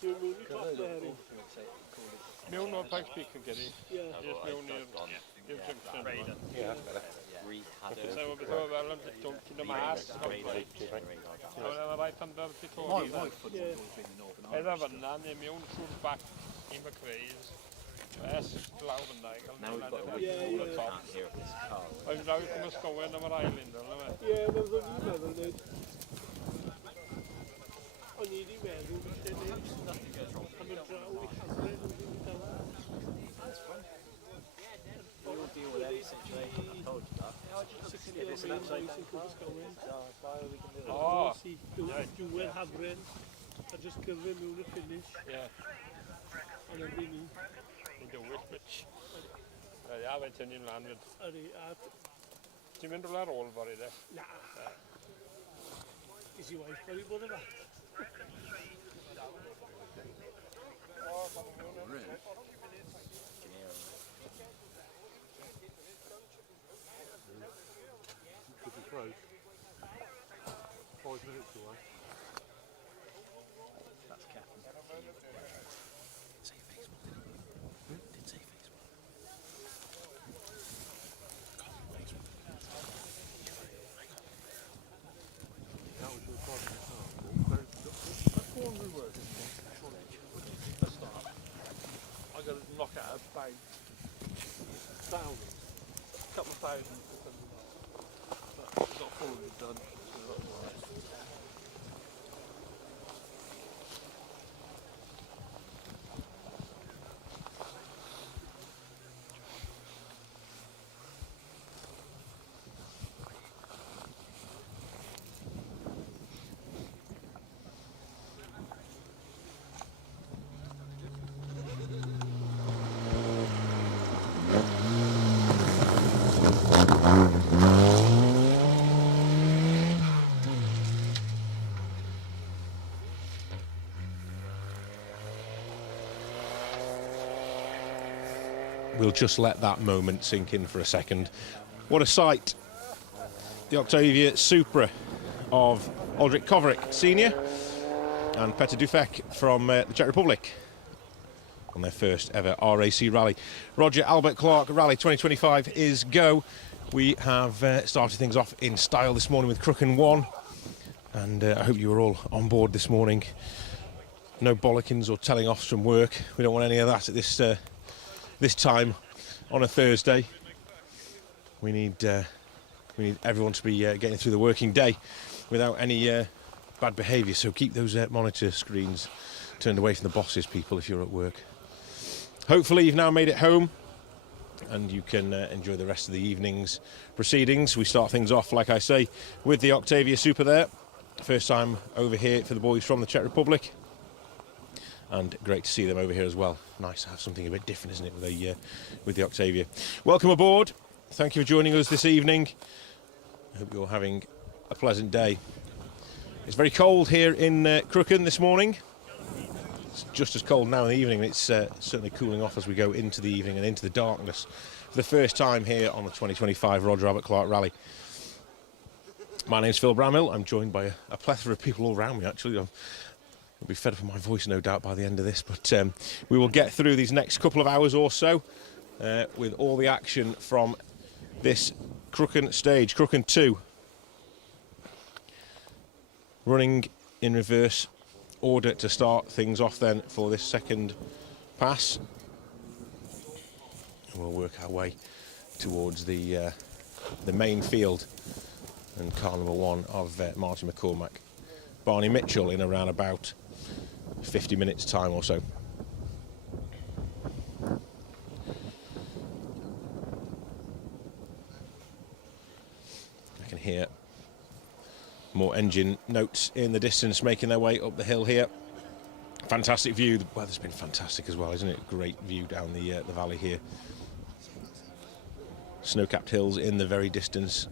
ti'n mwyn i top there hyn. Mewn o'r Pikes Peak yn gyrru. Just mewn i'r junction. So mae'n beth o fel yn ti'n o mas. Mae'n rhaid pandar beth o. Edda fyna, neu mewn trwy'r bac i McRae's. Es, glaw fyna. Now we've got a wheel can't hear of this car. Oes draw i cwm ysgowen am yr island, yna fe? Ie, mae'n ddod i'n meddwl nid. O'n i di meddwl, lle nid. Am y draw i Hamren, o'n i'n dala. We'll deal with any situation, I told you that. If it's an upside down car, Diwedd Hamren, a just gyfer mewn y finish. Ie. Ond yn ni. Yn dywyll, bitch. Ia, fe'n tynnu mlaen fyd. Ti'n mynd rhywle ar ôl fori, de? Na. Is i waith bod i bod yma? Could be close. 5 minutes away. that's Captain. Say Facebook. Did say Facebook. That was your problem. That's one we work. Let's start. I got to knock out about 1,000. Couple of thousand. It's not fully done. We'll just let that moment sink in for a second. What a sight. The Octavia Supra of Aldrich Kovrik Sr. and Petr Dufek from the Czech Republic on their first ever R.A.C. rally. Roger Albert Clark Rally 2025 is go. We have started things off in style this morning with Crychan 1, and I hope you were all on board this morning. No bollockings or telling offs from work. We don't want any of that at this time on a Thursday. We need everyone to be getting through the working day without any bad behaviour. So keep those monitor screens turned away from the bosses, people, if you're at work. Hopefully you've now made it home and you can enjoy the rest of the evening's proceedings. We start things off, like I say, with the Octavia Super there. First time over here for the boys from the Czech Republic. And great to see them over here as well. Nice to have something a bit different, isn't it, with the Octavia. Welcome aboard. Thank you for joining us this evening. I hope you're having a pleasant day. It's very cold here in Crychan this morning. It's just as cold now in the evening. It's certainly cooling off as we go into the evening and into the darkness for the first time here on the 2025 Roger Albert Clark Rally. My name's Phil Bramhill. I'm joined by a plethora of people all around me, actually. I'll be fed up with my voice, no doubt, by the end of this, but we will get through these next couple of hours or so with all the action from this Crychan stage, Crychan 2. Running in reverse order to start things off then for this second pass. And we'll work our way towards the main field and car number 1 of Martin McCormack. Barney Mitchell in around about 50 minutes time or so. I can hear more engine notes in the distance making their way up the hill here. Fantastic view. The weather's been fantastic as well, isn't it? Great view down the valley here. Snow-capped hills in the very distance.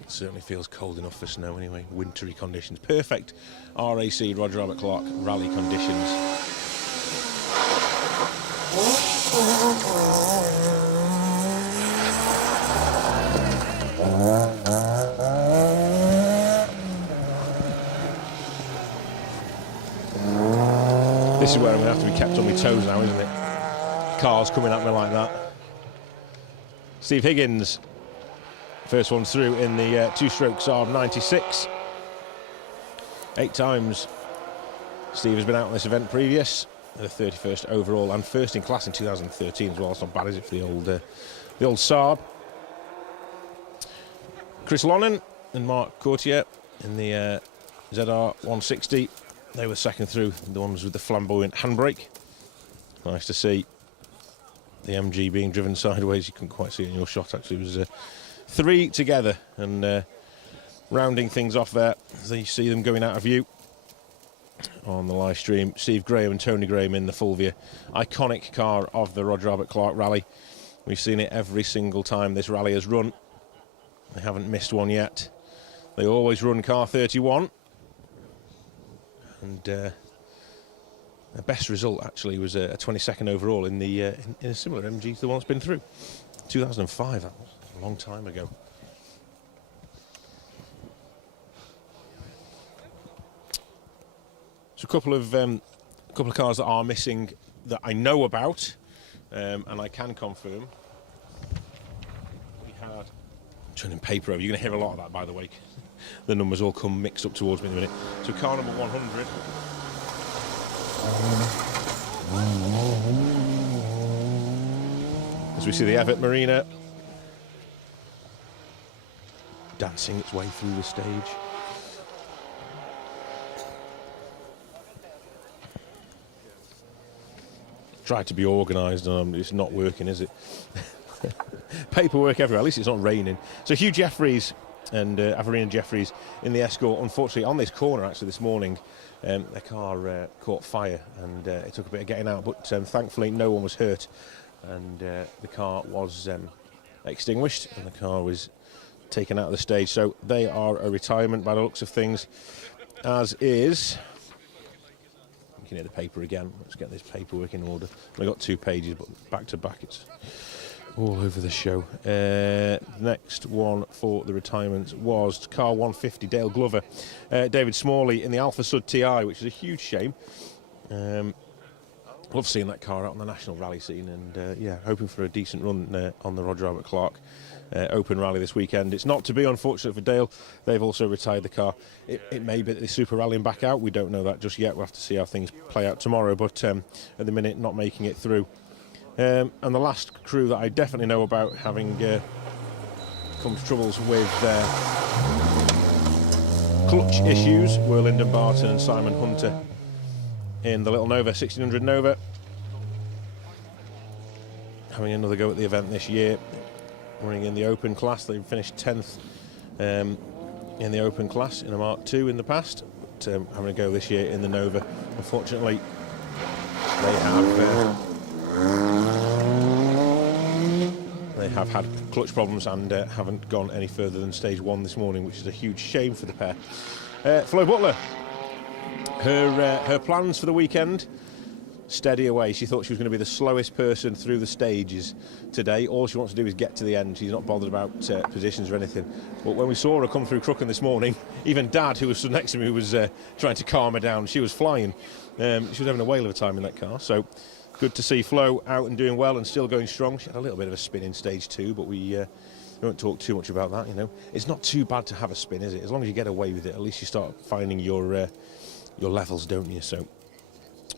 It certainly feels cold enough for snow anyway. Wintry conditions. Perfect R.A.C. Roger Albert Clark rally conditions. This is where I'm going to have to be kept on my toes now, isn't it? Cars coming at me like that. Steve Higgins, first one through in the two-stroke Saab 96. 8 times Steve has been out on this event previous. The 31st overall and first in class in 2013 as well. It's not bad, is it, for the old Saab. Chris Lonnan and Mark Courtier in the ZR 160. They were second through, the ones with the flamboyant handbrake. Nice to see the MG being driven sideways. You couldn't quite see it in your shot, actually. It was 3 together, and rounding things off there, as you see them going out of view on the live stream. Steve Graham and Tony Graham in the Fulvia. Iconic car of the Roger Albert Clark Rally. We've seen it every single time this rally has run. They haven't missed one yet. They always run car 31. And their best result actually was a 22nd overall in a similar MG to the one that's been through. 2005, that was a long time ago. So a couple of cars that are missing that I know about, and I can confirm. We had turning paper over. You're going to hear a lot of that, by the way. The numbers all come mixed up towards me in a minute. So car number 100. As we see the Everett Marina dancing its way through the stage. Tried to be organised, and it's not working, is it? Paperwork everywhere. At least it's not raining. So Hugh Jeffries and Averina Jeffries in the Escort, unfortunately, on this corner actually this morning, their car caught fire, and it took a bit of getting out, but thankfully no one was hurt, and the car was extinguished, and the car was taken out of the stage. So they are a retirement by the looks of things, as is. You can hear the paper again. Let's get this paperwork in order. We've got 2 pages, but back to back it's all over the show. Next one for the retirement was car 150, Dale Glover. David Smalley in the Alpha Sud TI, which is a huge shame. Love seeing that car out on the national rally scene, and yeah, hoping for a decent run on the Roger Albert Clark Open Rally this weekend. It's not to be, unfortunate for Dale. They've also retired the car. It may be that they super rally him back out. We don't know that just yet. We'll have to see how things play out tomorrow, but at the minute, not making it through. And the last crew that I definitely know about having come to troubles with clutch issues were Lyndon Barton and Simon Hunter in the Little Nova, 1600 Nova. Having another go at the event this year. Running in the Open class. They finished 10th in the Open class in a Mark II in the past. But having a go this year in the Nova. Unfortunately, they have had clutch problems and haven't gone any further than stage 1 this morning, which is a huge shame for the pair. Flo Butler, her plans for the weekend, steady away. She thought she was going to be the slowest person through the stages today. All she wants to do is get to the end. She's not bothered about positions or anything. But when we saw her come through Crychan this morning, even Dad, who was stood next to me, was trying to calm her down. She was flying. She was having a whale of a time in that car. So good to see Flo out and doing well and still going strong. She had a little bit of a spin in stage 2, but we won't talk too much about that. You know, it's not too bad to have a spin, is it? As long as you get away with it, at least you start finding your levels, don't you? So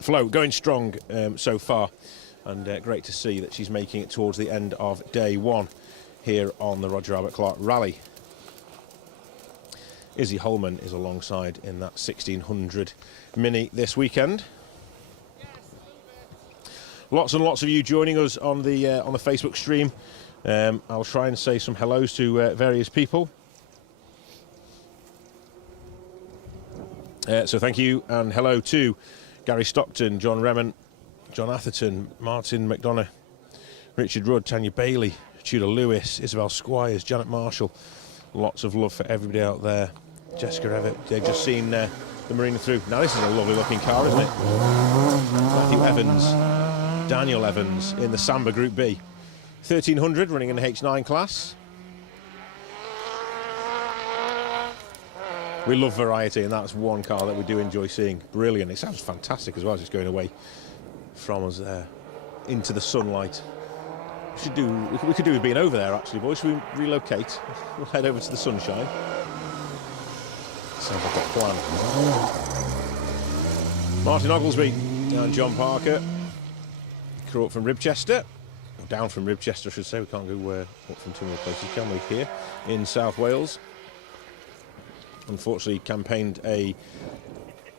Flo going strong so far, and great to see that she's making it towards the end of day 1 here on the Roger Albert Clark Rally. Izzy Holman is alongside in that 1600 Mini this weekend. Lots and lots of you joining us on the Facebook stream. I'll try and say some hellos to various people. So thank you and hello to Gary Stockton, John Remon, John Atherton, Martin McDonough, Richard Rudd, Tanya Bailey, Tudor Lewis, Isabel Squires, Janet Marshall. Lots of love for everybody out there. Jessica Everett, they've just seen the Marina through. Now this is a lovely looking car, isn't it? Matthew Evans, Daniel Evans in the Samba Group B. 1300 running in the H9 class. We love variety, and that's one car that we do enjoy seeing. Brilliant. It sounds fantastic as well as it's going away from us there into the sunlight. We could do with being over there, actually, boys. Should we relocate? We'll head over to the sunshine. Sounds like a plan. Martin Oglesby and John Parker. Crew up from Ribchester. Or down from Ribchester, I should say. We can't go up from too many places, can we? Here in South Wales. Unfortunately, campaigned a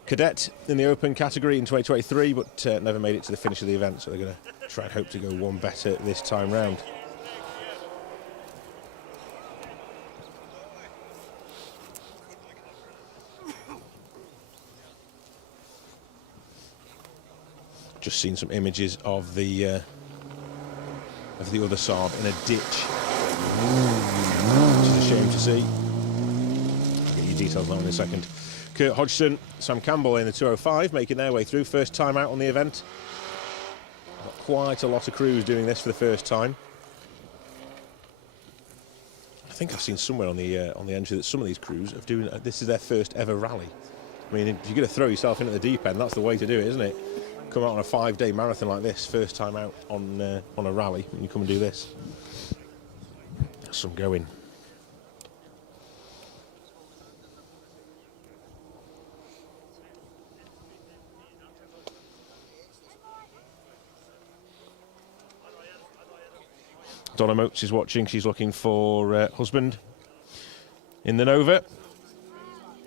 cadet in the open category in 2023, but never made it to the finish of the event, so they're going to try and hope to go one better this time round. Just seen some images of the other Saab in a ditch, which is a shame to see. I'll get you details now in a second. Kurt Hodgson, Sam Campbell in the 205, making their way through. First time out on the event. Got quite a lot of crews doing this for the first time. I think I've seen somewhere on the entry that some of these crews are doing. This is their first ever rally. I mean, if you're going to throw yourself into the deep end, that's the way to do it, isn't it? Come out on a 5-day marathon like this, first time out on a rally, and you come and do this. That's some going. Donna Moats is watching. She's looking for husband in the Nova.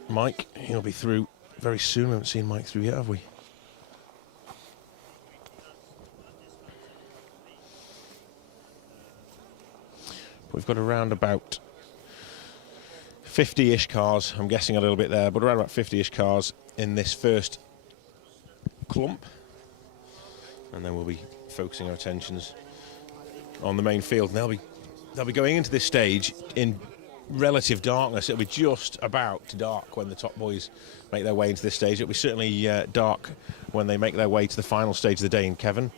Mike, he'll be through very soon. We haven't seen Mike through yet, have we? We've got around about 50-ish cars. I'm guessing a little bit there, but around about 50-ish cars in this first clump. And then we'll be focusing our attentions on the main field. And they'll be going into this stage in relative darkness. It'll be just about dark when the top boys make their way into this stage. It'll be certainly dark when they make their way to the final stage of the day in Kevin.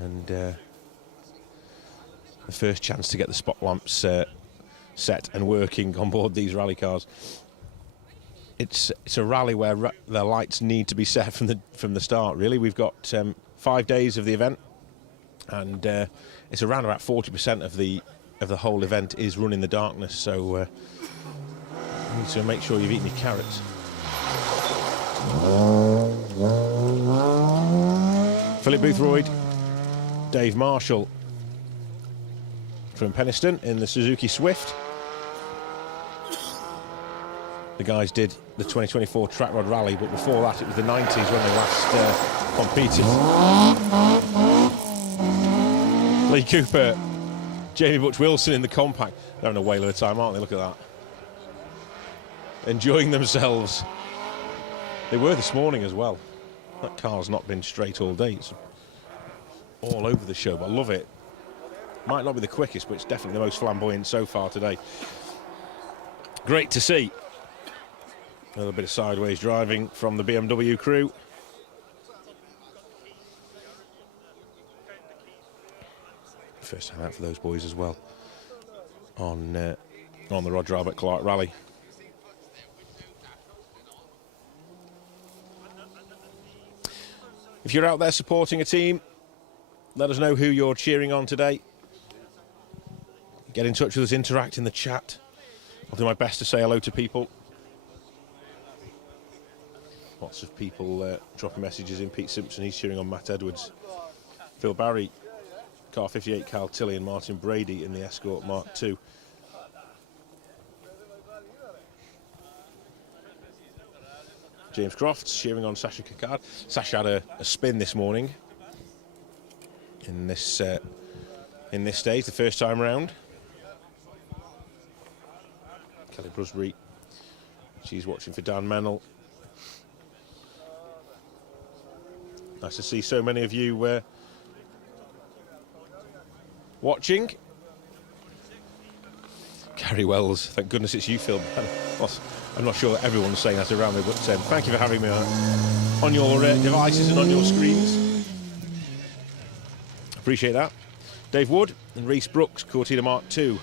And the first chance to get the spot lamps set and working on board these rally cars. It's a rally where the lights need to be set from the start. Really, we've got 5 days of the event, and it's around about 40% of the whole event is run in the darkness. So you need to make sure you've eaten your carrots. Philip Boothroyd, Dave Marshall from Penistone in the Suzuki Swift. The guys did the 2024 Track Rod Rally, but before that it was the 90s when they last competed. Lee Cooper, Jamie Butch Wilson in the compact. They're having a whale of a time, aren't they? Look at that. Enjoying themselves. They were this morning as well. That car's not been straight all day. It's all over the show, but I love it. Might not be the quickest, but it's definitely the most flamboyant so far today. Great to see. A little bit of sideways driving from the BMW crew. First time out for those boys as well on the Roger Albert Clark Rally. If you're out there supporting a team, let us know who you're cheering on today. Get in touch with us, interact in the chat. I'll do my best to say hello to people. Lots of people dropping messages in. Pete Simpson, he's cheering on Matt Edwards. Phil Barry, Car 58, Carl Tilley and Martin Brady in the Escort Mark II. James Crofts cheering on Sasha Kakard. Sasha had a spin this morning in this stage, the first time round. Kelly Brusbury, she's watching for Dan Mennell. Nice to see so many of you watching. Gary Wells, thank goodness it's you, Phil. I'm not sure that everyone's saying that around me, but thank you for having me on your devices and on your screens. Appreciate that. Dave Wood and Reese Brooks, Cortina Mark II.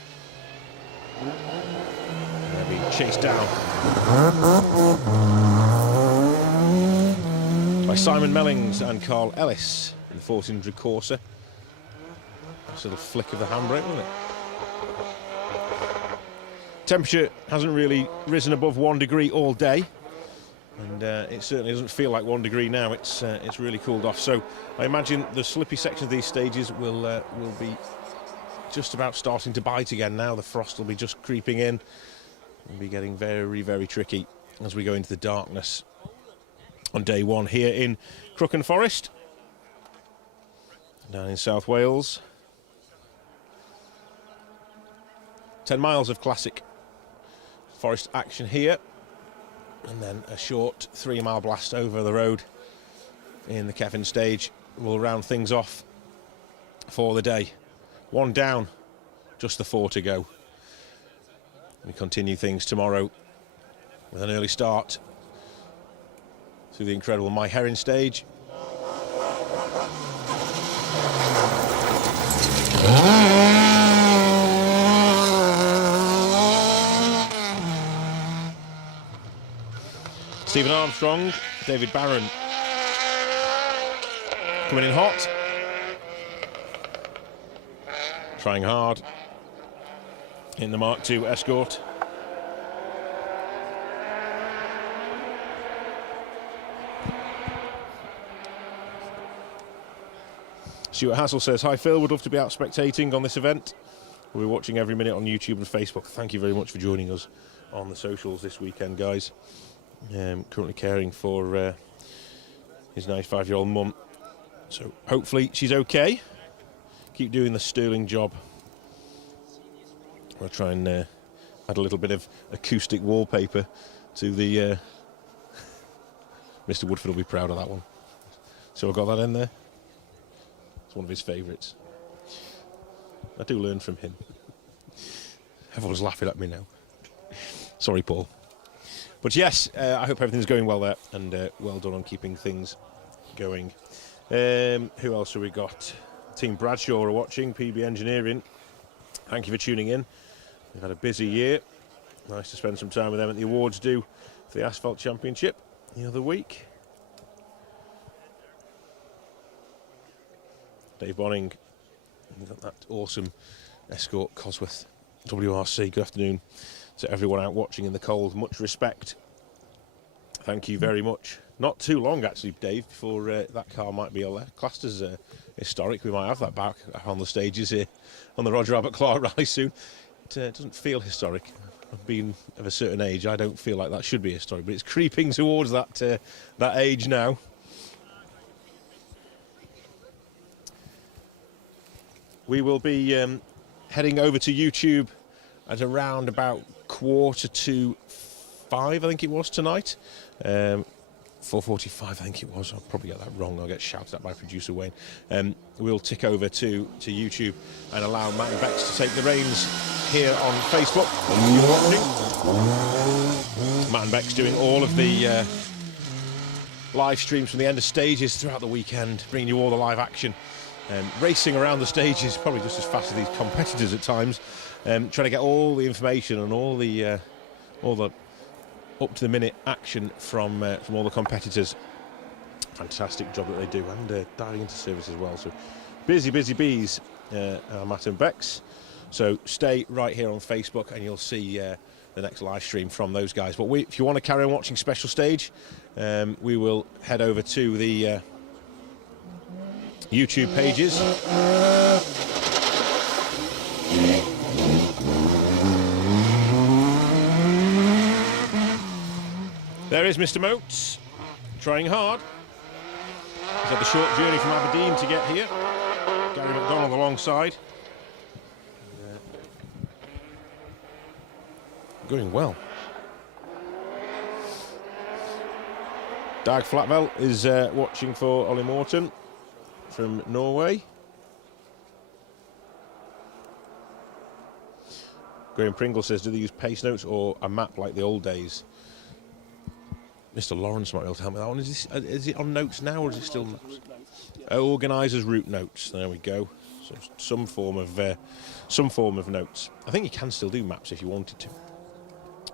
being chased down by Simon Mellings and Carl Ellis in the 1400 Corsa. Nice little flick of the handbrake, wasn't it? Temperature hasn't really risen above 1 degree all day, and it certainly doesn't feel like 1 degree now. It's really cooled off. So I imagine the slippy section of these stages will be just about starting to bite again now. The frost will be just creeping in and be getting very, very tricky as we go into the darkness on day one here in Crychan Forest, down in South Wales. 10 miles of classic forest action here, and then a short 3-mile blast over the road in the Kevin stage will round things off for the day. 1 down, just the 4 to go. We continue things tomorrow with an early start through the incredible My Herring stage. Stephen Armstrong, David Barron coming in hot, trying hard in the Mark II Escort. Stuart Hassel says, "Hi Phil, would love to be out spectating on this event. We'll be watching every minute on YouTube and Facebook." Thank you very much for joining us on the socials this weekend, guys. Currently caring for his 95-year-old mum, so hopefully she's okay. Keep doing the sterling job. I'll try and add a little bit of acoustic wallpaper to the... Mr. Woodford will be proud of that one. So I got that in there. It's one of his favourites. I do learn from him. Everyone's laughing at me now. Sorry, Paul. But yes, I hope everything's going well there, and well done on keeping things going. Who else have we got? Team Bradshaw are watching, PB Engineering. Thank you for tuning in. We've had a busy year. Nice to spend some time with them at the awards due for the Asphalt Championship the other week. Dave Bonning, we've got that awesome Escort Cosworth WRC. Good afternoon to everyone out watching in the cold. Much respect. Thank you very much. Not too long, actually, Dave, before that car might be classed as historic. We might have that back on the stages here on the Roger Abbott Clark Rally soon. It doesn't feel historic. Being of a certain age, I don't feel like that should be historic, but it's creeping towards that age now. We will be heading over to YouTube at around about 4:45, I think it was tonight. 4:45, I think it was. I'll probably get that wrong. I'll get shouted at by producer Wayne. We'll tick over to YouTube and allow Matt and Bex to take the reins here on Facebook. Matt and Bex doing all of the live streams from the end of stages throughout the weekend, bringing you all the live action. Racing around the stages, probably just as fast as these competitors at times. Trying to get all the information and all the up-to-the-minute action from all the competitors. Fantastic job that they do, and diving into service as well. So busy bees, Matt and Bex. So stay right here on Facebook, and you'll see the next live stream from those guys. But if you want to carry on watching Special Stage, we will head over to the YouTube pages. There is Mr. Moats, trying hard. He's had the short journey from Aberdeen to get here. Gary McDonald alongside. Going well. Dag Flatvel is watching for Ollie Morton from Norway. Graham Pringle says, do they use pace notes or a map like the old days? Mr. Lawrence might be able to help me with that one. Is it on notes now, or is it still notes? Organisers' route notes. There we go. So some form of notes. I think you can still do maps if you wanted to.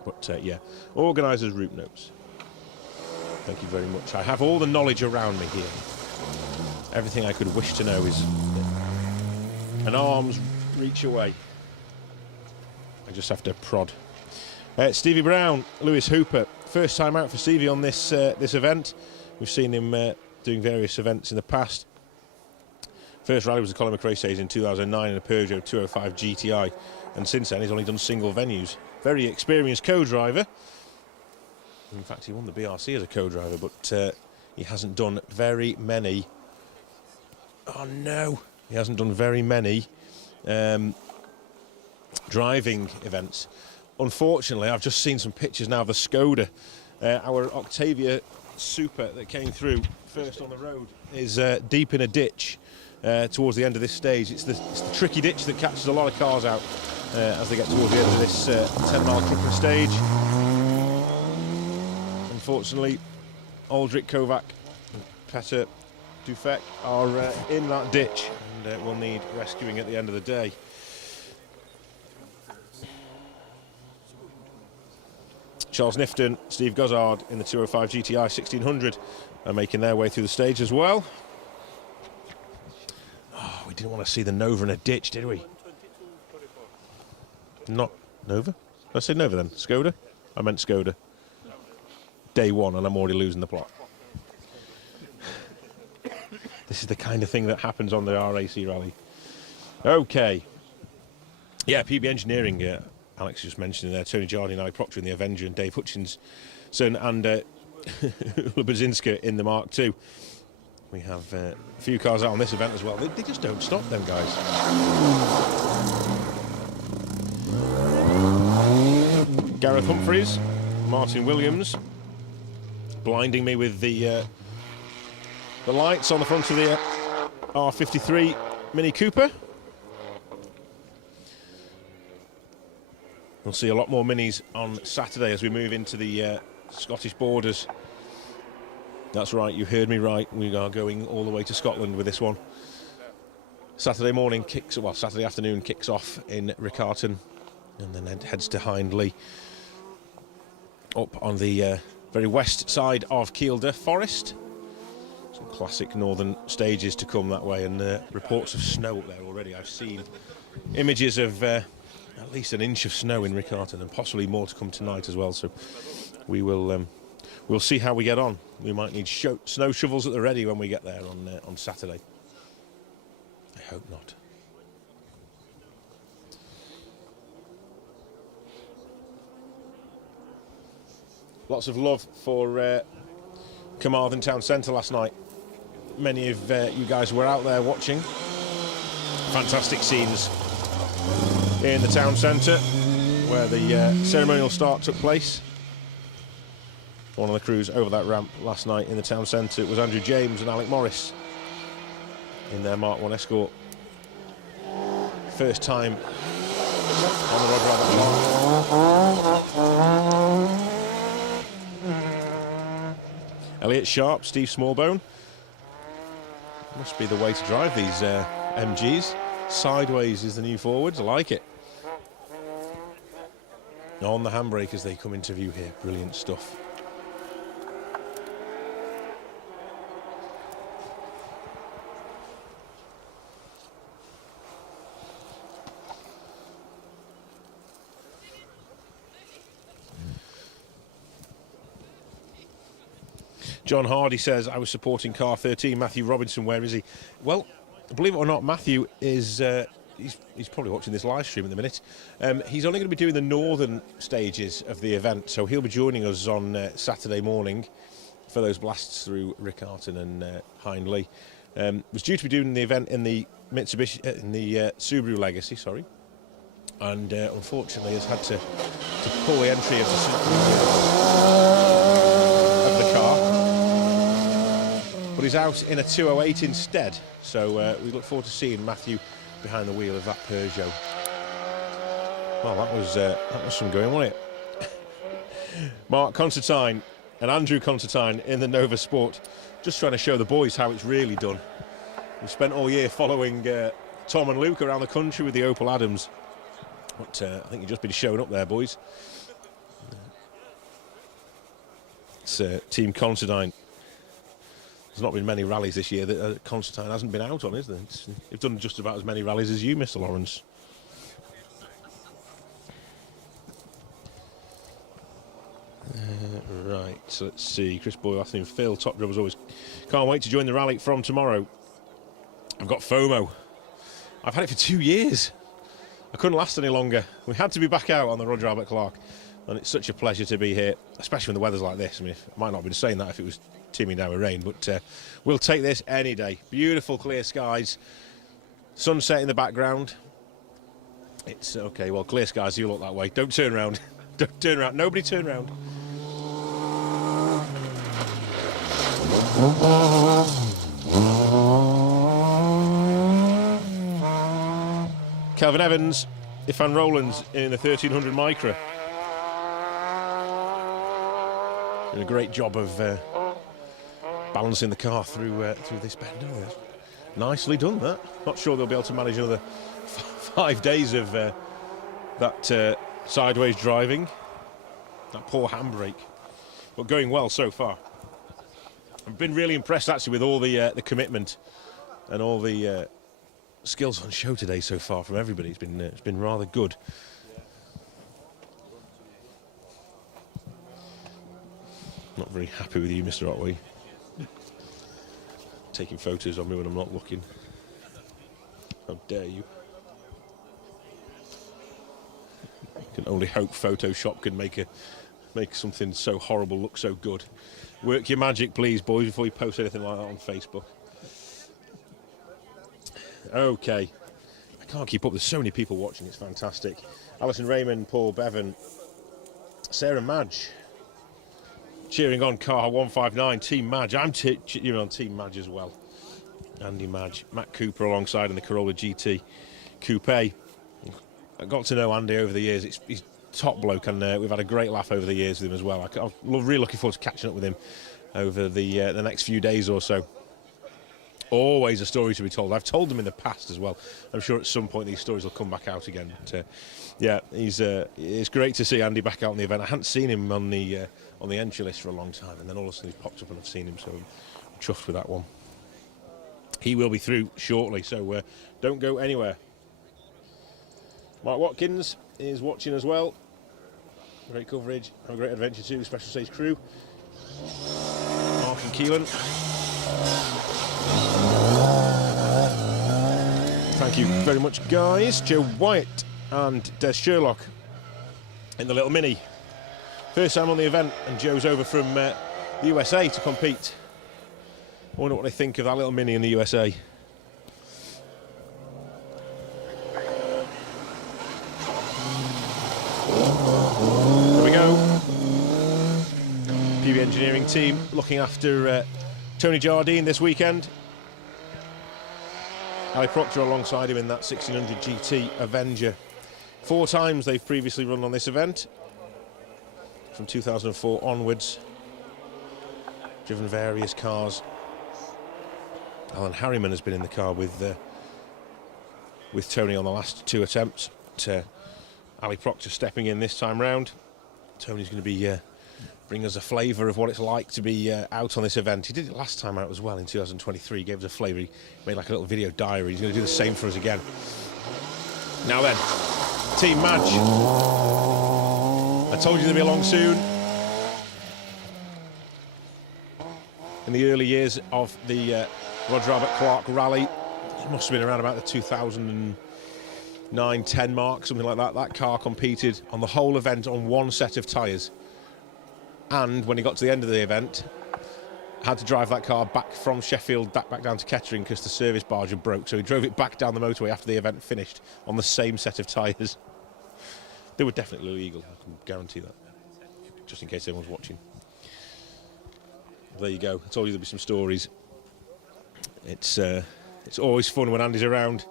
But yeah, organisers' route notes. Thank you very much. I have all the knowledge around me here. Everything I could wish to know is an arm's reach away. I just have to prod. Stevie Brown, Lewis Hooper. First time out for Stevie on this event. We've seen him doing various events in the past. First rally was the Colin McRae Stage in 2009 in a Peugeot 205 GTI. And since then, he's only done single venues. Very experienced co-driver. In fact, he won the BRC as a co-driver, but he hasn't done very many. Oh no, he hasn't done very many driving events. Unfortunately, I've just seen some pictures now of the Skoda. Our Octavia Super that came through first on the road is deep in a ditch towards the end of this stage. It's the tricky ditch that catches a lot of cars out as they get towards the end of this 10-mile trucker stage. Unfortunately, Aldrich Kovac and Petter Dufek are in that ditch and will need rescuing at the end of the day. Charles Nifton, Steve Gozzard in the 205 GTI 1600 are making their way through the stage as well. Oh, we didn't want to see the Nova in a ditch, did we? Not Nova? Did I say Nova then? Skoda? I meant Skoda. Day one and I'm already losing the plot. This is the kind of thing that happens on the R.A.C. rally. Okay. Yeah, PB Engineering, Alex just mentioned there, Tony Jardine, Ali Proctor in the Avenger and Dave Hutchinson and Lubazinska in the Mark II. We have a few cars out on this event as well. They just don't stop, them guys. Gareth Humphreys, Martin Williams, blinding me with the lights on the front of the R53 Mini Cooper. We'll see a lot more Minis on Saturday as we move into the Scottish borders. That's right, you heard me right. We are going all the way to Scotland with this one. Saturday afternoon kicks off in Riccarton and then heads to Hindley. Up on the very west side of Kielder Forest. Some classic northern stages to come that way, and reports of snow up there already. I've seen images of at least an inch of snow in Riccarton, and possibly more to come tonight as well. So we will we'll see how we get on. We might need snow shovels at the ready when we get there on Saturday. I hope not. Lots of love for Carmarthen Town Centre last night. Many of you guys were out there watching. Fantastic scenes in the town centre where the ceremonial start took place. One of the crews over that ramp last night in the town centre was Andrew James and Alec Morris in their Mark 1 Escort. First time on the Rod Rabbit. Elliot Sharp, Steve Smallbone. Must be the way to drive these MGs. Sideways is the new forwards, I like it. On the handbrake as they come into view here, brilliant stuff. John Hardy says, I was supporting car 13. Matthew Robinson, where is he? Well, believe it or not, Matthew is he's probably watching this live stream at the minute. He's only going to be doing the northern stages of the event, so he'll be joining us on Saturday morning for those blasts through Riccarton and Hindley. Was due to be doing the event in the Mitsubishi, in the Subaru Legacy, sorry, and unfortunately has had to pull the entry of the car. But he's out in a 208 instead, so we look forward to seeing Matthew behind the wheel of that Peugeot. Well, that was some going, wasn't it? Mark Constantine and Andrew Constantine in the Nova Sport, just trying to show the boys how it's really done. We've spent all year following Tom and Luke around the country with the Opel Adams, but I think you've just been showing up there, boys. It's Team Considine. There's not been many rallies this year that Considine hasn't been out on, is there? They've done just about as many rallies as you, Mr. Lawrence. Right, so let's see. Chris Boyle, Phil, top drivers always can't wait to join the rally from tomorrow. I've got FOMO. I've had it for 2 years. I couldn't last any longer. We had to be back out on the Roger Albert Clark, and it's such a pleasure to be here, especially when the weather's like this. I mean, I might not be saying that if it was teeming down with rain, but we'll take this any day. Beautiful clear skies, sunset in the background. It's okay, well, clear skies, you look that way. Don't turn around. Don't turn around. Nobody turn around. Kelvin Evans, Ifan Rowlands in the 1300 Micra. Doing a great job of balancing the car through this bend. Oh, nicely done, that. Not sure they'll be able to manage another 5 days of that sideways driving. That poor handbrake. But going well so far. I've been really impressed actually with all the commitment and all the skills on show today so far from everybody. It's been rather good. Not very happy with you, Mr. Otway. Taking photos of me when I'm not looking. How dare you? Can only hope Photoshop can make something so horrible look so good. Work your magic, please, boys, before you post anything like that on Facebook. Okay. I can't keep up. There's so many people watching. It's fantastic. Alison Raymond, Paul Bevan, Sarah Madge. Cheering on car 159, Team Madge. I'm cheering on Team Madge as well. Andy Madge. Matt Cooper alongside in the Corolla GT Coupe. I got to know Andy over the years. He's top bloke, and we've had a great laugh over the years with him as well. I'm really looking forward to catching up with him over the next few days or so. Always a story to be told. I've told them in the past as well. I'm sure at some point these stories will come back out again. But, yeah, it's great to see Andy back out on the event. I hadn't seen him on the entry list for a long time, and then all of a sudden he's popped up and I've seen him, so I'm chuffed with that one. He will be through shortly, so don't go anywhere. Mark Watkins is watching as well. Great coverage. Have a great adventure too. Special stage crew. Mark and Keelan. Thank you very much, guys. Joe Wyatt and Des Sherlock in the little Mini. First time on the event, and Joe's over from the USA to compete. I wonder what they think of that little Mini in the USA. There we go. PB Engineering team looking after Tony Jardine this weekend. Ali Proctor alongside him in that 1600 GT Avenger. 4 times they've previously run on this event. From 2004 onwards. Driven various cars. Alan Harriman has been in the car with Tony on the last 2 attempts. Ali Proctor stepping in this time round. Tony's going to be bring us a flavour of what it's like to be out on this event. He did it last time out as well in 2023. He gave us a flavour. He made like a little video diary. He's going to do the same for us again. Now then, Team Madge. I told you they'd be along soon. In the early years of the Roger Albert Clark Rally, it must have been around about the 2009-10 mark, something like that. That car competed on the whole event on 1 set of tyres. And when he got to the end of the event, had to drive that car back from Sheffield back down to Kettering because the service barge had broke. So he drove it back down the motorway after the event finished on the same set of tyres. They were definitely illegal, I can guarantee that. Just in case anyone's watching. There you go. I told you there'd be some stories. It's always fun when Andy's around.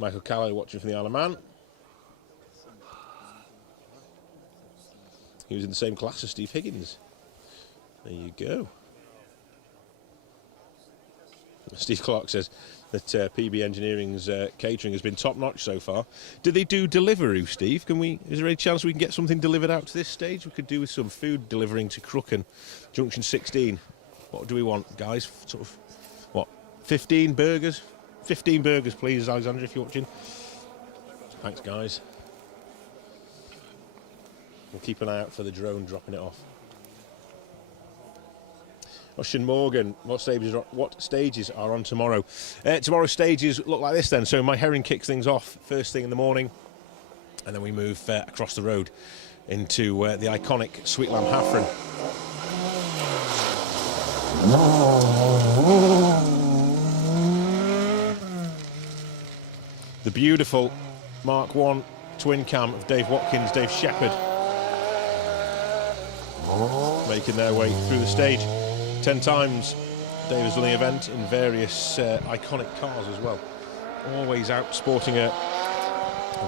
Michael Callow watching from the Isle of Man. He was in the same class as Steve Higgins. There you go. Steve Clark says that PB Engineering's catering has been top-notch so far. Do they do Deliveroo, Steve? Is there any chance we can get something delivered out to this stage? We could do with some food delivering to Crychan, Junction 16. What do we want, guys? Sort of, what, 15 burgers? 15 burgers, please, Alexandra, if you're watching. Thanks, guys. We'll keep an eye out for the drone dropping it off. Ocean Morgan, what stages are on tomorrow? Tomorrow's stages look like this then. So My Herring kicks things off first thing in the morning, and then we move across the road into the iconic Sweet Lamb Haffron. The beautiful Mark 1 twin cam of Dave Watkins, Dave Shepherd, making their way through the stage. 10 times Dave has done the event in various iconic cars as well. Always out sporting a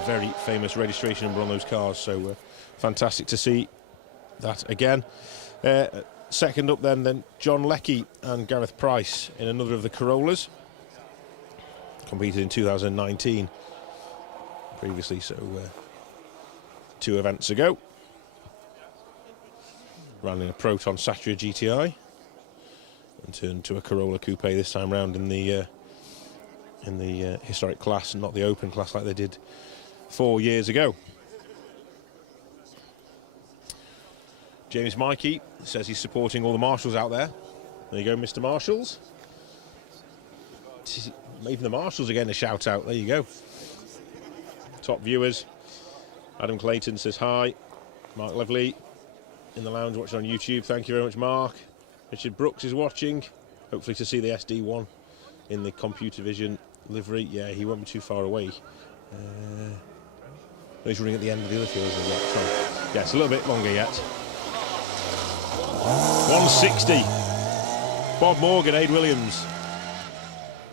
very famous registration number on those cars, so fantastic to see that again. Second up then John Leckie and Gareth Price in another of the Corollas. Competed in 2019 previously, so 2 events ago. Ran in a Proton Satria GTI and turned to a Corolla Coupe this time round in the historic class and not the open class like they did 4 years ago. James Mikey says he's supporting all the marshals out there. There you go, Mr. Marshals. Even the marshals are getting a shout out. There you go. Top viewers. Adam Clayton says hi. Mark Lovely in the lounge watching on YouTube. Thank you very much, Mark. Richard Brooks is watching, hopefully to see the SD1 in the computer vision livery. Yeah, he won't be too far away. He's running at the end of the other field. Yeah, it's a little bit longer yet. 160. Bob Morgan, Aid Williams.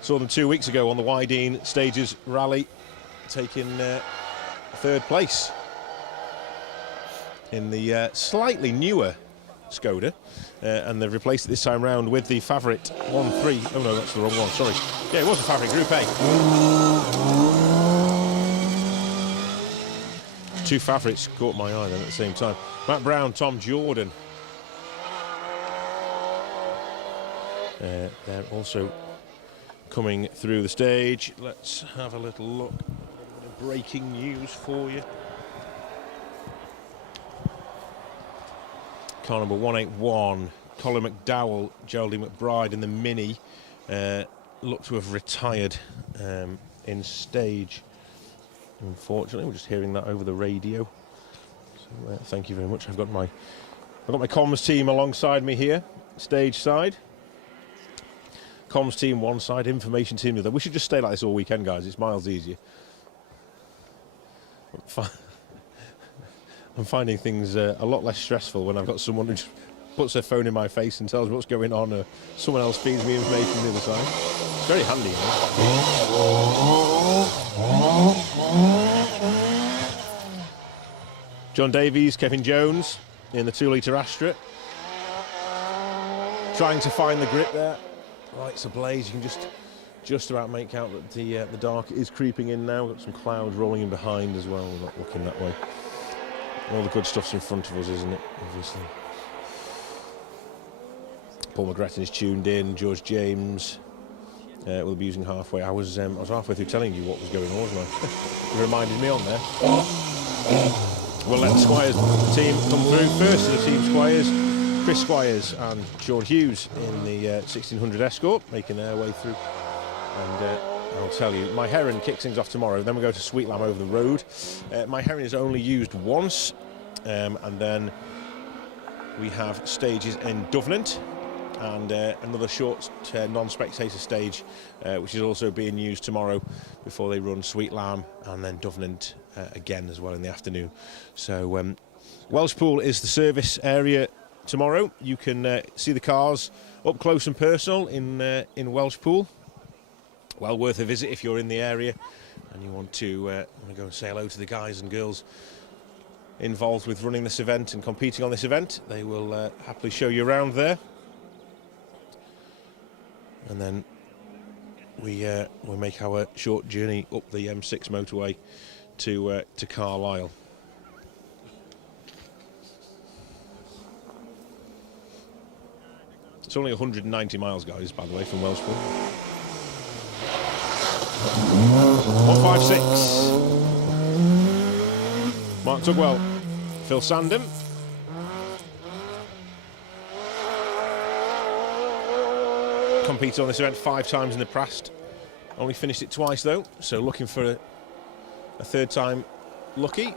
Saw them 2 weeks ago on the Wydene Stages Rally, taking 3rd place in the slightly newer Skoda, and they've replaced it this time round with the Favourite 1.3. Oh no, that's the wrong one, sorry. Yeah, it was the Favourite Group A. 2 Favorites caught my eye then at the same time. Matt Brown, Tom Jordan. They're also coming through the stage. Let's have a little look. Breaking news for you. Car number 181, Colin McDowell, Geraldine McBride in the Mini, look to have retired in stage. Unfortunately, we're just hearing that over the radio. So, thank you very much. I've got my comms team alongside me here, stage side. Comms team one side, information team the other. We should just stay like this all weekend, guys. It's miles easier. I'm finding things a lot less stressful when I've got someone who just puts their phone in my face and tells me what's going on, or someone else feeds me information on the other side. It's very handy, John Davies, Kevin Jones in the 2-litre Astra. Trying to find the grip there. Lights ablaze. You can just about make out that the dark is creeping in now. Got some clouds rolling in behind as well. We're not looking that way. All the good stuff's in front of us, isn't it? Obviously. Paul McGretton is tuned in. George James will be using halfway. I was halfway through telling you what was going on, wasn't I? You reminded me on there. We'll let the Squires team come through. First of the team Squires, Chris Squires and Sean Hughes in the 1600 Escort, making their way through. And I'll tell you, My Heron kicks things off tomorrow. Then we go to Sweet Lamb over the road. My Heron is only used once, and then we have stages in Duvenant and another short non-spectator stage, which is also being used tomorrow before they run Sweet Lamb and then Duvenant again as well in the afternoon. So Welshpool is the service area tomorrow. You can see the cars up close and personal in Welshpool. Well worth a visit if you're in the area and you want to go and say hello to the guys and girls involved with running this event and competing on this event. They will happily show you around there. And then we make our short journey up the M6 motorway to Carlisle. It's only 190 miles, guys, by the way, from Welshpool. 156. Mark Tugwell, Phil Sandon. Competed on this event 5 times in the past. Only finished it twice though, so looking for a third time lucky.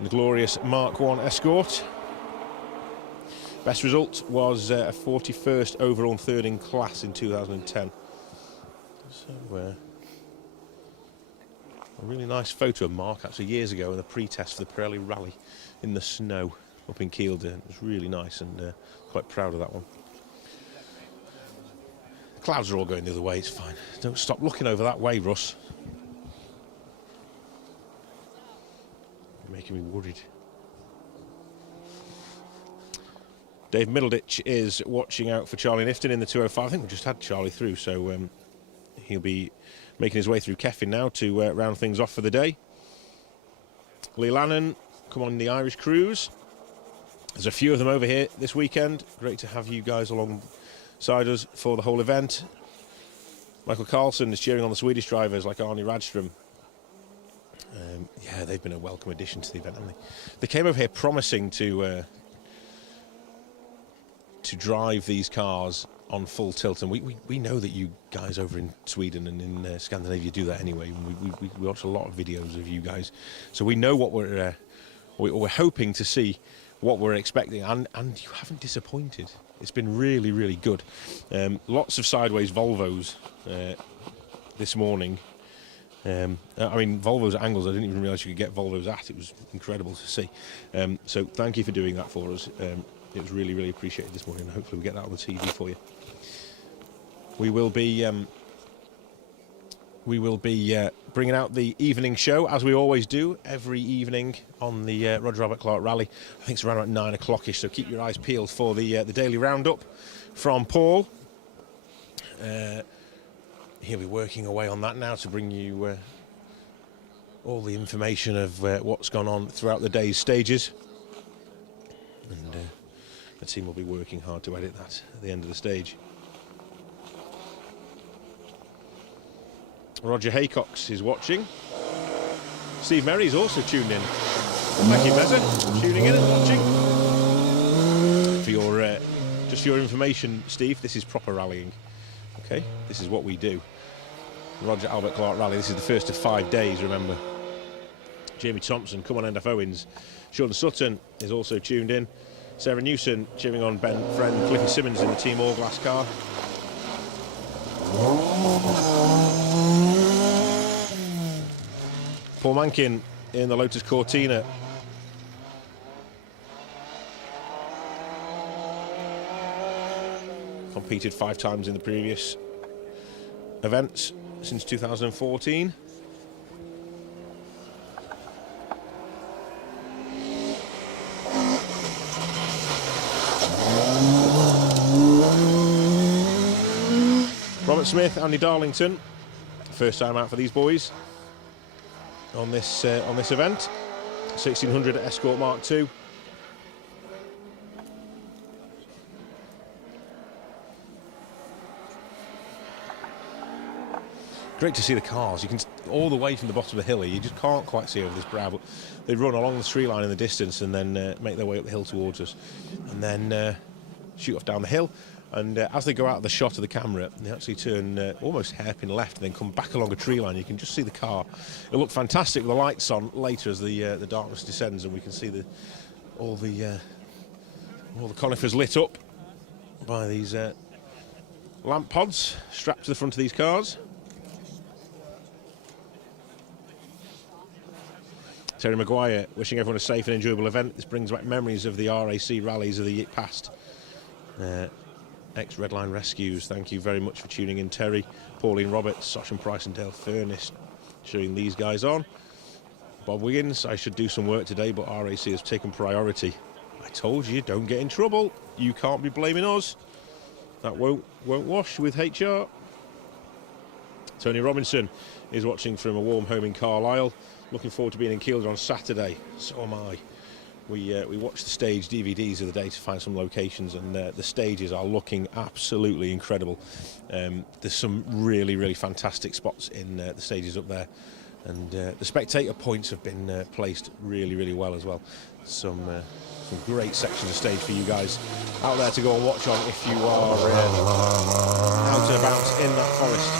The glorious Mark 1 Escort. Best result was a 41st overall and third in class in 2010. So a really nice photo of Mark actually years ago in the pre-test for the Pirelli Rally in the snow up in Kielder. It was really nice and quite proud of that one. The clouds are all going the other way, it's fine. Don't stop looking over that way, Russ. You're making me worried. Dave Middleditch is watching out for Charlie Nifton in the 205. I think we just had Charlie through, so he'll be making his way through Keffin now to round things off for the day. Lee Lannon, come on the Irish cruise. There's a few of them over here this weekend. Great to have you guys alongside us for the whole event. Michael Carlson is cheering on the Swedish drivers like Arnie Radstrom. Yeah, they've been a welcome addition to the event, haven't they? They came over here promising to drive these cars on full tilt, and we know that you guys over in Sweden and in Scandinavia do that anyway. We watch a lot of videos of you guys, so we know what we're hoping to see, what we're expecting, and you haven't disappointed. It's been really, really good. Lots of sideways Volvos this morning. I mean, Volvos at angles I didn't even realise you could get Volvos at. It was incredible to see. So thank you for doing that for us. It was really, really appreciated this morning, and hopefully we get that on the TV for you. We will be bringing out the evening show, as we always do, every evening on the Roger Albert Clark Rally. I think it's around about 9 o'clock-ish, so keep your eyes peeled for the daily roundup from Paul. He'll be working away on that now to bring you all the information of what's gone on throughout the day's stages. And the team will be working hard to edit that at the end of the stage. Roger Haycox is watching. Steve Merry's also tuned in. Thank you, Meza, tuning in and watching. For your, just for your information, Steve, this is proper rallying. Okay, this is what we do. Roger Albert Clark Rally. This is the first of 5 days, remember. Jamie Thompson, come on, NF Owens. Sean Sutton is also tuned in. Sarah Newson cheering on Ben Friend, Cliffy Simmons in the Team All Glass car. Paul Mankin in the Lotus Cortina. Competed 5 times in the previous events since 2014. Robert Smith, Andy Darlington, first time out for these boys on this event. 1600 Escort Mark II. Great to see the cars. You can all the way from the bottom of the hill here. You just can't quite see over this brow, but they run along the tree line in the distance and then make their way up the hill towards us, and then shoot off down the hill. And as they go out of the shot of the camera, they actually turn almost hairpin left and then come back along a tree line. You can just see the car. It'll look fantastic with the lights on later as the darkness descends, and we can see all the conifers lit up by these lamp pods strapped to the front of these cars. Terry Maguire wishing everyone a safe and enjoyable event. This brings back memories of the R.A.C. rallies of the past. Ex-Redline Rescues, thank you very much for tuning in, Terry. Pauline Roberts, Sosh and Price and Dale Furness showing these guys on. Bob Wiggins, I should do some work today, but R.A.C. has taken priority. I told you, don't get in trouble. You can't be blaming us. that won't wash with HR. Tony Robinson is watching from a warm home in Carlisle. Looking forward to being in Kielder on Saturday. So am I. We watched the stage DVDs of the day to find some locations, and the stages are looking absolutely incredible. There's some really, really fantastic spots in the stages up there, and the spectator points have been placed really, really well as well. Some great sections of stage for you guys out there to go and watch on if you are out and about in that forest.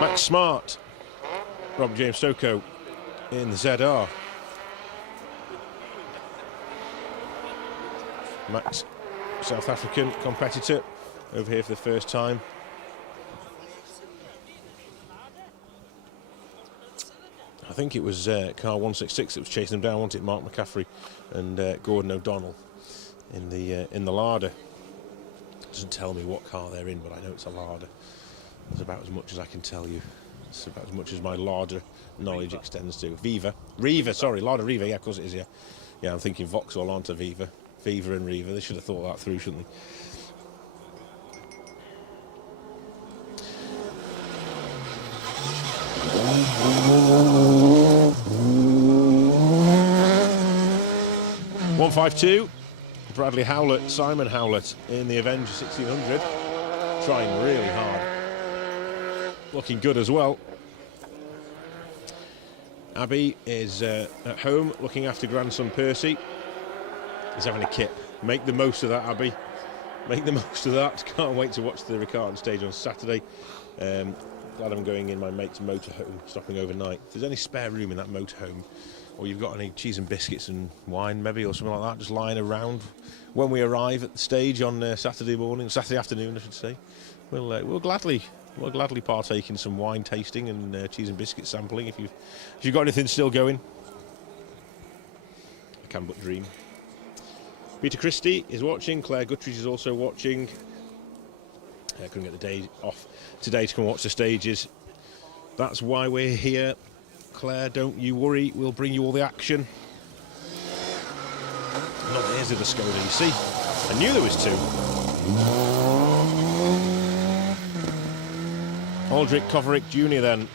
Max Smart, Rob James Soko in the ZR. Max, South African competitor, over here for the first time. I think it was car 166 that was chasing them down, wasn't it? Mark McCaffrey and Gordon O'Donnell in the larder. Doesn't tell me what car they're in, but I know it's a larder. That's about as much as I can tell you. It's about as much as my larder knowledge extends to. Riva, sorry, larder Riva. Yeah, of course it is. Yeah, I'm thinking Vauxhall onto Viva and Riva. They should have thought that through, shouldn't they? .152, Bradley Howlett, Simon Howlett in the Avenger 1600, trying really hard, looking good as well. Abby is at home looking after grandson Percy. He's having a kip. Make the most of that, Abby. Make the most of that. Can't wait to watch the Riccarton stage on Saturday. Glad I'm going in my mate's motorhome, stopping overnight. If there's any spare room in that motorhome, or you've got any cheese and biscuits and wine maybe, or something like that, just lying around when we arrive at the stage on Saturday afternoon, I should say, we'll gladly partake in some wine tasting and cheese and biscuit sampling if you've got anything still going. I can but dream. Peter Christie is watching. Claire Guttridge is also watching. Couldn't get the day off today to come watch the stages. That's why we're here. Claire, don't you worry, we'll bring you all the action. Not there's the Skoda, you see. I knew there was two. Aldrich Koverick Jr. then.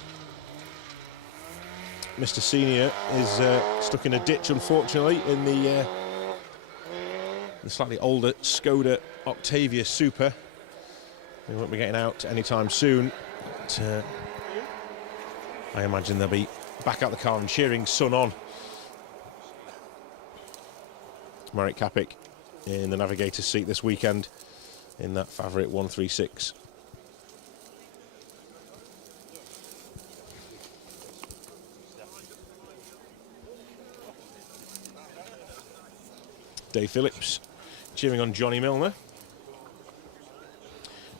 Mr. Senior is stuck in a ditch, unfortunately, in the slightly older Skoda Octavia Super. They won't be getting out anytime soon. But, I imagine they'll be back out the car and cheering Sun on. Marek Kapik in the navigator's seat this weekend in that Favourite 136. Dave Phillips cheering on Johnny Milner.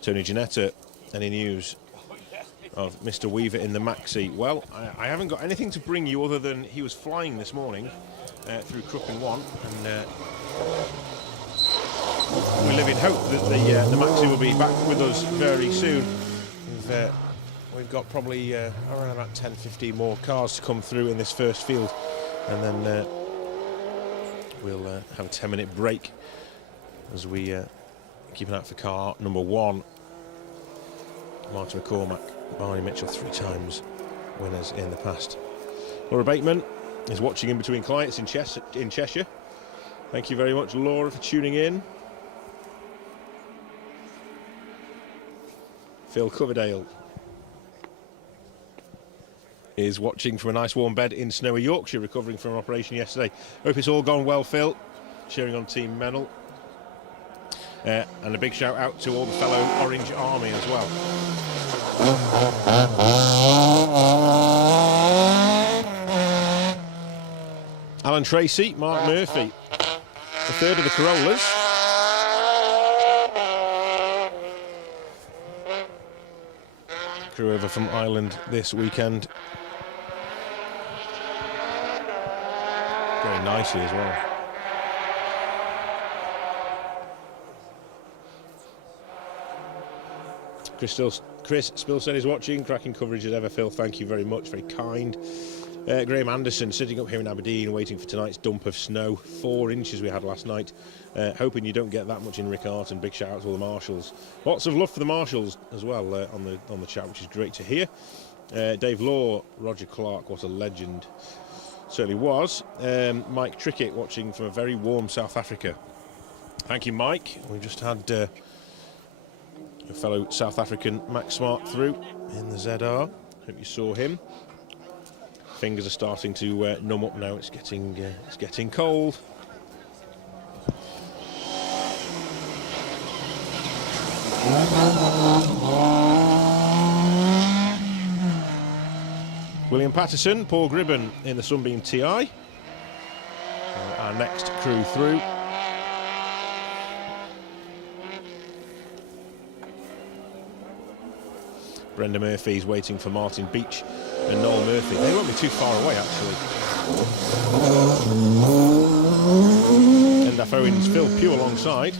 Tony Janetta, any news of Mr. Weaver in the Maxi? Well, I haven't got anything to bring you other than he was flying this morning through Crychan 1, and we live in hope that the Maxi will be back with us very soon. We've got probably around about 10-15 more cars to come through in this first field, and then we'll have a 10-minute break as we keep an eye out for car number 1. Martin McCormack, Barney Mitchell, 3 times winners in the past. Laura Bateman is watching in between clients in Cheshire. Thank you very much, Laura, for tuning in. Phil Coverdale is watching from a nice warm bed in snowy Yorkshire, recovering from an operation yesterday. Hope it's all gone well, Phil. Cheering on Team Mennel. And a big shout out to all the fellow Orange Army as well. Alan Tracy, Mark Murphy, a third of the Corollas. Crew over from Ireland this weekend. Going nicely as well. Chris Spilstead is watching. Cracking coverage as ever, Phil. Thank you very much. Very kind. Graham Anderson sitting up here in Aberdeen waiting for tonight's dump of snow. 4 inches we had last night. Hoping you don't get that much in Riccarton. Big shout out to all the marshals. Lots of love for the marshals as well on the chat, which is great to hear. Dave Law, Roger Clark, what a legend. Certainly was. Mike Trickett watching from a very warm South Africa. Thank you, Mike. We just had a fellow South African Max Smart through in the ZR. Hope you saw him. Fingers are starting to numb up now. It's getting cold. William Patterson, Paul Gribben in the Sunbeam TI. Our next crew through. Brenda Murphy's waiting for Martin Beach and Noel Murphy. They won't be too far away, actually. Endaf Owens, Phil Pugh alongside.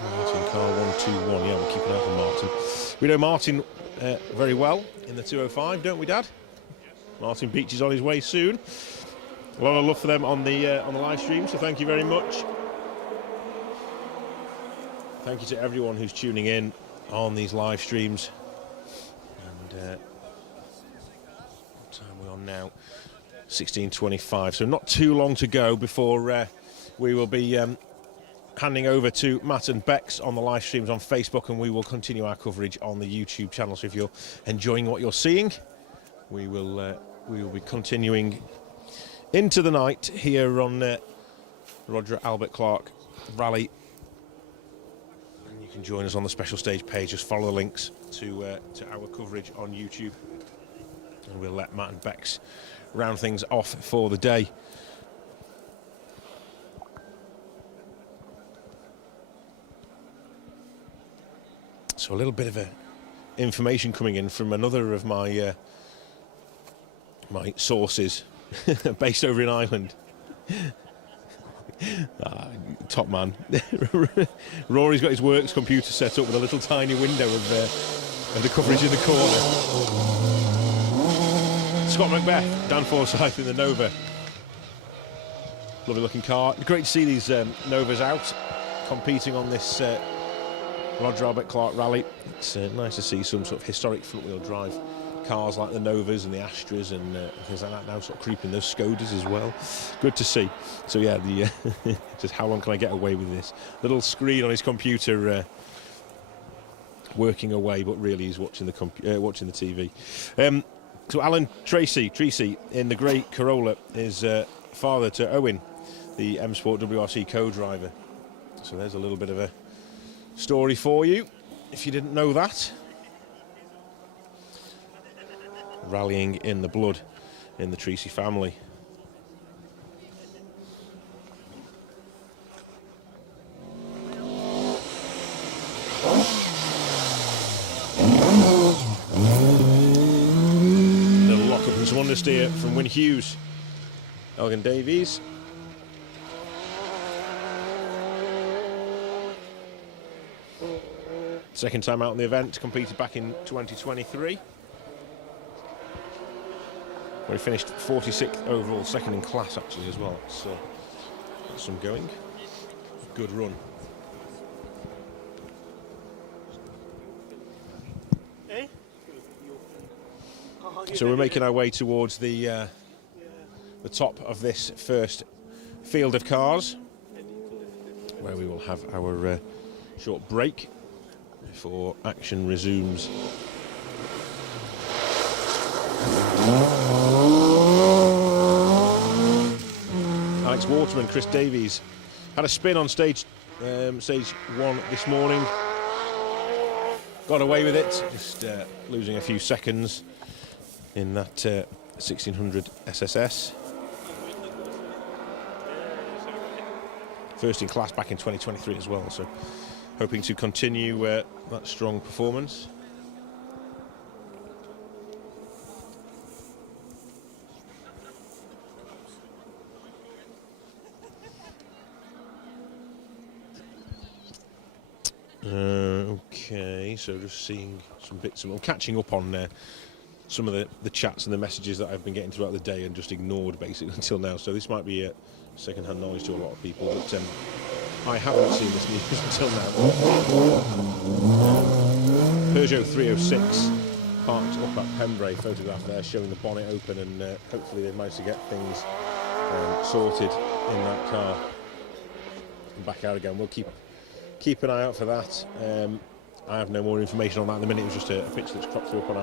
Martin car 121. Yeah, we'll keep an eye on Martin. We know Martin very well in the 205, don't we, Dad? Martin Beach is on his way soon. A lot of love for them on the live stream, so thank you very much. Thank you to everyone who's tuning in on these live streams. And what time are we on now? 16:25. So not too long to go before we will be handing over to Matt and Bex on the live streams on Facebook, and we will continue our coverage on the YouTube channel. So if you're enjoying what you're seeing, we will be continuing into the night here on Roger Albert Clark Rally. You can join us on the special stage page. Just follow the links to our coverage on YouTube, and we'll let Matt and Bex round things off for the day. So a little bit of information coming in from another of my my sources based over in Ireland. Top man. Rory's got his works computer set up with a little tiny window of the coverage in the corner. Scott Macbeth, Dan Forsyth in the Nova. Lovely looking car. Great to see these Novas out competing on this Roger Albert Clark Rally. It's nice to see some sort of historic front wheel drive cars like the Novas and the Astras and things like that now sort of creeping, those Skodas as well. Good to see. So yeah, the just how long can I get away with this? Little screen on his computer working away, but really he's watching the watching the TV. So Alan Tracy in the grey Corolla is father to Owen, the M Sport WRC co-driver. So there's a little bit of a story for you if you didn't know that. Rallying in the blood in the Tracy family. Little lock up and some understeer from Wyn Hughes. Elgin Davies. Second time out in the event, completed back in 2023. Where he finished 46th overall, second in class actually as well. So that's some going. Good run. So we're making our way towards the top of this first field of cars, where we will have our short break before action resumes. Alex Waterman, Chris Davies had a spin on stage 1 this morning. Got away with it, just losing a few seconds in that 1600 SSS. First in class back in 2023 as well, so hoping to continue that strong performance. Okay, so just seeing some bits of, I'm catching up on some of the chats and the messages that I've been getting throughout the day and just ignored basically until now. So this might be a second-hand knowledge to a lot of people, but I haven't seen this news until now. Peugeot 306 parked up at Pembrey, photograph there showing the bonnet open, and hopefully they've managed to get things sorted in that car and back out again. We'll keep an eye out for that. I have no more information on that at the minute. It was just a picture that's cropped through up on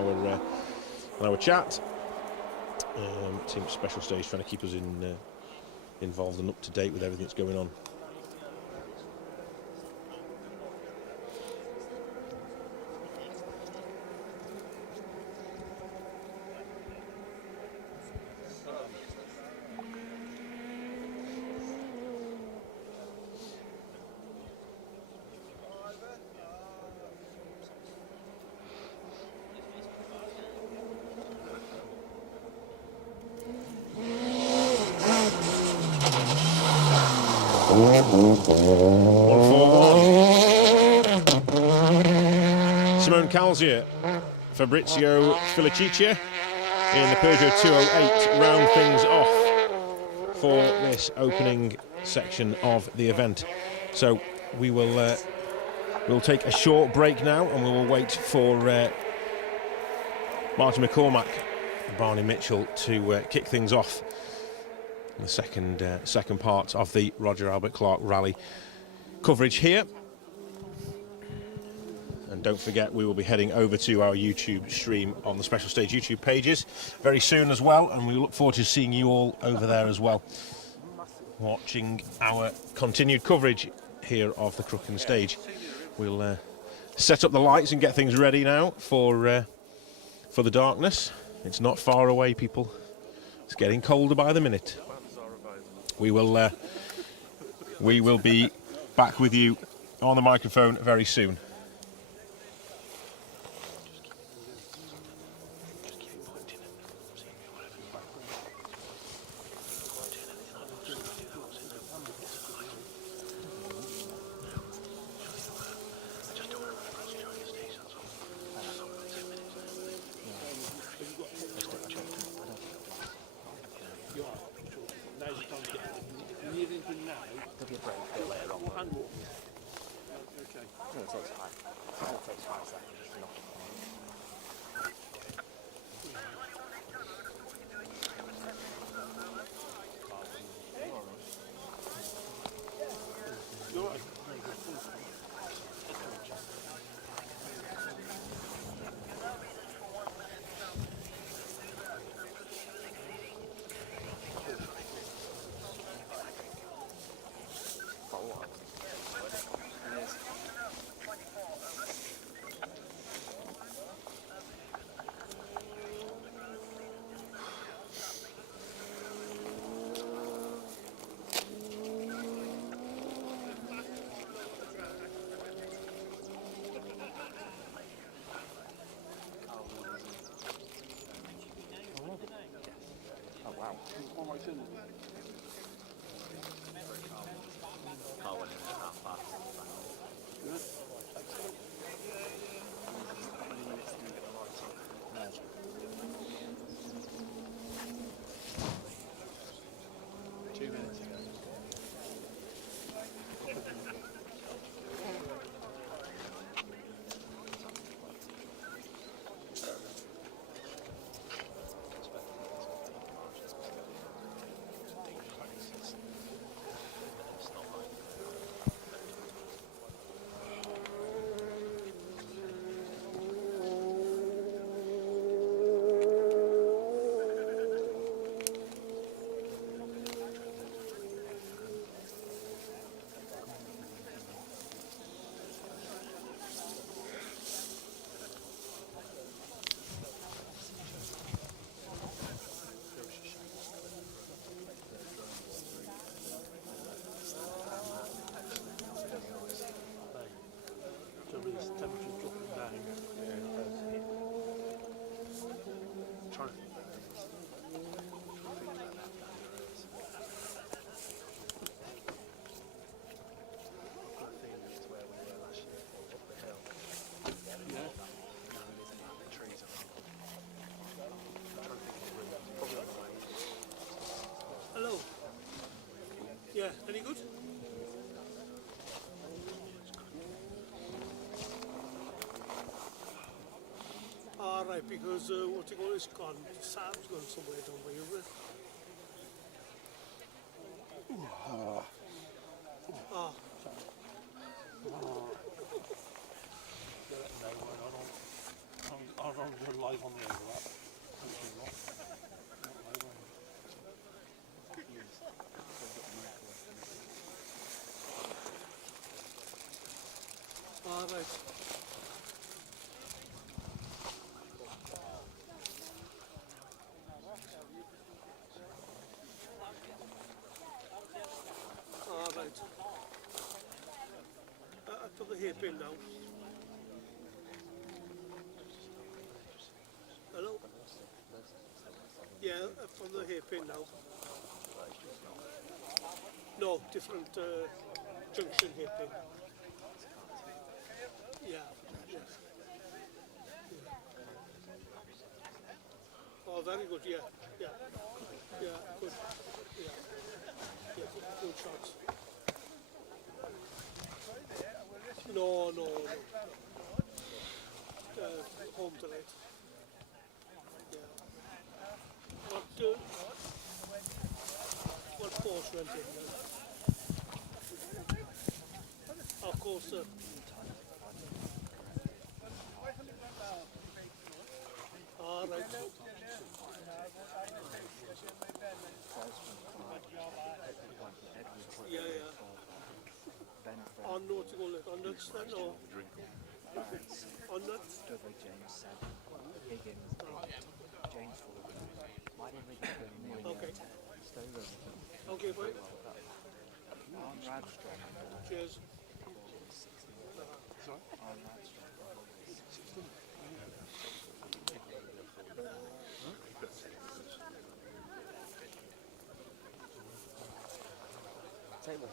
our chat. Team Special Stage trying to keep us involved and up to date with everything that's going on. Simone Calzier, Fabrizio Feliciccia in the Peugeot 208 round things off for this opening section of the event. So we'll take a short break now, and we will wait for Martin McCormack and Barney Mitchell to kick things off in the second part of the Roger Albert Clark Rally coverage here. And don't forget, we will be heading over to our YouTube stream on the Special Stage YouTube pages very soon as well, and we look forward to seeing you all over there as well, watching our continued coverage here of the Crychan stage. We'll set up the lights and get things ready now for the darkness. It's not far away, people. It's getting colder by the minute. We will be back with you on the microphone very soon. any good? Alright, because what you call is gone. Sam's gone somewhere down by you. Ah. I'm going live on the overlap. Alright. Alright. I took the hairpin now. Hello? Yeah, from the hairpin now. No, different junction hairpin. Yeah, yes. Yeah. Oh, very good, yeah, yeah. Yeah, good. Yeah, yeah, good shots. No, no, no. Home tonight. Yeah. What course went in then? Of course, sir. All right. Yeah, yeah. On no to go left. On nuts then, or? On nuts? Okay. Okay, boy. Cheers. Table.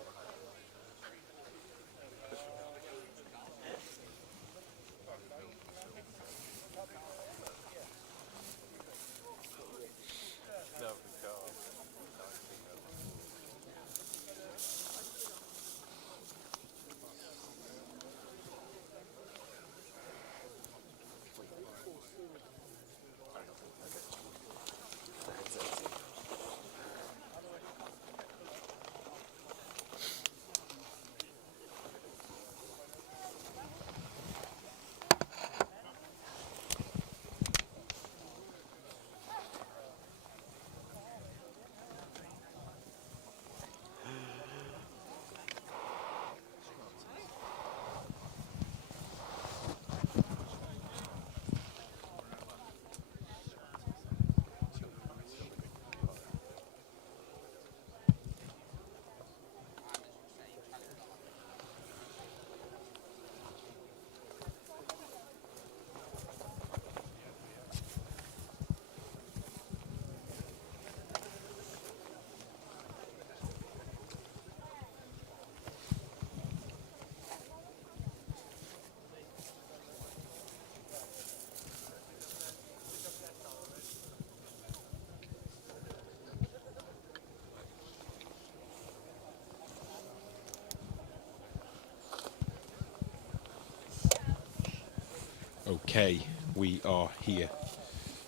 Okay, we are here.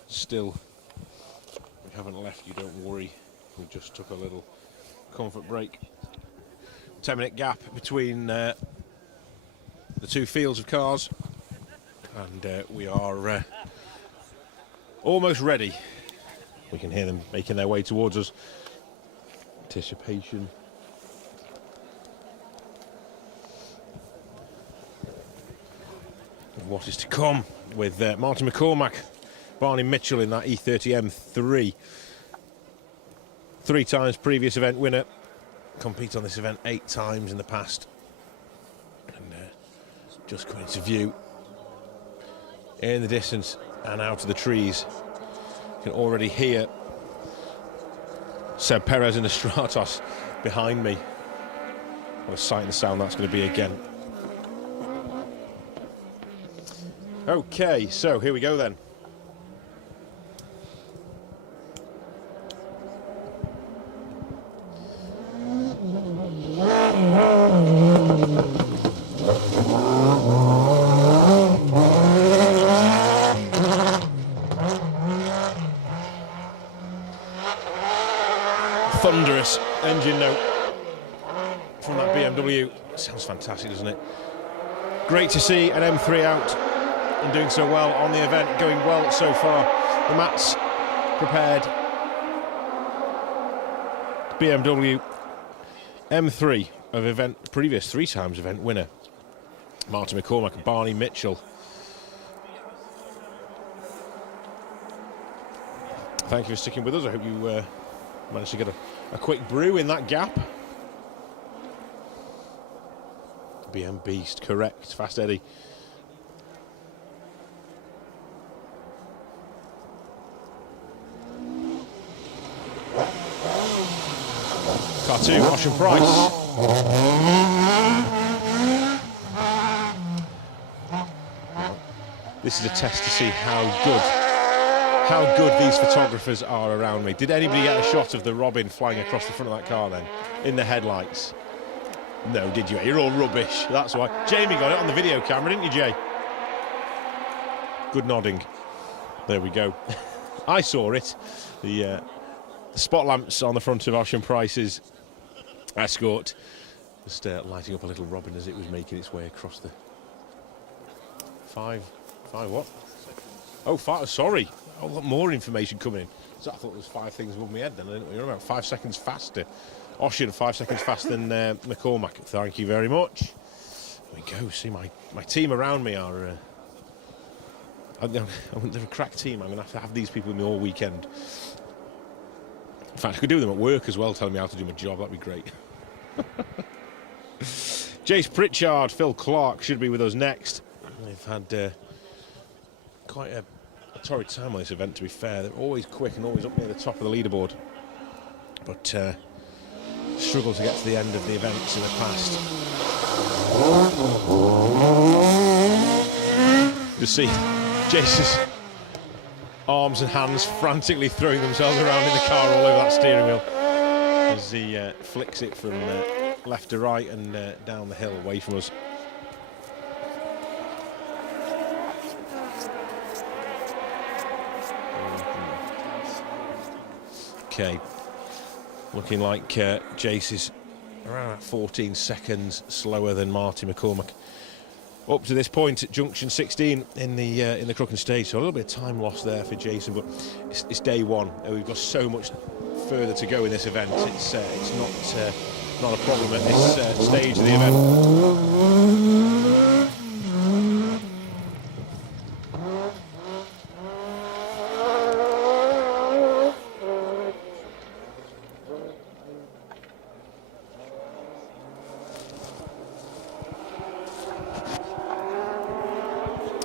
Still, we haven't left you, don't worry. We just took a little comfort break. 10-minute gap between the two fields of cars, and we are almost ready. We can hear them making their way towards us. Anticipation. What is to come with Martin McCormack, Barney Mitchell in that E30 M3. 3 times previous event winner, compete on this event 8 times in the past. And just coming into view in the distance and out of the trees. You can already hear Seb Perez in the Stratos behind me. What a sight and sound that's going to be again. Okay, so here we go then. thunderous engine note from that BMW. Sounds fantastic, doesn't it? Great to see an M3 out and doing so well on the event, going well so far. The Matt's prepared BMW M3 of event, previous 3 times event winner Martin McCormack and Barney Mitchell. Thank you for sticking with us. I hope you managed to get a quick brew in that gap. BM Beast, correct. Fast Eddie. Car 2, Ocean Price. This is a test to see how good these photographers are around me. Did anybody get a shot of the Robin flying across the front of that car then? In the headlights? No, did you? You're all rubbish, that's why. Jamie got it on the video camera, didn't you, Jay? Good nodding. There we go. I saw it. The spot lamps on the front of Ocean Price's Escort just lighting up a little Robin as it was making its way across the... Five what? Oh, 5, sorry. A lot more information coming in. So I thought there was 5 things above my head then. I didn't know you're about 5 seconds faster. Ocean, 5 seconds faster than McCormack. Thank you very much. There we go. See, my team around me are... they're a crack team. I'm going to have these people with me all weekend. In fact, I could do them at work as well, telling me how to do my job. That'd be great. Jace Pritchard, Phil Clark should be with us next. They've had quite a torrid time on this event, to be fair. They're always quick and always up near the top of the leaderboard. But struggled to get to the end of the events in the past. Just see Jace's arms and hands frantically throwing themselves around in the car all over that steering wheel as he flicks it from left to right and down the hill away from us. Okay, looking like Jace is around 14 seconds slower than Marty McCormack. Up to this point at junction 16 in the Crychan stage, so a little bit of time lost there for Jason, but it's day one. We've got so much further to go in this event. It's not a problem at this stage of the event.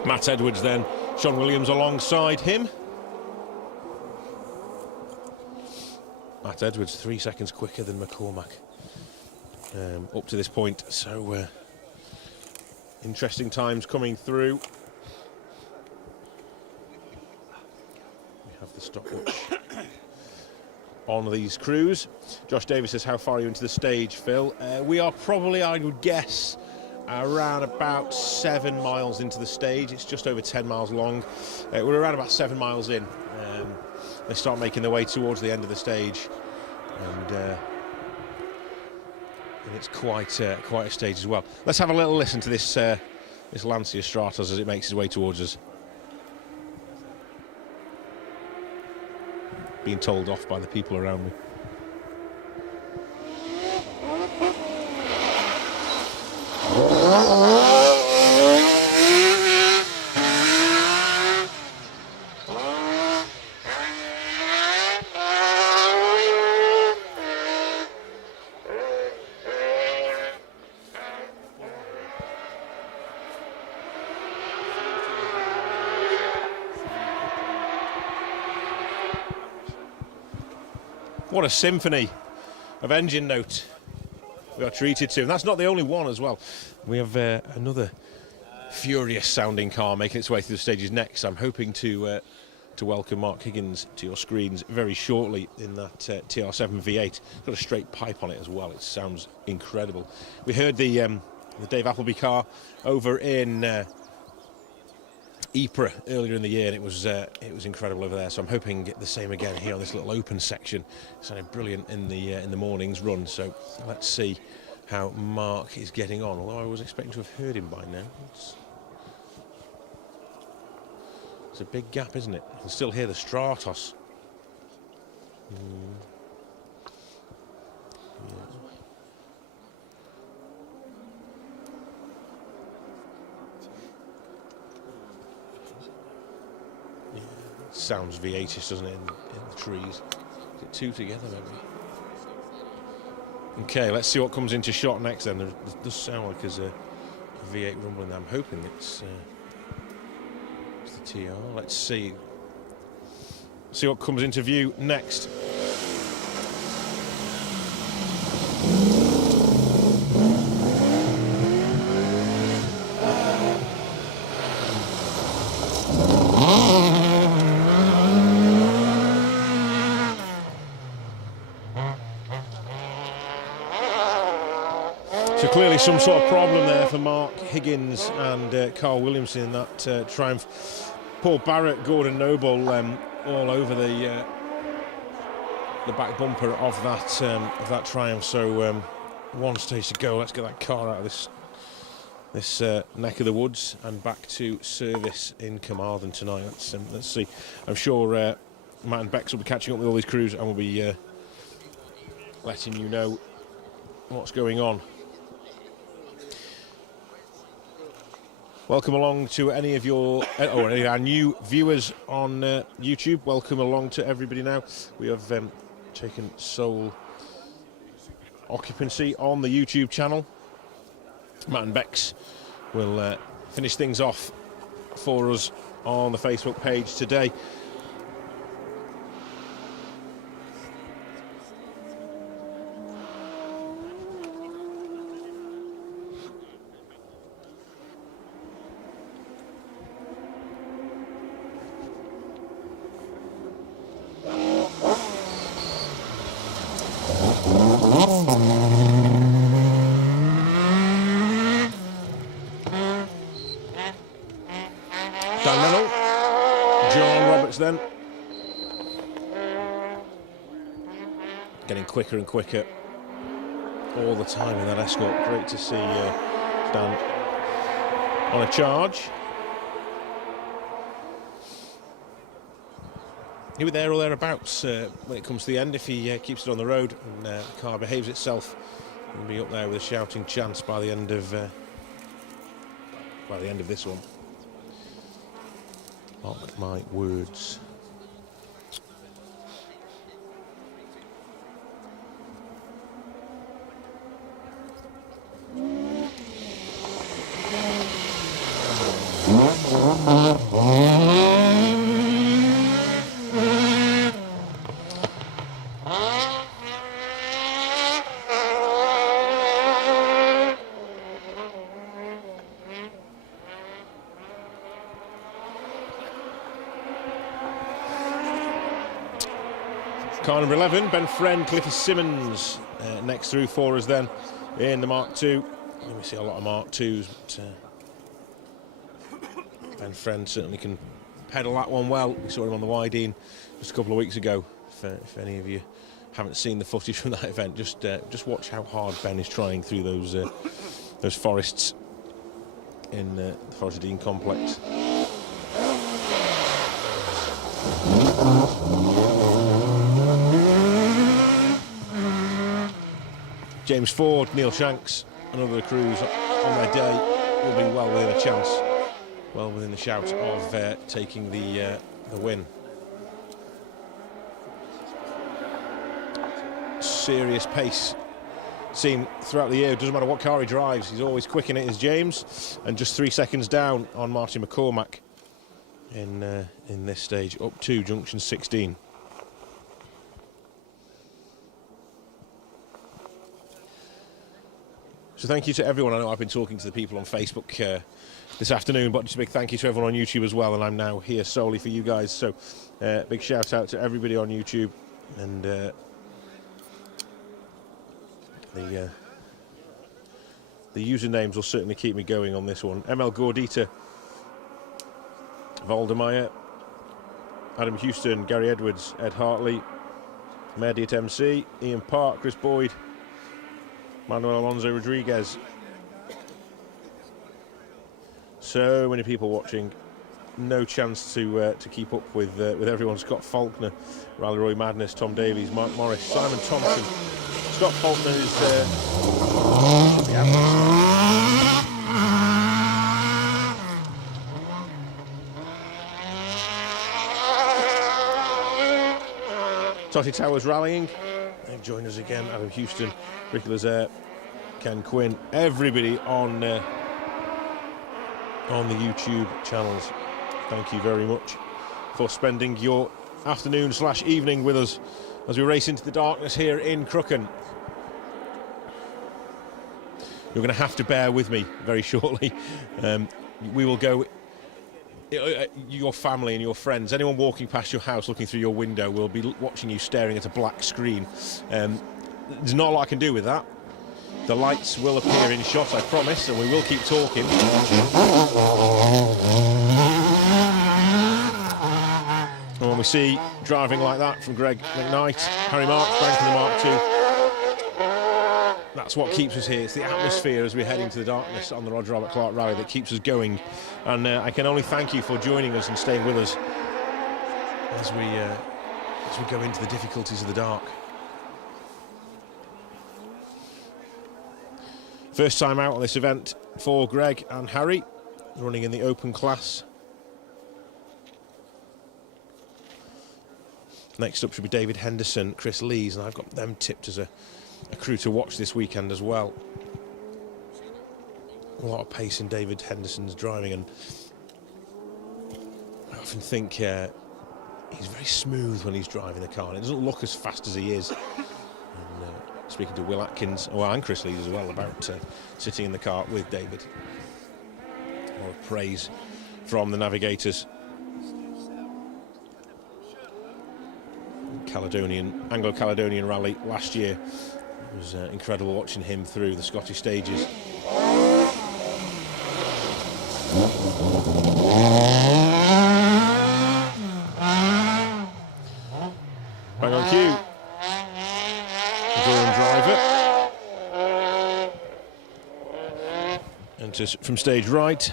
Matt Edwards then, Sean Williams alongside him. Matt Edwards 3 seconds quicker than McCormack up to this point, so interesting times coming through. We have the stopwatch on these crews. Josh Davis says, how far are you into the stage, Phil? We are probably, I would guess, around about 7 miles into the stage. It's just over 10 miles long. We're around about 7 miles in. They start making their way towards the end of the stage, and it's quite a stage as well. Let's have a little listen to this Lancia Stratos as it makes its way towards us. Being told off by the people around me. What a symphony of engine note we are treated to. And that's not the only one as well. We have another furious sounding car making its way through the stages next. I'm hoping to welcome Mark Higgins to your screens very shortly in that TR7 V8. It's got a straight pipe on it as well. It sounds incredible. We heard the Dave Appleby car over in Ypres earlier in the year, and it was incredible over there. So I'm hoping the same again here on this little open section. It sounded brilliant in the morning's run. So let's see how Mark is getting on. Although I was expecting to have heard him by now. It's a big gap, isn't it? You can still hear the Stratos. Sounds V8ish, doesn't it, in the trees? Is it two together, maybe? Okay, let's see what comes into shot next then. It does sound like there's a V8 rumbling there. I'm hoping it's the TR. Let's see what comes into view next. So clearly some sort of problem there for Mark Higgins and Carl Williamson in that triumph. Paul Barrett, Gordon Noble, all over the back bumper of that triumph. So one stage to go. Let's get that car out of this neck of the woods and back to service in Carmarthen tonight. Let's see. I'm sure Matt and Bex will be catching up with all these crews and will be letting you know what's going on. Welcome along to any of your or any of our new viewers on YouTube. Welcome along to everybody now. We have taken sole occupancy on the YouTube channel. Matt and Bex will finish things off for us on the Facebook page today. Then getting quicker and quicker all the time in that Escort. Great to see Dan on a charge. He was there or thereabouts when it comes to the end. If he keeps it on the road and the car behaves itself, he'll be up there with a shouting chance by the end of this one. Mark my words. Car number 11, Ben Friend, Cliffy Simmons next through for us then in the Mark II. We see a lot of Mark IIs, but Ben Friend certainly can pedal that one well. We saw him on the Wydeen just a couple of weeks ago. If any of you haven't seen the footage from that event, just watch how hard Ben is trying through those forests in the Forest of Dean complex. James Ford, Neil Shanks and other crews on their day will be well within a chance, well within the shout of taking the win. Serious pace seen throughout the year. It doesn't matter what car he drives, he's always quick in it as James, and just 3 seconds down on Martin McCormack in this stage up to junction 16. So thank you to everyone. I know I've been talking to the people on Facebook this afternoon, but just a big thank you to everyone on YouTube as well, and I'm now here solely for you guys. So big shout out to everybody on YouTube, and the usernames will certainly keep me going on this one. ML Gordita Valdemeyer, Adam Houston, Gary Edwards, Ed Hartley, Mehdi at MC, Ian Park, Chris Boyd, Manuel Alonso Rodriguez. So many people watching. No chance to keep up with everyone. Scott Faulkner, Rally Roy Madness, Tom Davies, Mark Morris, Simon Thompson. Scott Faulkner is Totty Towers rallying. They've joined us again. Adam Houston, Ricky Lazaire, Ken Quinn, everybody on the YouTube channels. Thank you very much for spending your afternoon/evening with us as we race into the darkness here in Crychan. You're going to have to bear with me very shortly. We will go. Your family and your friends, anyone walking past your house looking through your window will be watching you staring at a black screen. There's not a lot I can do with that. The lights will appear in shot, I promise, and we will keep talking. And when we see driving like that from Greg McKnight, Harry Marks, banking the Mark II, that's what keeps us here. It's the atmosphere as we're heading to the darkness on the Roger Robert Clark Rally that keeps us going. And I can only thank you for joining us and staying with us as we go into the difficulties of the dark. First time out on this event for Greg and Harry, running in the open class. Next up should be David Henderson, Chris Lees, and I've got them tipped as a crew to watch this weekend as well. A lot of pace in David Henderson's driving, and I often think he's very smooth when he's driving the car, and it doesn't look as fast as he is. And, speaking to Will Atkins, and Chris Lees as well, about sitting in the car with David. A lot of praise from the navigators. Anglo-Caledonian rally last year. It was incredible watching him through the Scottish stages. Bang on cue. The Durham driver. Enters from stage right.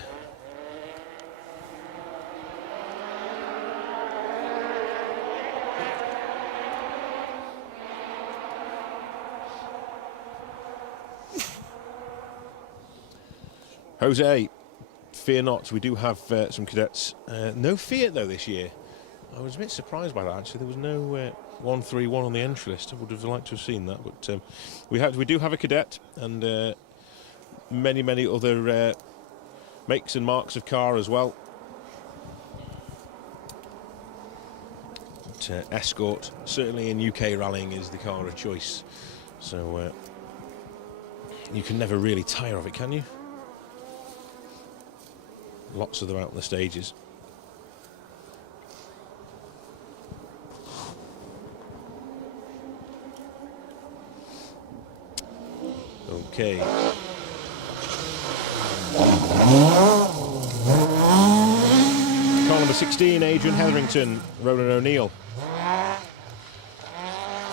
Jose, fear not, we do have some cadets. No Fiat though this year. I was a bit surprised by that actually. There was no 131 on the entry list. I would have liked to have seen that, but we do have a cadet and many other makes and marks of car as well. But, Escort, certainly in UK rallying, is the car of choice. So you can never really tire of it, can you? Lots of them out on the stages. Okay. Car number 16, Adrian Hetherington, Roland O'Neill.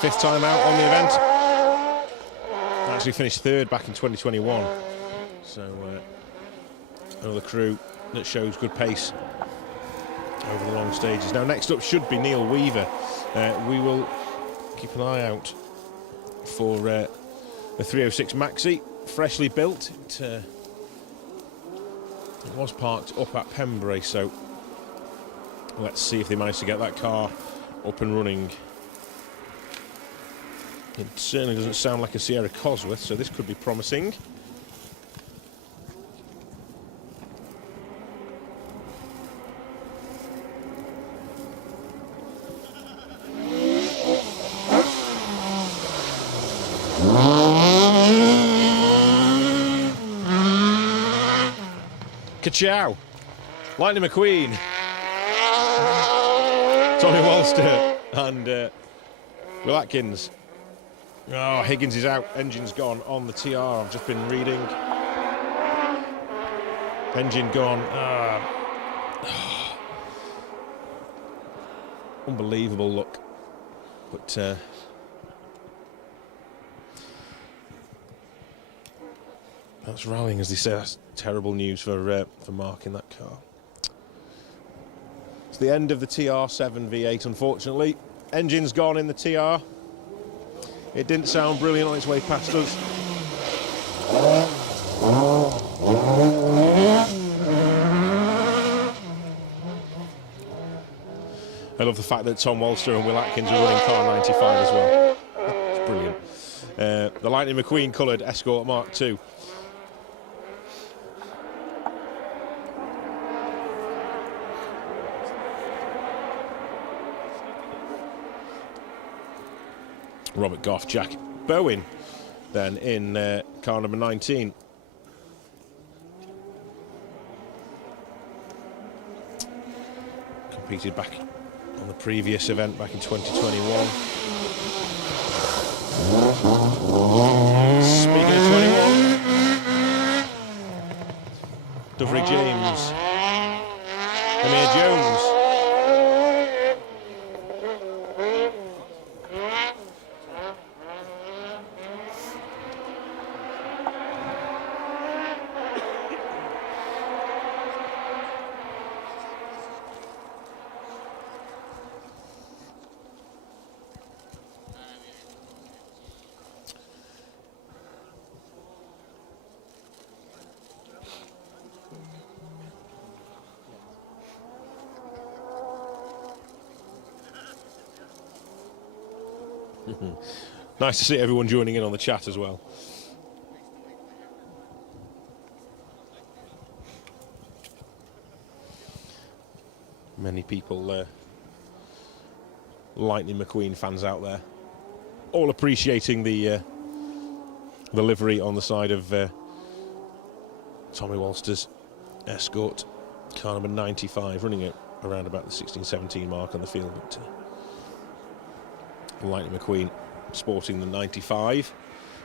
Fifth time out on the event. Actually finished third back in 2021. So another crew that shows good pace over the long stages. Now next up should be Neil Weaver. We will keep an eye out for the 306 Maxi, freshly built. It was parked up at Pembrey, so let's see if they manage to get that car up and running. It certainly doesn't sound like a Sierra Cosworth, so this could be promising. Ka-chow! Lightning McQueen, Tommy Walster and Will Atkins. Oh, Higgins is out, engine's gone on the TR, I've just been reading. Engine gone. unbelievable look. But that's rallying, as they say. That's terrible news for Mark in that car. It's the end of the TR7 V8, unfortunately. Engine's gone in the TR. It didn't sound brilliant on its way past us. I love the fact that Tom Walster and Will Atkins are running car 95 as well. It's brilliant. The Lightning McQueen coloured Escort Mark II. Robert Goff, Jack Bowen, then in car number 19. Competed back on the previous event back in 2021. Speaking of 21, Dovry James, Amir Jones. Nice to see everyone joining in on the chat as well. Many people, Lightning McQueen fans out there, all appreciating the livery on the side of Tommy Walster's Escort, car number 95, running it around about the 16-17 mark on the field. But Lightning McQueen sporting the 95,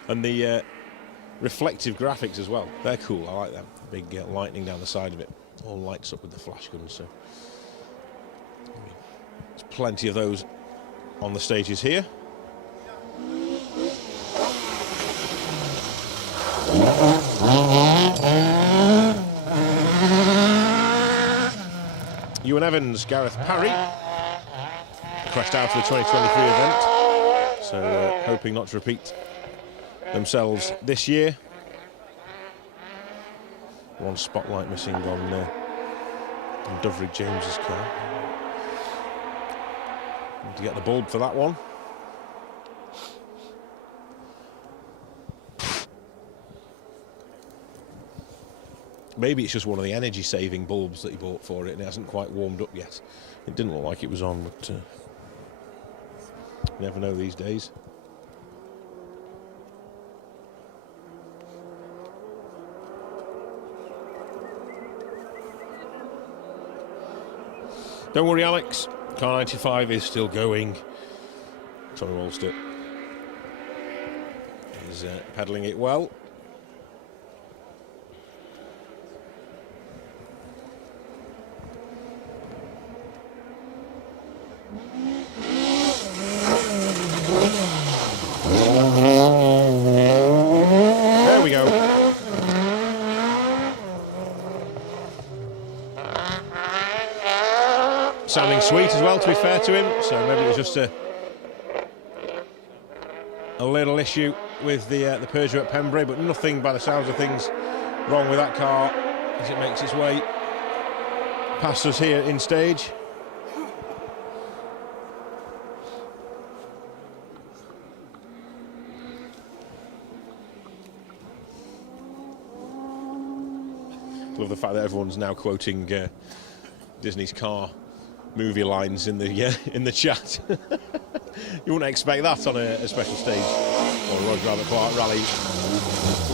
and the reflective graphics as well. They're cool. I like that big lightning down the side of it. All lights up with the flash guns. So there's plenty of those on the stages here. Ewan Evans, Gareth Parry, crashed out of the 2023 event. So hoping not to repeat themselves this year. One spotlight missing on Dovry James's car. Need to get the bulb for that one. Maybe it's just one of the energy-saving bulbs that he bought for it, and it hasn't quite warmed up yet. It didn't look like it was on, but you never know these days. Don't worry, Alex. Car 95 is still going. Tommy Walster is pedalling it well. Sounding sweet as well, to be fair to him, so maybe it was just a little issue with the Peugeot at Pembrey, but nothing by the sounds of things wrong with that car as it makes its way past us here in stage. Love the fact that everyone's now quoting Disney's car movie lines in the chat. You wouldn't expect that on a special stage or a Roger Albert Clark Rally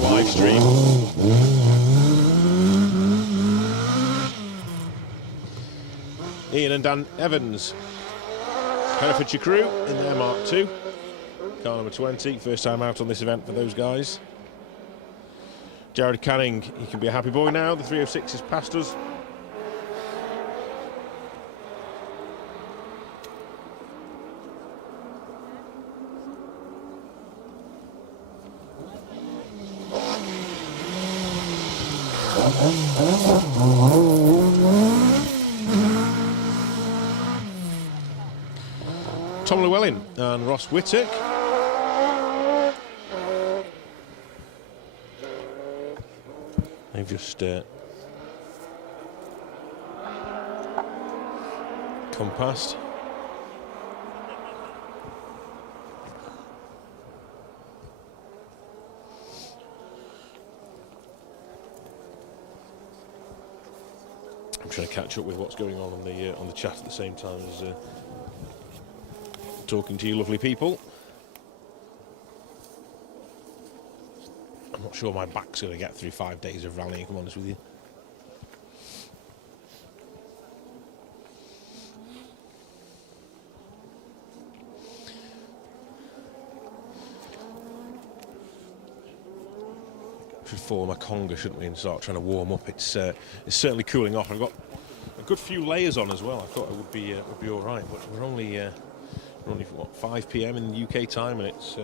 live stream. Ian and Dan Evans, Herefordshire crew in their Mark II, car number 20, first time out on this event for those guys. Jared Canning, he can be a happy boy now. The 306 is past us. Tom Llewellyn and Ross Whittock. They've just come past. I'm trying to catch up with what's going on the chat at the same time as talking to you lovely people. I'm not sure my back's going to get through 5 days of rallying, if I'm honest with you. Should follow my conga, shouldn't we, and start trying to warm up. It's certainly cooling off. I've got a good few layers on as well. I thought it would be all right, but we're only what, 5 p.m. in the UK time, and it's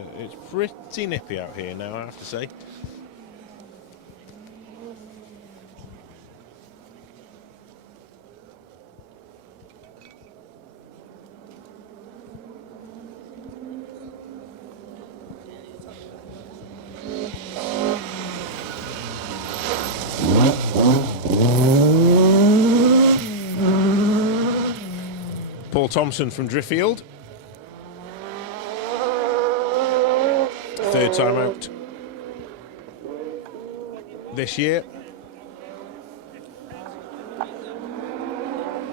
pretty nippy out here now, I have to say. Paul Thompson from Driffield. Third time out this year.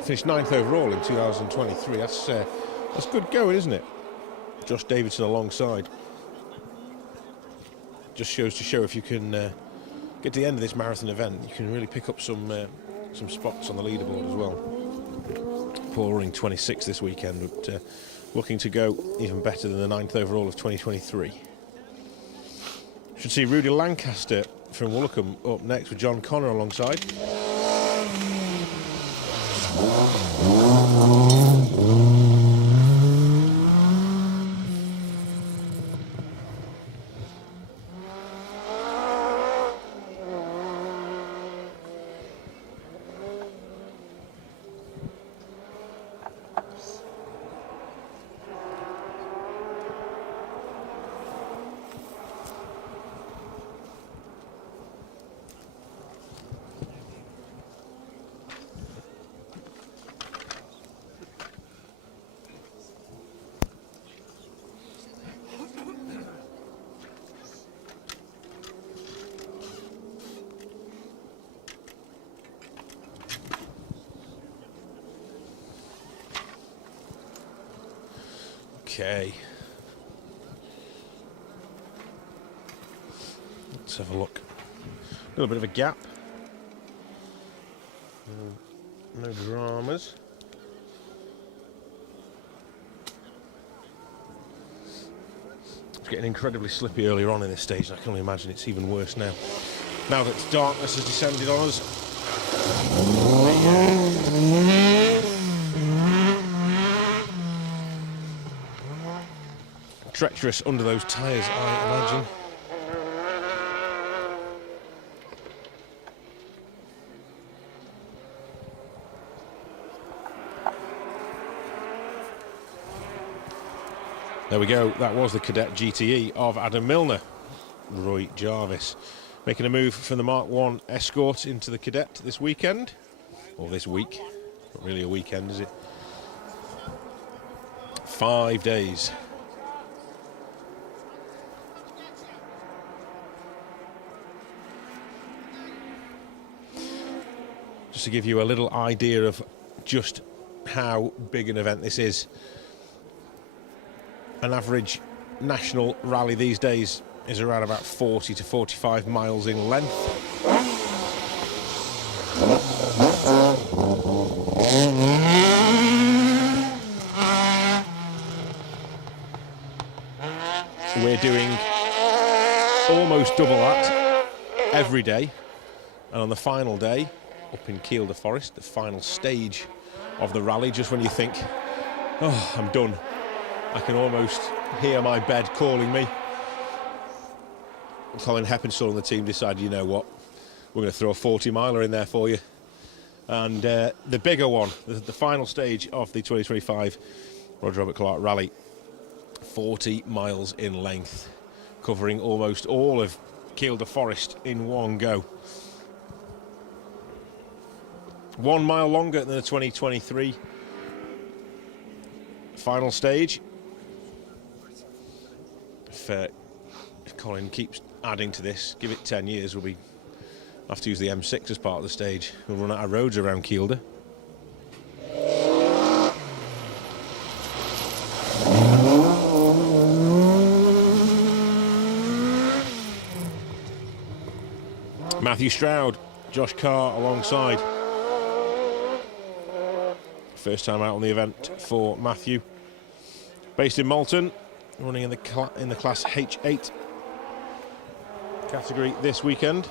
Finished 9th overall in 2023. That's good going, isn't it? Josh Davidson alongside. Just shows to show if you can get to the end of this marathon event, you can really pick up some spots on the leaderboard as well. Paul running 26 this weekend, but looking to go even better than the 9th overall of 2023. Should see Rudy Lancaster from Woolacombe up next with John Connor alongside. Okay. Let's have a look. A little bit of a gap. No dramas. It's getting incredibly slippy earlier on in this stage, and I can only imagine it's even worse now. Now that darkness has descended on us. Treacherous under those tyres, I imagine. There we go, that was the Cadet GTE of Adam Milner. Roy Jarvis making a move from the Mark 1 Escort into the Cadet this weekend. Or this week. Not really a weekend, is it? 5 days. Just to give you a little idea of just how big an event this is. An average national rally these days is around about 40 to 45 miles in length. We're doing almost double that every day, and on the final day up in Kielder Forest, the final stage of the rally, just when you think, oh, I'm done, I can almost hear my bed calling me, Colin Heppenstall and the team decided, you know what, we're going to throw a 40-miler in there for you. And the bigger one, the final stage of the 2025 Roger Robert Clark Rally, 40 miles in length, covering almost all of Kielder Forest in one go. 1 mile longer than the 2023 final stage. If Colin keeps adding to this, give it 10 years, we'll have to use the M6 as part of the stage. We'll run out of roads around Kielder. Matthew Stroud, Josh Carr alongside. First time out on the event for Matthew. Based in Malton, running in the class H8 category this weekend.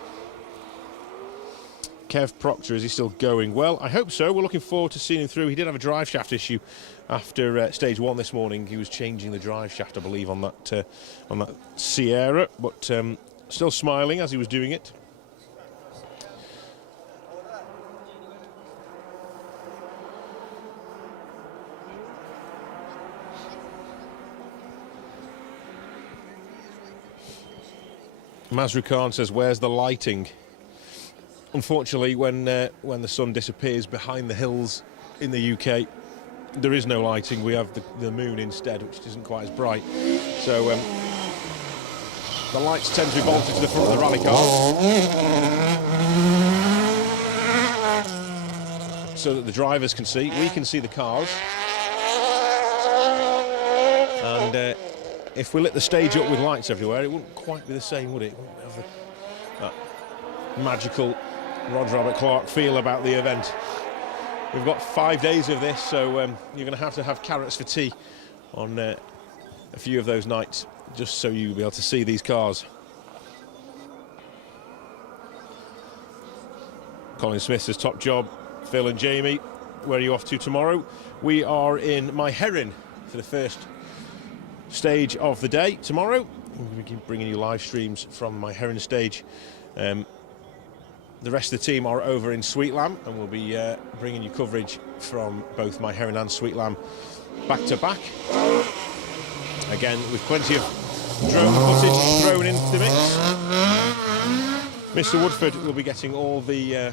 Kev Proctor, is he still going? Well, I hope so. We're looking forward to seeing him through. He did have a drive shaft issue after stage 1 this morning. He was changing the drive shaft, I believe, on that Sierra, but still smiling as he was doing it. Mazru Khan says, "Where's the lighting?" Unfortunately, when the sun disappears behind the hills in the UK, there is no lighting. We have the moon instead, which isn't quite as bright. So the lights tend to be bolted to the front of the rally cars, so that the drivers can see. We can see the cars. And if we lit the stage up with lights everywhere, it wouldn't quite be the same, would it? It wouldn't have that magical Roger Robert Clark feel about the event. We've got 5 days of this, so you're going to have carrots for tea on a few of those nights, just so you'll be able to see these cars. Colin Smith says, "Top job, Phil and Jamie. Where are you off to tomorrow?" We are in My Heron for the first stage of the day tomorrow. We're going to be bringing you live streams from My Heron stage. The rest of the team are over in Sweet Lamb, and we'll be bringing you coverage from both My Heron and Sweet Lamb back to back. Again, with plenty of drone footage thrown into the mix. Mr. Woodford will be getting all the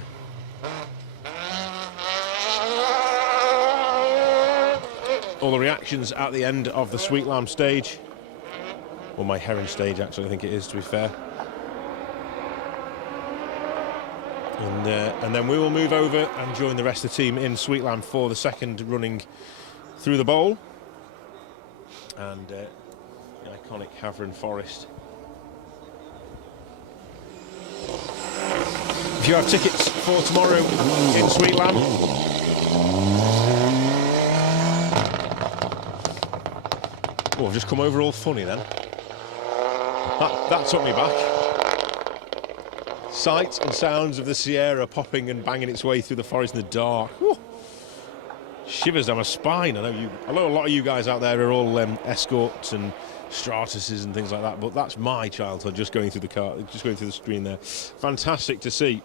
reactions at the end of the Sweet Lamb stage, or My Heron stage, actually, I think it is, to be fair. And then we will move over and join the rest of the team in Sweet Lamb for the second running through the bowl and the iconic Havering Forest. If you have tickets for tomorrow in Sweet Lamb, oh, I've just come over all funny then. That took me back. Sights and sounds of the Sierra popping and banging its way through the forest in the dark. Whew. Shivers down my spine. I know a lot of you guys out there are all Escorts and Stratuses and things like that, but that's my childhood, just going through the screen there. Fantastic to see.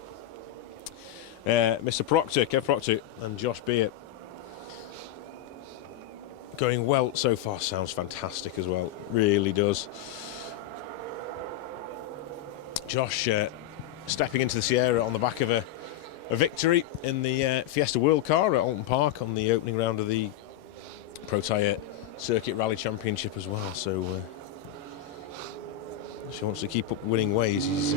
Mr. Proctor, Kev Proctor and Josh Beer going well so far. Sounds fantastic as well, really does. Josh stepping into the Sierra on the back of a victory in the Fiesta World Car at Alton Park on the opening round of the Pro Tyre Circuit Rally Championship as well. So she wants to keep up winning ways. He's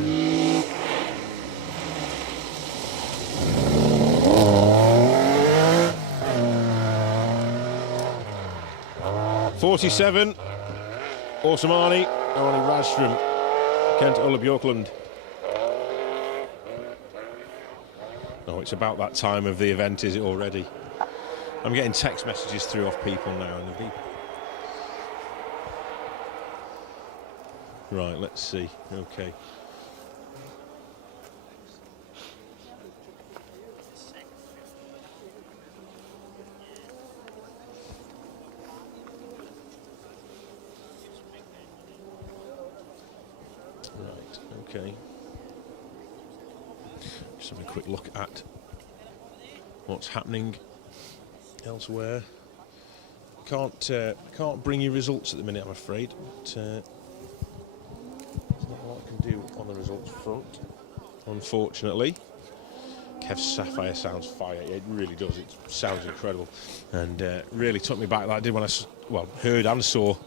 47, Orsamani, Arnie Radstrom, Kent Ulla Björklund. Oh, it's about that time of the event, is it already? I'm getting text messages through off people now. Right, let's see. Okay. Right, okay. Just have a quick look at what's happening elsewhere. Can't bring you results at the minute, I'm afraid. But, there's not a lot I can do on the results front, unfortunately. Kev's Sapphire sounds fire. It really does. It sounds incredible, and really took me back. Like I did when I heard and saw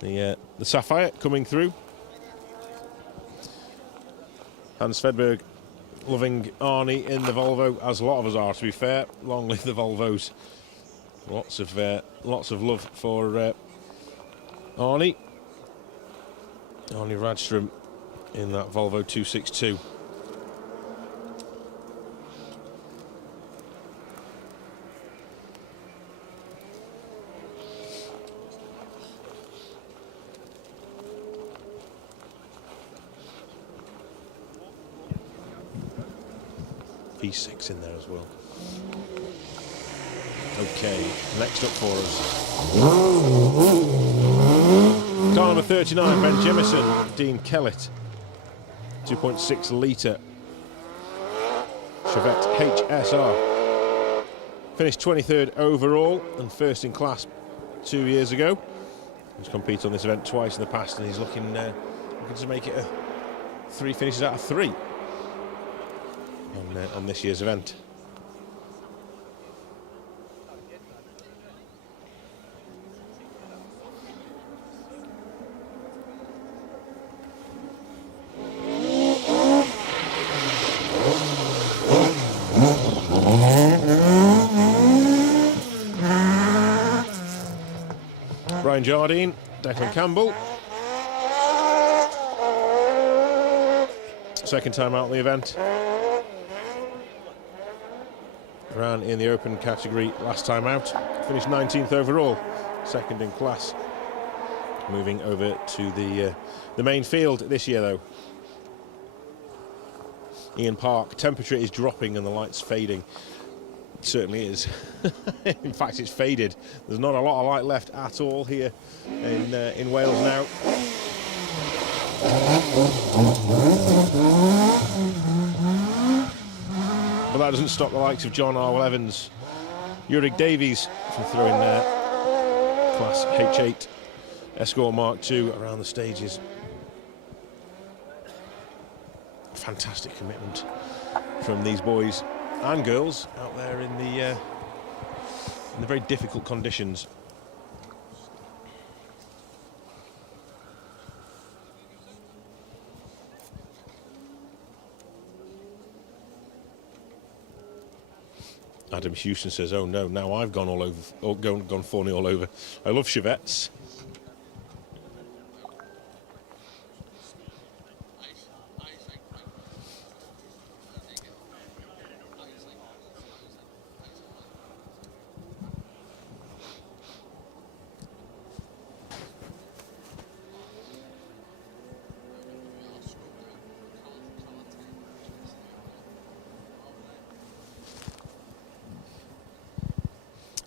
the Sapphire coming through. Hans Svedberg loving Arnie in the Volvo, as a lot of us are, to be fair. Long live the Volvos. Lots of love for Arnie. Arnie Radstrom in that Volvo 262. V6 in there as well. Okay, next up for us, car number 39, Ben Jemison, Dean Kellett, 2.6 litre Chevette HSR. Finished 23rd overall and first in class 2 years ago. He's competed on this event twice in the past, and he's looking to make it 3 finishes out of 3 on this year's event. Brian Jardine, Declan Campbell. Second time out of the event. Ran in the open category last time out. Finished 19th overall, second in class. Moving over to the main field this year, though. Ian Park, temperature is dropping and the light's fading. It certainly is. In fact, it's faded. There's not a lot of light left at all here in Wales now. But that doesn't stop the likes of John Arwell Evans, Yurik Davies from throwing class H8 Escort Mark II around the stages. Fantastic commitment from these boys and girls out there in the very difficult conditions. Adam Houston says, "Oh no, now I've gone all over, gone fawny all over. I love Chevettes."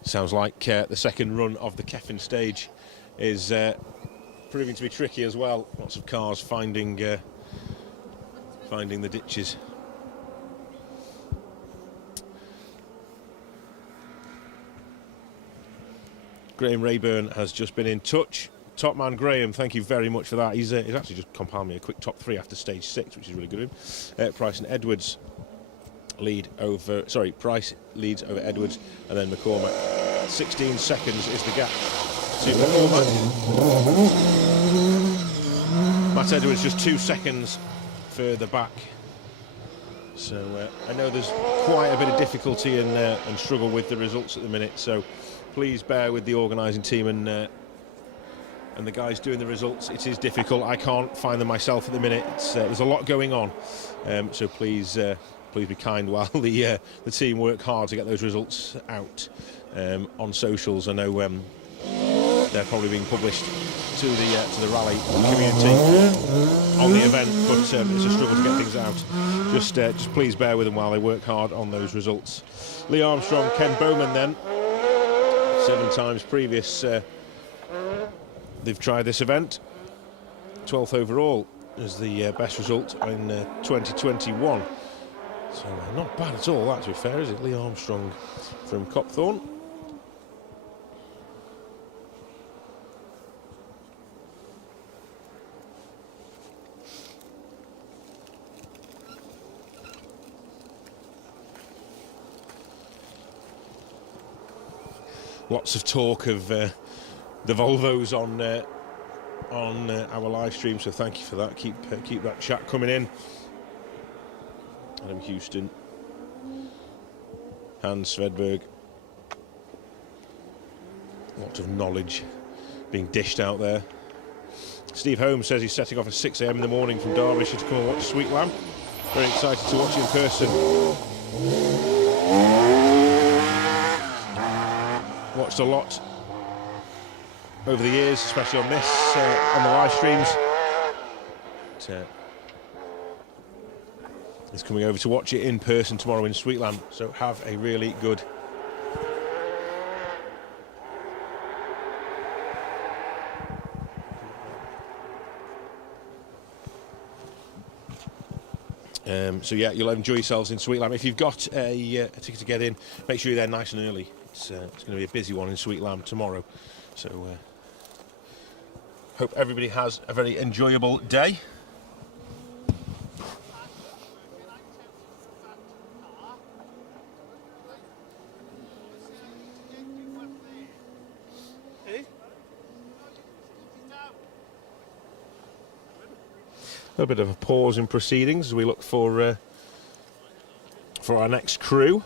Sounds like the second run of the Keffin stage is proving to be tricky as well. Lots of cars finding the ditches. Graham Rayburn has just been in touch. Top man Graham, thank you very much for that. He's actually just compiled me a quick top 3 after stage 6, which is really good of him. Price and Edwards Price leads over Edwards, and then McCormack. 16 seconds is the gap to McCormack. Matt Edwards just 2 seconds further back. So I know there's quite a bit of difficulty and struggle with the results at the minute, so please bear with the organising team and the guys doing the results. It is difficult. I can't find them myself at the minute. There's a lot going on, so please be kind while the team work hard to get those results out on socials. I know they're probably being published to the rally community on the event, but it's a struggle to get things out. Just please bear with them while they work hard on those results. Lee Armstrong, Ken Bowman then, 7 times previous they've tried this event. 12th overall is the best result in 2021. So not bad at all, that, to be fair, is it? Lee Armstrong from Copthorne. Lots of talk of the Volvos on our live stream, so thank you for that. Keep that chat coming in. Adam Houston, Hans Svedberg. Lot of knowledge being dished out there. Steve Holmes says he's setting off at 6 a.m. in the morning from Derbyshire to come and watch Sweet Lamb. Very excited to watch it in person. Watched a lot over the years, especially on this, on the live streams. He's coming over to watch it in person tomorrow in Sweetland, so have a really good so yeah, you'll enjoy yourselves in Sweetlam. If you've got a ticket to get in, make sure you're there nice and early. It's going to be a busy one in Sweetlam tomorrow, so hope everybody has a very enjoyable day. A bit of a pause in proceedings as we look for our next crew.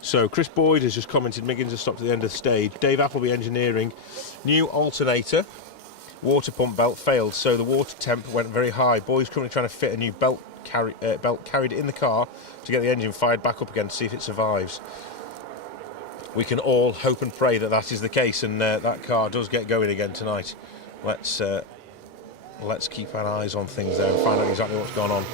So Chris Boyd has just commented Miggins has stopped at the end of the stage. Dave Appleby Engineering, new alternator, water pump belt failed, so the water temp went very high. Boys currently trying to fit a new belt carried in the car to get the engine fired back up again to see if it survives. We can all hope and pray that that is the case and that car does get going again tonight. Let's keep our eyes on things there and find out exactly what's going on.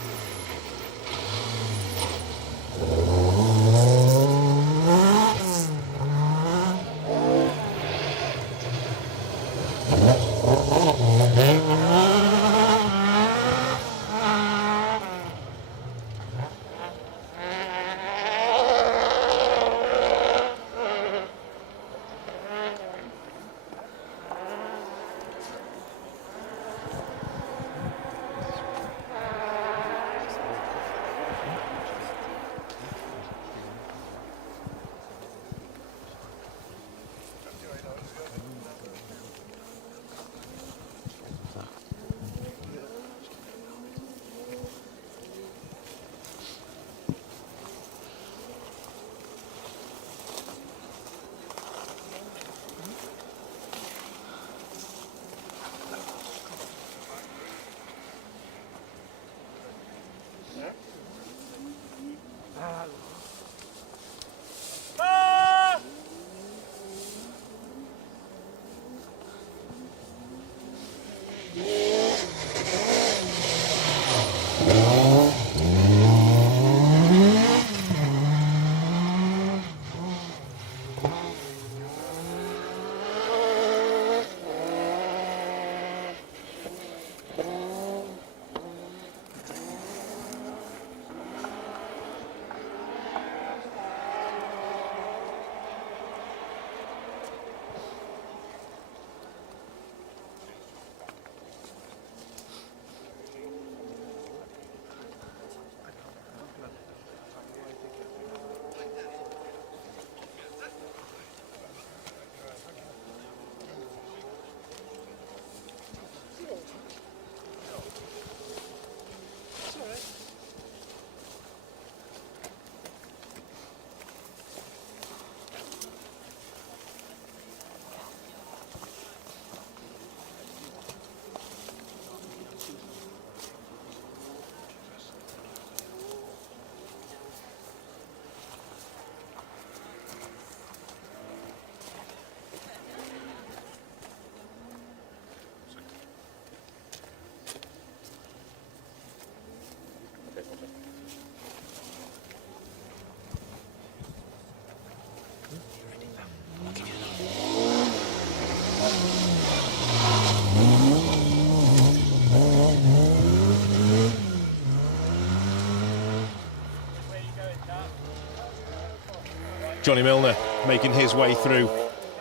Johnny Milner making his way through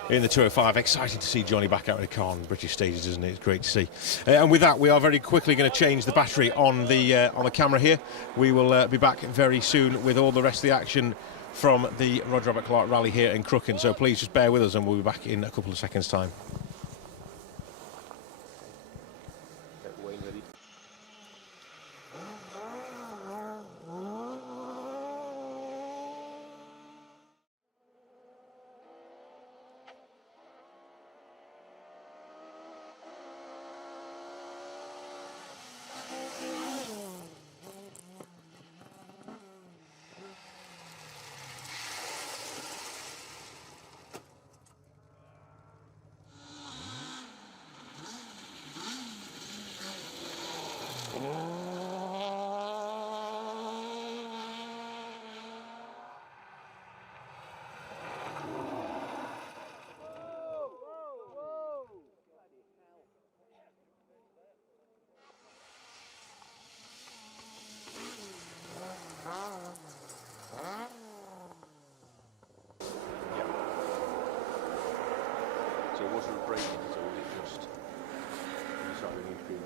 in the 205. Excited to see Johnny back out in a car on British stages, isn't it? It's great to see. And with that, we are very quickly going to change the battery on the camera here. We will be back very soon with all the rest of the action from the Roger Robert Clark Rally here in Crychan. So please just bear with us and we'll be back in a couple of seconds' time. So it wasn't braking, so was it just inside the new screen?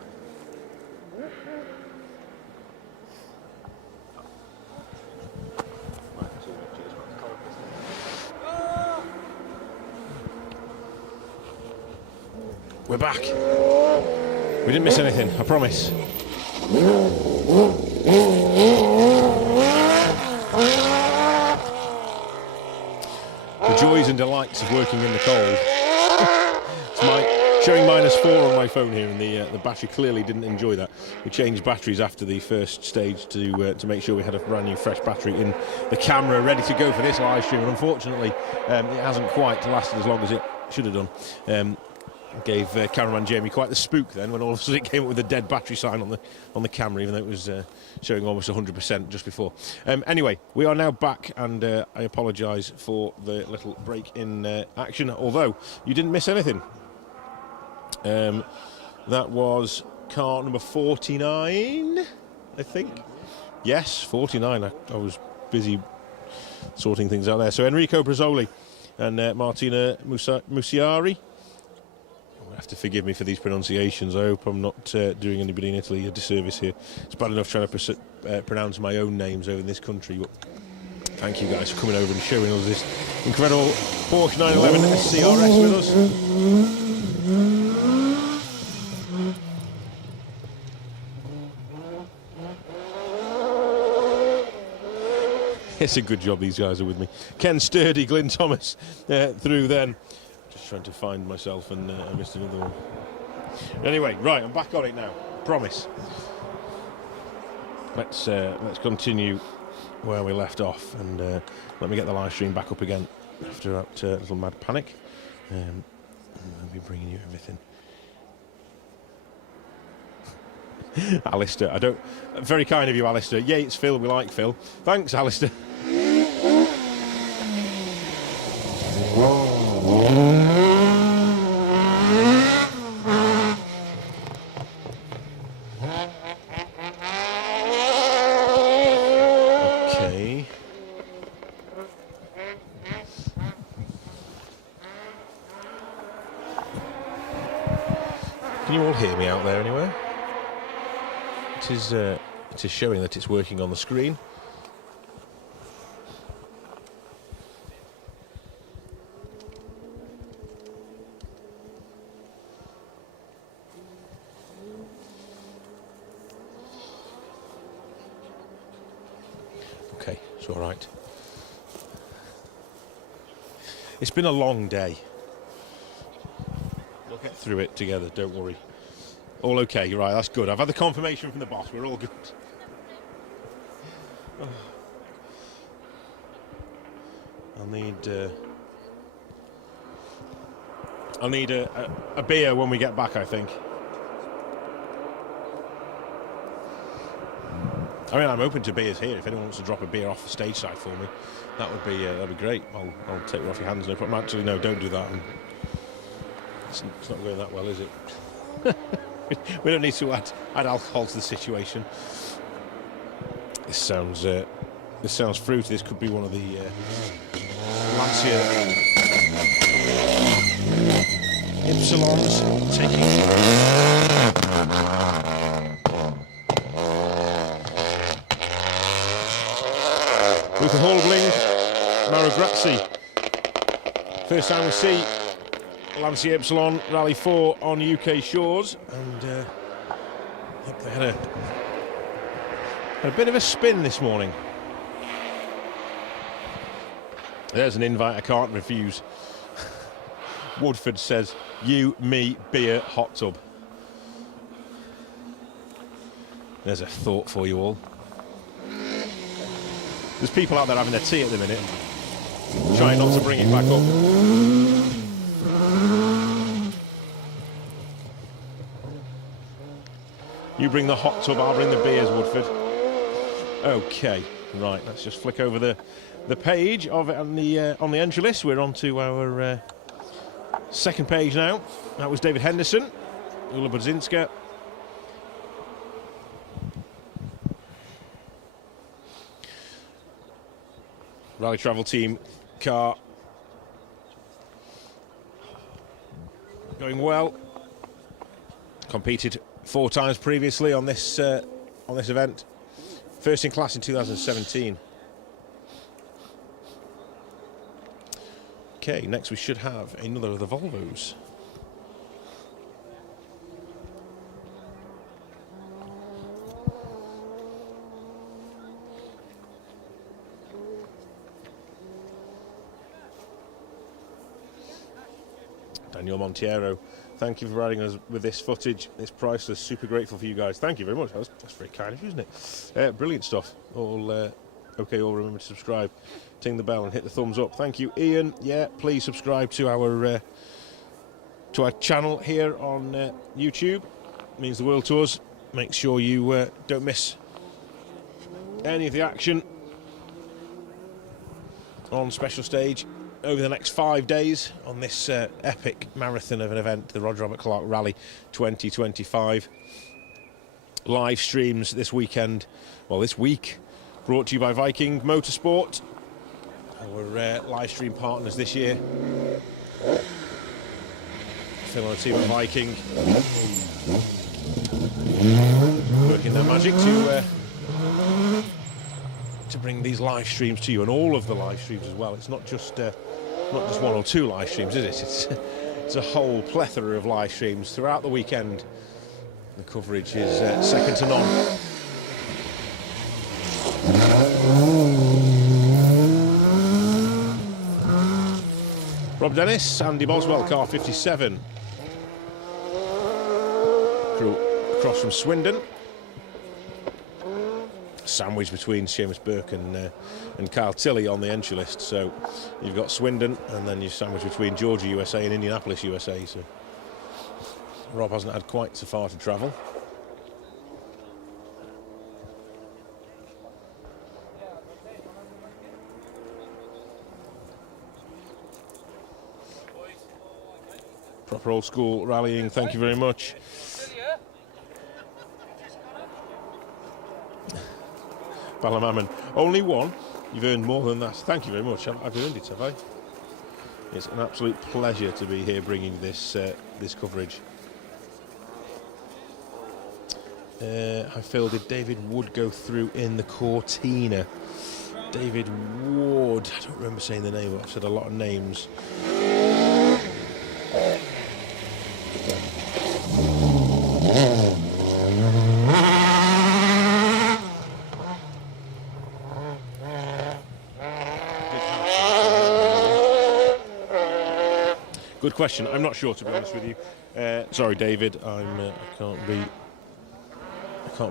We're back. We didn't miss anything, I promise. The joys and delights of working in the cold. It's showing -4 on my phone here, and the battery clearly didn't enjoy that. We changed batteries after the first stage to make sure we had a brand new fresh battery in the camera ready to go for this live stream, and unfortunately it hasn't quite lasted as long as it should have done. Gave cameraman Jamie quite the spook then when all of a sudden it came up with a dead battery sign on the camera, even though it was showing almost 100% just before. Anyway, we are now back, and I apologise for the little break in action, although you didn't miss anything. That was car number 49, I think. Yes, 49. I was busy sorting things out there. So Enrico Brazzoli and Martina Musiari. You'll have to forgive me for these pronunciations. I hope I'm not doing anybody in Italy a disservice here. It's bad enough trying to pronounce my own names over in this country, but thank you guys for coming over and showing us this incredible Porsche 911 CRS with us. It's a good job these guys are with me. Ken Sturdy, Glyn Thomas through then. Just trying to find myself, and I missed another one. Anyway, right, I'm back on it now. Promise. Let's continue where we left off, and let me get the live stream back up again after that little mad panic. I'll be bringing you everything. Alistair, very kind of you, Alistair. Yeah, it's Phil, we like Phil. Thanks, Alistair. Okay. Can you all hear me out there anywhere? It is showing that it's working on the screen. Okay, it's all right. It's been a long day. We'll get through it together, don't worry. All okay, you're right, that's good. I've had the confirmation from the boss, we're all good. Oh. I'll need a beer when we get back, I think. I mean, I'm open to beers here. If anyone wants to drop a beer off the stage side for me, that'd be great. I'll take it off your hands, no problem. Actually, no, don't do that. It's not going that well, is it? We don't need to add alcohol to the situation. This sounds fruity. This could be one of the Lancia Ypsilons taking Luca Holbling, R.A.C. First time we see Lancia Ypsilon Rally 4 on UK shores, and I think they had a bit of a spin this morning. There's an invite I can't refuse. Woodford says, you, me, beer, hot tub. There's a thought for you all. There's people out there having their tea at the minute, trying not to bring it back up. You bring the hot tub, I'll bring the beers, Woodford. Okay, right, let's just flick over the page of it on the entry list. We're on to our second page now. That was David Henderson, Ula Budzinska. Rally Travel Team car going well. Competed 4 times previously on this event. First in class in 2017. Okay, next we should have another of the Volvos. Daniel Montiero, thank you for providing us with this footage. It's priceless, super grateful for you guys. Thank you very much. That's very kind of you, isn't it? Brilliant stuff. All okay, all remember to subscribe, ting the bell and hit the thumbs up. Thank you, Ian. Yeah, please subscribe to our channel here on YouTube. It means the world to us. Make sure you don't miss any of the action on Special Stage over the next 5 days on this epic marathon of an event, the Roger Robert Clark Rally 2025. Live streams this weekend, well, this week, brought to you by Viking Motorsport, our live stream partners this year. Phil and the team at Viking working their magic to bring these live streams to you, and all of the live streams as well. It's not just 1 or 2 live streams, is it? It's a whole plethora of live streams throughout the weekend. The coverage is second to none. Rob Dennis, Andy Boswell, car 57. Crew across from Swindon. Sandwich between Seamus Burke and Kyle Tilley on the entry list. So you've got Swindon, and then you're sandwiched between Georgia, USA and Indianapolis, USA. So Rob hasn't had quite so far to travel. Proper old school rallying, thank you very much. Ballamaman, only one? You've earned more than that. Thank you very much. I've earned it, have I? It's an absolute pleasure to be here bringing this this coverage. I feel, did David Wood go through in the Cortina? David Wood, I don't remember saying the name, but I've said a lot of names. Good question. I'm not sure, to be honest with you. Sorry, David. I can't be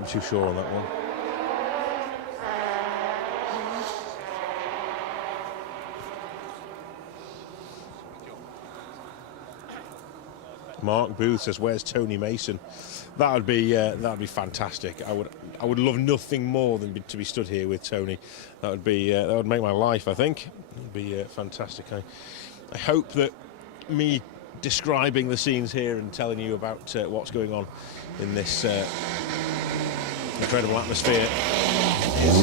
too sure on that one. Mark Booth says, "Where's Tony Mason?" That'd be fantastic. I would love nothing more than to be stood here with Tony. That would make my life. I think it'd be fantastic. I hope that me describing the scenes here and telling you about what's going on in this incredible atmosphere is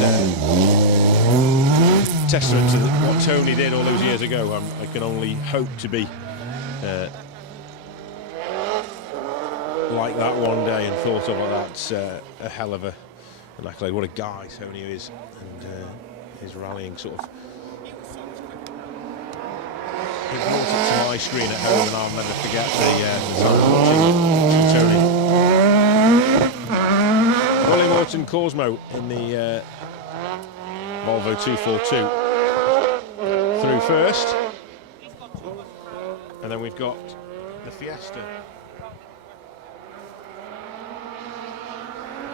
testament to what Tony did all those years ago. I can only hope to be like that one day, and thought of it. That's a hell of an accolade. What a guy Tony is, and his rallying sort of. It brought it to my screen at home, and I'll never forget the time watching Tony. William Orton Cosmo in the Volvo 242 through first, and then we've got the Fiesta.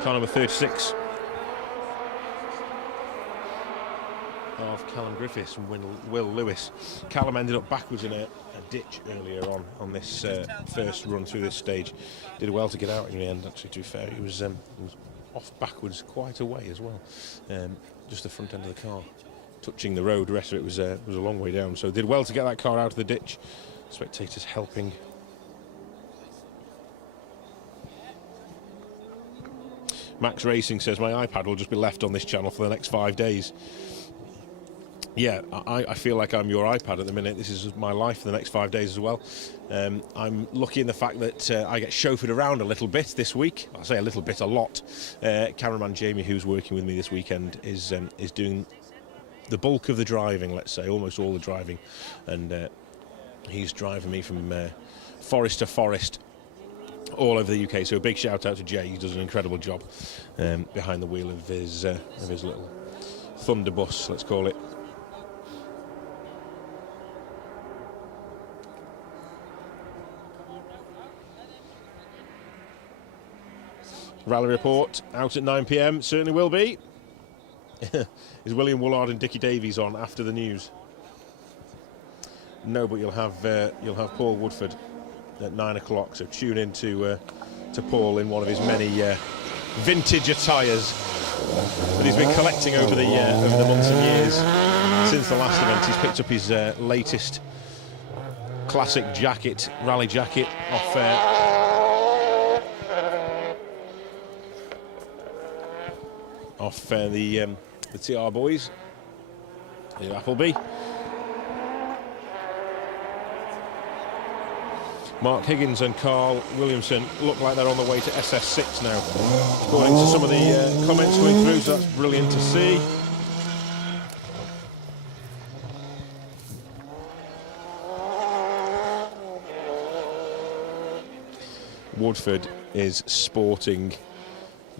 Car number 36 of Callum Griffiths and Will Lewis. Callum ended up backwards in a ditch earlier on this first run through this stage. Did well to get out in the end, actually, to be fair. He was off backwards quite a way as well. Just the front end of the car touching the road. The rest of it was a long way down. So did well to get that car out of the ditch. Spectators helping. Max Racing says, my iPad will just be left on this channel for the next 5 days. Yeah, I feel like I'm your iPad at the minute. This is my life for the next 5 days as well. I'm lucky in the fact that I get chauffeured around a little bit this week. I say a little bit, a lot. Cameraman Jamie, who's working with me this weekend, is doing the bulk of the driving, let's say, almost all the driving. And he's driving me from forest to forest all over the UK. So a big shout out to Jay. He does an incredible job behind the wheel of his little Thunderbus, let's call it. Rally report out at 9 p.m. Certainly will be. Is William Woolard and Dickie Davies on after the news? No, but you'll have Paul Woodford at 9 o'clock. So tune in to Paul in one of his many vintage attires that he's been collecting over the months and years since the last event. He's picked up his latest classic jacket, rally jacket, off the TR boys, the Appleby. Mark Higgins and Carl Williamson look like they're on the way to SS6 now, according to some of the comments coming through, so that's brilliant to see. Woodford is sporting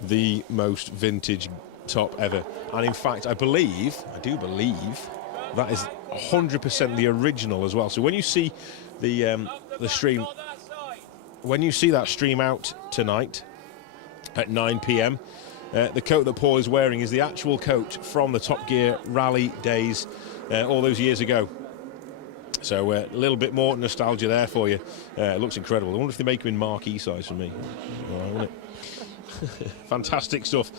the most vintage top ever, and in fact I do believe that is 100% the original as well. So when you see the stream, when you see that stream out tonight at 9 p.m, the coat that Paul is wearing is the actual coat from the Top Gear rally days all those years ago. So a little bit more nostalgia there for you. It looks incredible. I wonder if they make him in marquee size for me. All right, wouldn't it? Fantastic stuff.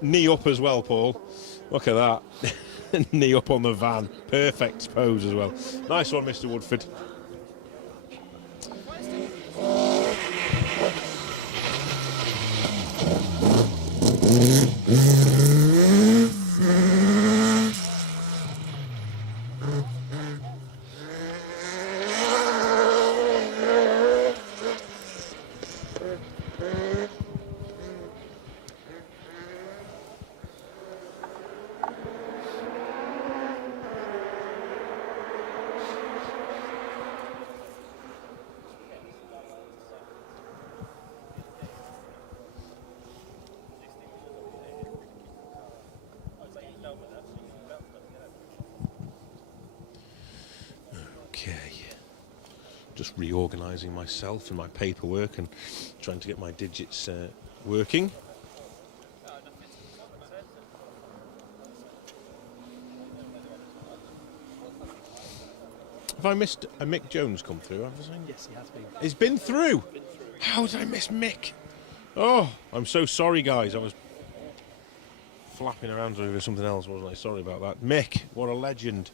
Knee up as well, Paul. Look at that. Knee up on the van. Perfect pose as well. Nice one, Mr. Woodford. Just reorganising myself and my paperwork and trying to get my digits working. Have I missed a Mick Jones come through? Yes, he has been. He's been through? How did I miss Mick? Oh, I'm so sorry, guys. I was flapping around over something else, wasn't I? Sorry about that. Mick, what a legend.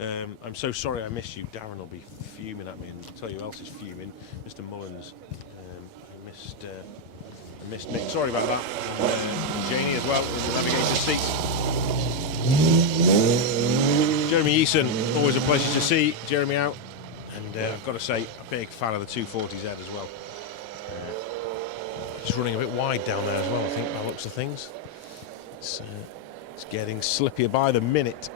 I'm so sorry I missed you. Darren will be fuming at me, and I'll tell you who else is fuming. Mr. Mullins. I missed Mick. Sorry about that. Janie as well in the navigator seat. Jeremy Eason, always a pleasure to see Jeremy out. And I've got to say, a big fan of the 240Z as well. Just running a bit wide down there as well, I think, by the looks of things. It's getting slippier by the minute.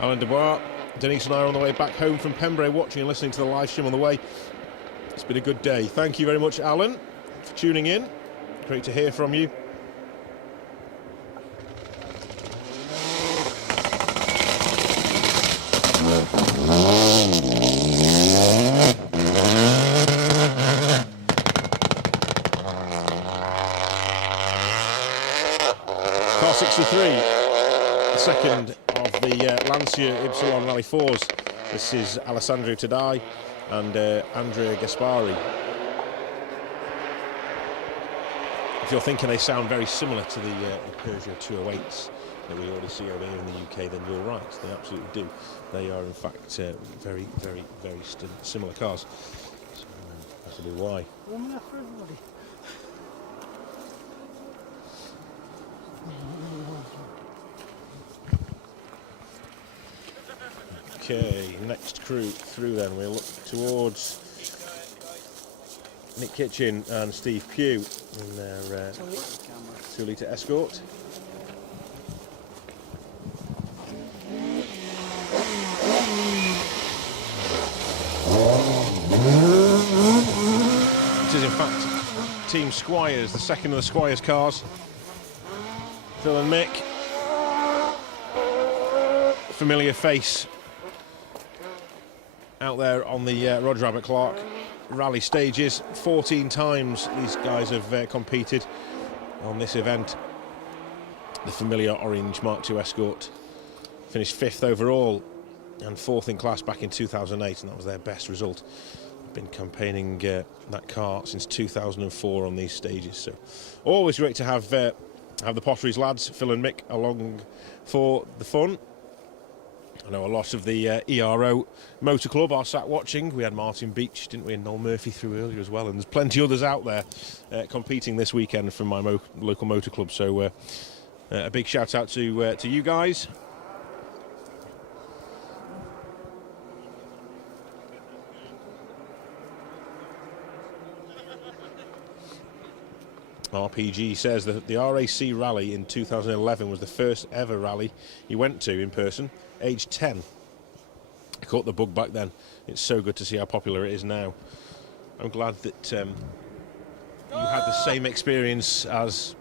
Alan Dubois, Denise and I are on the way back home from Pembrey, watching and listening to the live stream on the way. It's been a good day. Thank you very much, Alan, for tuning in. Great to hear from you. Car 63, second of the Lancia Ypsilon Rally 4s. This is Alessandro Tadai and Andrea Gaspari. If you're thinking they sound very similar to the Peugeot 208s that we already see over here in the UK, then you're right, they absolutely do. They are in fact very, very, very similar cars. So that'll be why. Warm enough for everybody. Okay, next crew through then. We'll look towards Nick Crychan and Steve Pugh in their 2-litre Escort. It is in fact Team Squires, the second of the Squires cars. Phil and Mick. Familiar face out there on the Roger Abbott Clark rally stages. 14 times these guys have competed on this event. The familiar orange Mark II Escort finished 5th overall and 4th in class back in 2008, and that was their best result. Been campaigning that car since 2004 on these stages, so always great to have the Potteries lads, Phil and Mick, along for the fun. I know a lot of the ERO Motor Club are sat watching. We had Martin Beach, didn't we, and Noel Murphy through earlier as well, and there's plenty others out there competing this weekend from my local motor club, so a big shout out to you guys. RPG says that the R.A.C. rally in 2011 was the first ever rally he went to in person, age 10. I caught the bug back then. It's so good to see how popular it is now. I'm glad that you had the same experience as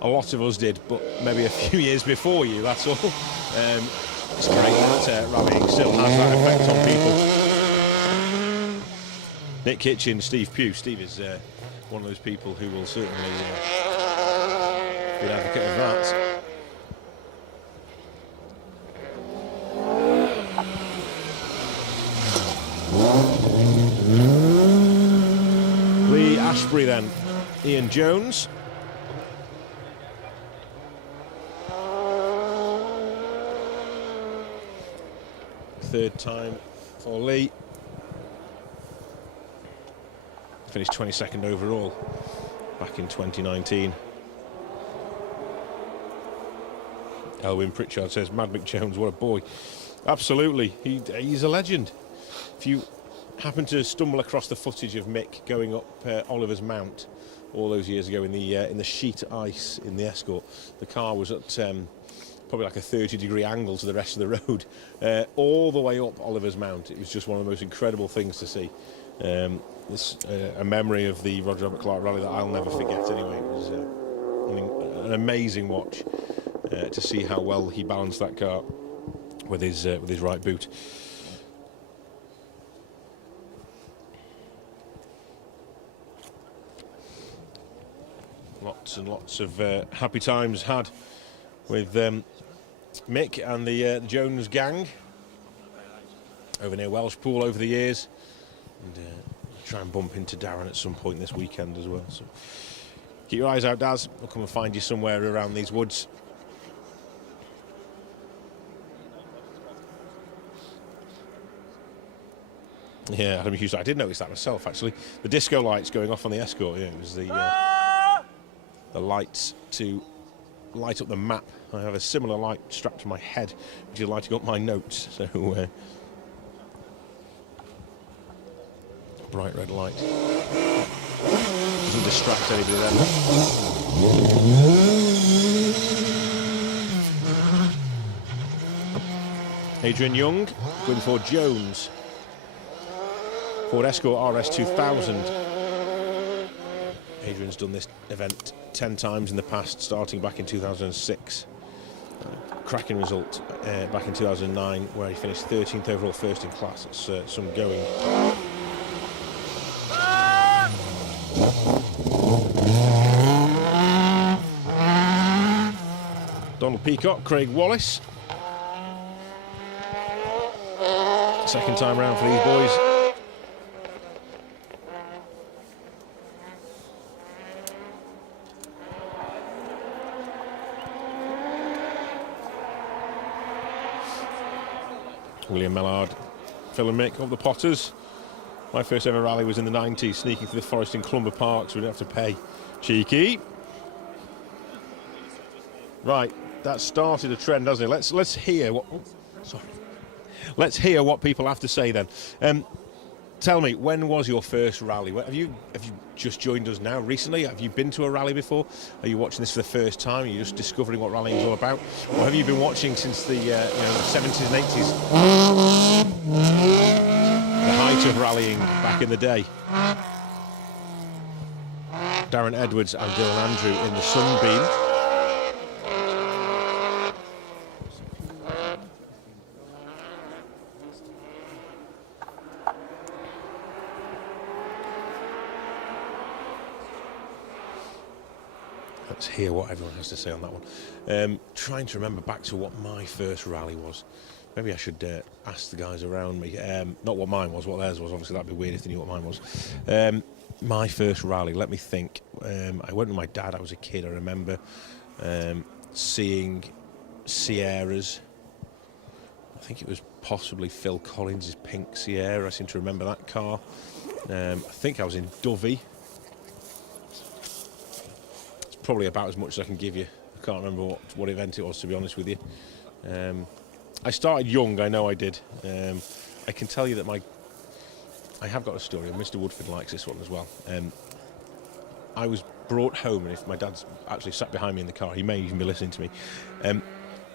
a lot of us did, but maybe a few years before you, that's all. It's great that rallying still has that effect on people. Nick Crychan, Steve Pugh. Steve is one of those people who will certainly be an advocate of that. Lee Ashbury then, Ian Jones. Third time for Lee. Finished 22nd overall back in 2019. Elwyn Pritchard says, Mad Mick Jones, what a boy. Absolutely, he's a legend. If you happen to stumble across the footage of Mick going up Oliver's Mount all those years ago in the sheet ice in the Escort, the car was at probably like a 30-degree angle to the rest of the road, all the way up Oliver's Mount. It was just one of the most incredible things to see. It's a memory of the Roger Abbott Clark rally that I'll never forget anyway. It was an amazing watch to see how well he balanced that car with his right boot. Lots and lots of happy times had with Mick and the Jones gang over near Welshpool over the years, and try and bump into Darren at some point this weekend as well. So keep your eyes out, Daz. We'll come and find you somewhere around these woods. Yeah, Adam Hughes. I did notice that myself, actually. The disco lights going off on the Escort. Yeah, it was the lights to light up the map. I have a similar light strapped to my head, which is lighting up my notes. So, bright red light. Doesn't distract anybody then. Adrian Young, going for Jones. Ford Escort RS 2000. Adrian's done this event 10 times in the past, starting back in 2006. Cracking result back in 2009, where he finished 13th overall, first in class. It's some going. Donald Peacock, Craig Wallace. Second time round for these boys. William Mellard, Phil and Mick of the Potters. My first ever rally was in the 90s, sneaking through the forest in Clumber Park, so we didn't have to pay. Cheeky. Right, that started a trend, hasn't it? Let's hear what. Oh, sorry. Let's hear what people have to say then. Tell me, when was your first rally? Have you just joined us now recently? Have you been to a rally before? Are you watching this for the first time? Are you just discovering what rallying is all about? Or have you been watching since the 70s and 80s? The height of rallying back in the day. Darren Edwards and Dylan Andrew in the Sunbeam. Let's hear what everyone has to say on that one. Trying to remember back to what my first rally was. Maybe I should ask the guys around me. Not what mine was, what theirs was. Obviously, that'd be weird if they knew what mine was. My first rally, let me think. I went with my dad. I was a kid, I remember. Seeing Sierras. I think it was possibly Phil Collins' pink Sierra. I seem to remember that car. I think I was in Dovey. Probably about as much as I can give you. I can't remember what event it was, to be honest with you. I started young, I know I did. I can tell you that I have got a story, and Mr. Woodford likes this one as well. I was brought home, and if my dad's actually sat behind me in the car, he may even be listening to me.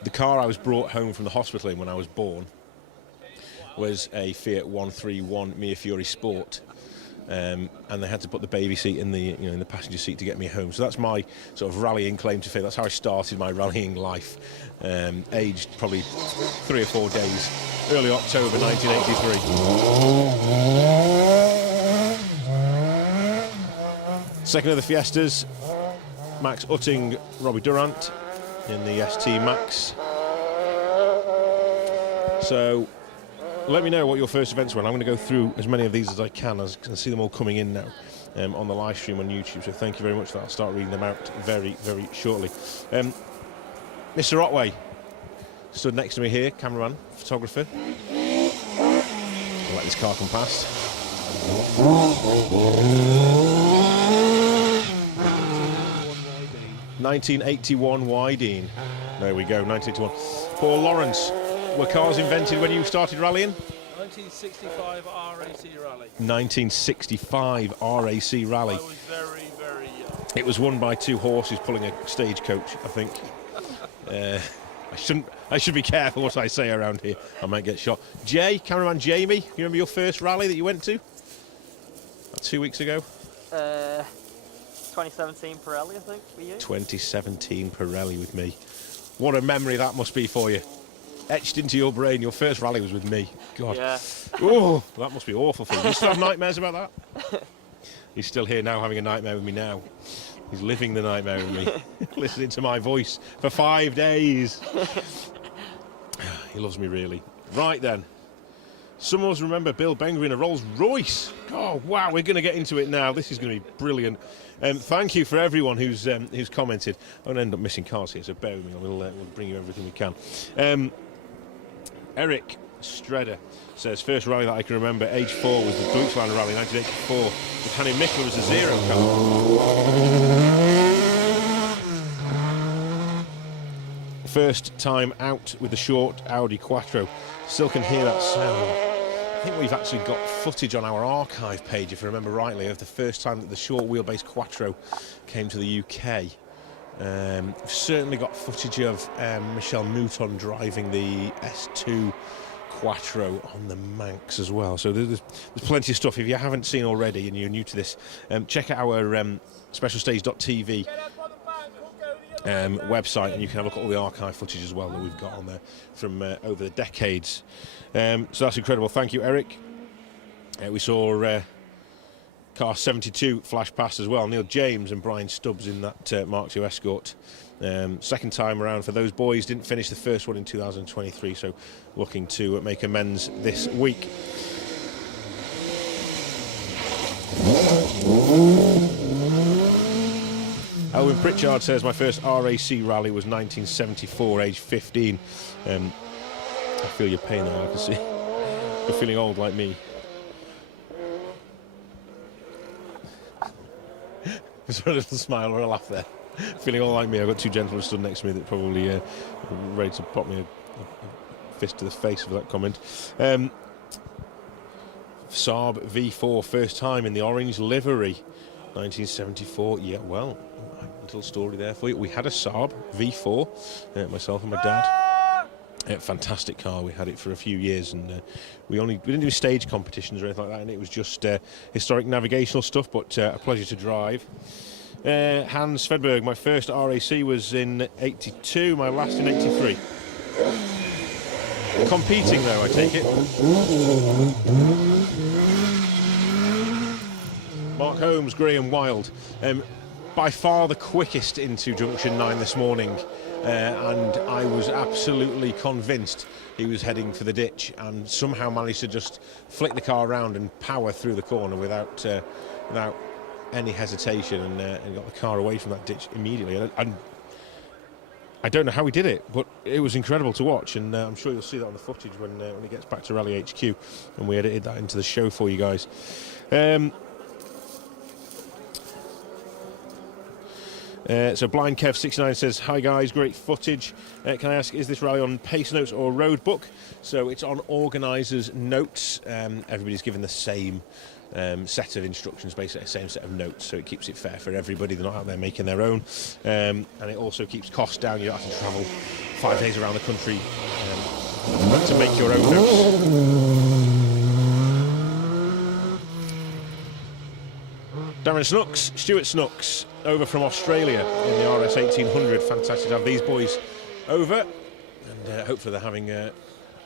The car I was brought home from the hospital in when I was born was a Fiat 131 Mia Fiore Sport. And they had to put the baby seat in the in the passenger seat to get me home. So that's my sort of rallying claim to fame. That's how I started my rallying life. Aged probably 3 or 4 days, early October 1983. Second of the Fiestas, Max Utting, Robbie Durant in the ST Max. So let me know what your first events were, and I'm going to go through as many of these as I can, as I can see them all coming in now on the live stream on YouTube. So thank you very much for that. I'll start reading them out very, very shortly. Mr. Otway stood next to me here, cameraman, photographer. I'll let this car come past. 1981 Widine. There we go, 1981. Paul Lawrence. Were cars invented when you started rallying? 1965 R.A.C. rally. 1965 R.A.C. rally. I was very, very young. It was won by 2 horses pulling a stagecoach, I think. I should be careful what I say around here. I might get shot. Jay, cameraman Jamie, you remember your first rally that you went to? 2 weeks ago? 2017 Pirelli, I think, for you. 2017 Pirelli with me. What a memory that must be for you. Etched into your brain, your first rally was with me. God. Yeah. Oh, that must be awful for you. You still have nightmares about that? He's still here now, having a nightmare with me now. He's living the nightmare with me, listening to my voice for 5 days. He loves me, really. Right then. Some of us remember Bill Benger in a Rolls Royce. Oh, wow, we're going to get into it now. This is going to be brilliant. Thank you for everyone who's commented. I'm going to end up missing cars here, so bear with me. We'll bring you everything we can. Eric Stredder says, first rally that I can remember, age 4, was the Deutschland Rally 1984. With Hanny Mickle was a 0 car. First time out with the short Audi Quattro. Still can hear that sound. I think we've actually got footage on our archive page, if I remember rightly, of the first time that the short wheelbase Quattro came to the UK. We've certainly got footage of Michel Mouton driving the S2 Quattro on the Manx as well. So there's plenty of stuff. If you haven't seen already and you're new to this, check out our specialstage.tv website, and you can have a look at all the archive footage as well that we've got on there from over the decades. So that's incredible. Thank you, Eric. We saw car 72 flash past as well. Neil James and Brian Stubbs in that Mark II Escort. Second time around for those boys. Didn't finish the first one in 2023, so looking to make amends this week. Alvin Pritchard says, my first R.A.C. rally was 1974, age 15. I feel your pain there, I can see. You're feeling old like me. Is there a little smile or a laugh there? Feeling all like me. I've got two gentlemen stood next to me that probably ready to pop me a fist to the face for that comment. Saab V4, first time in the orange livery, 1974. Yeah, well, a little story there for you. We had a Saab V4, myself and my dad. Fantastic car. We had it for a few years, and we didn't do stage competitions or anything like that, and it was just historic navigational stuff, but a pleasure to drive. Hans Svedberg, my first R.A.C. was in 82, my last in 83. Competing though, I take it. Mark Holmes, Graham Wild, by far the quickest into Junction 9 this morning. And I was absolutely convinced he was heading for the ditch, and somehow managed to just flick the car around and power through the corner without any hesitation, and got the car away from that ditch immediately. And I don't know how he did it, but it was incredible to watch, and I'm sure you'll see that on the footage when he gets back to Rally HQ, and we edited that into the show for you guys. So Blind Kev 69 says, hi guys, great footage. Can I ask, is this rally on pace notes or road book? So it's on organisers' notes. Everybody's given the same set of instructions, basically the same set of notes, so it keeps it fair for everybody. They're not out there making their own, and it also keeps costs down. You don't have to travel 5 days around the country to make your own notes. Darren Snooks, Stuart Snooks, over from Australia in the RS 1800. Fantastic to have these boys over, and hopefully they're having a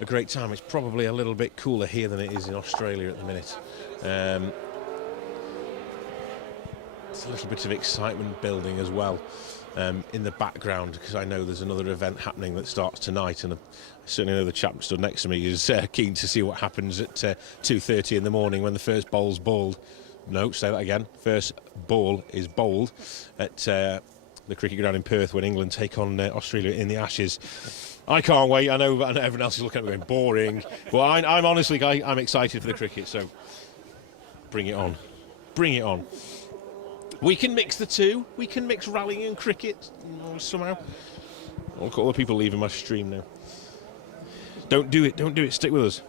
great time. It's probably a little bit cooler here than it is in Australia at the minute. It's a little bit of excitement building as well in the background, because I know there's another event happening that starts tonight, and I certainly know the chap stood next to me is keen to see what happens at 2:30 in the morning when the first ball's bowled. No, say that again. First ball is bowled at the cricket ground in Perth when England take on Australia in the Ashes. I can't wait. I know everyone else is looking at me going, boring. Well, I'm honestly, I'm excited for the cricket, so bring it on. Bring it on. We can mix the two. We can mix rallying and cricket somehow. I'll call the people leaving my stream now. Don't do it. Don't do it. Stick with us.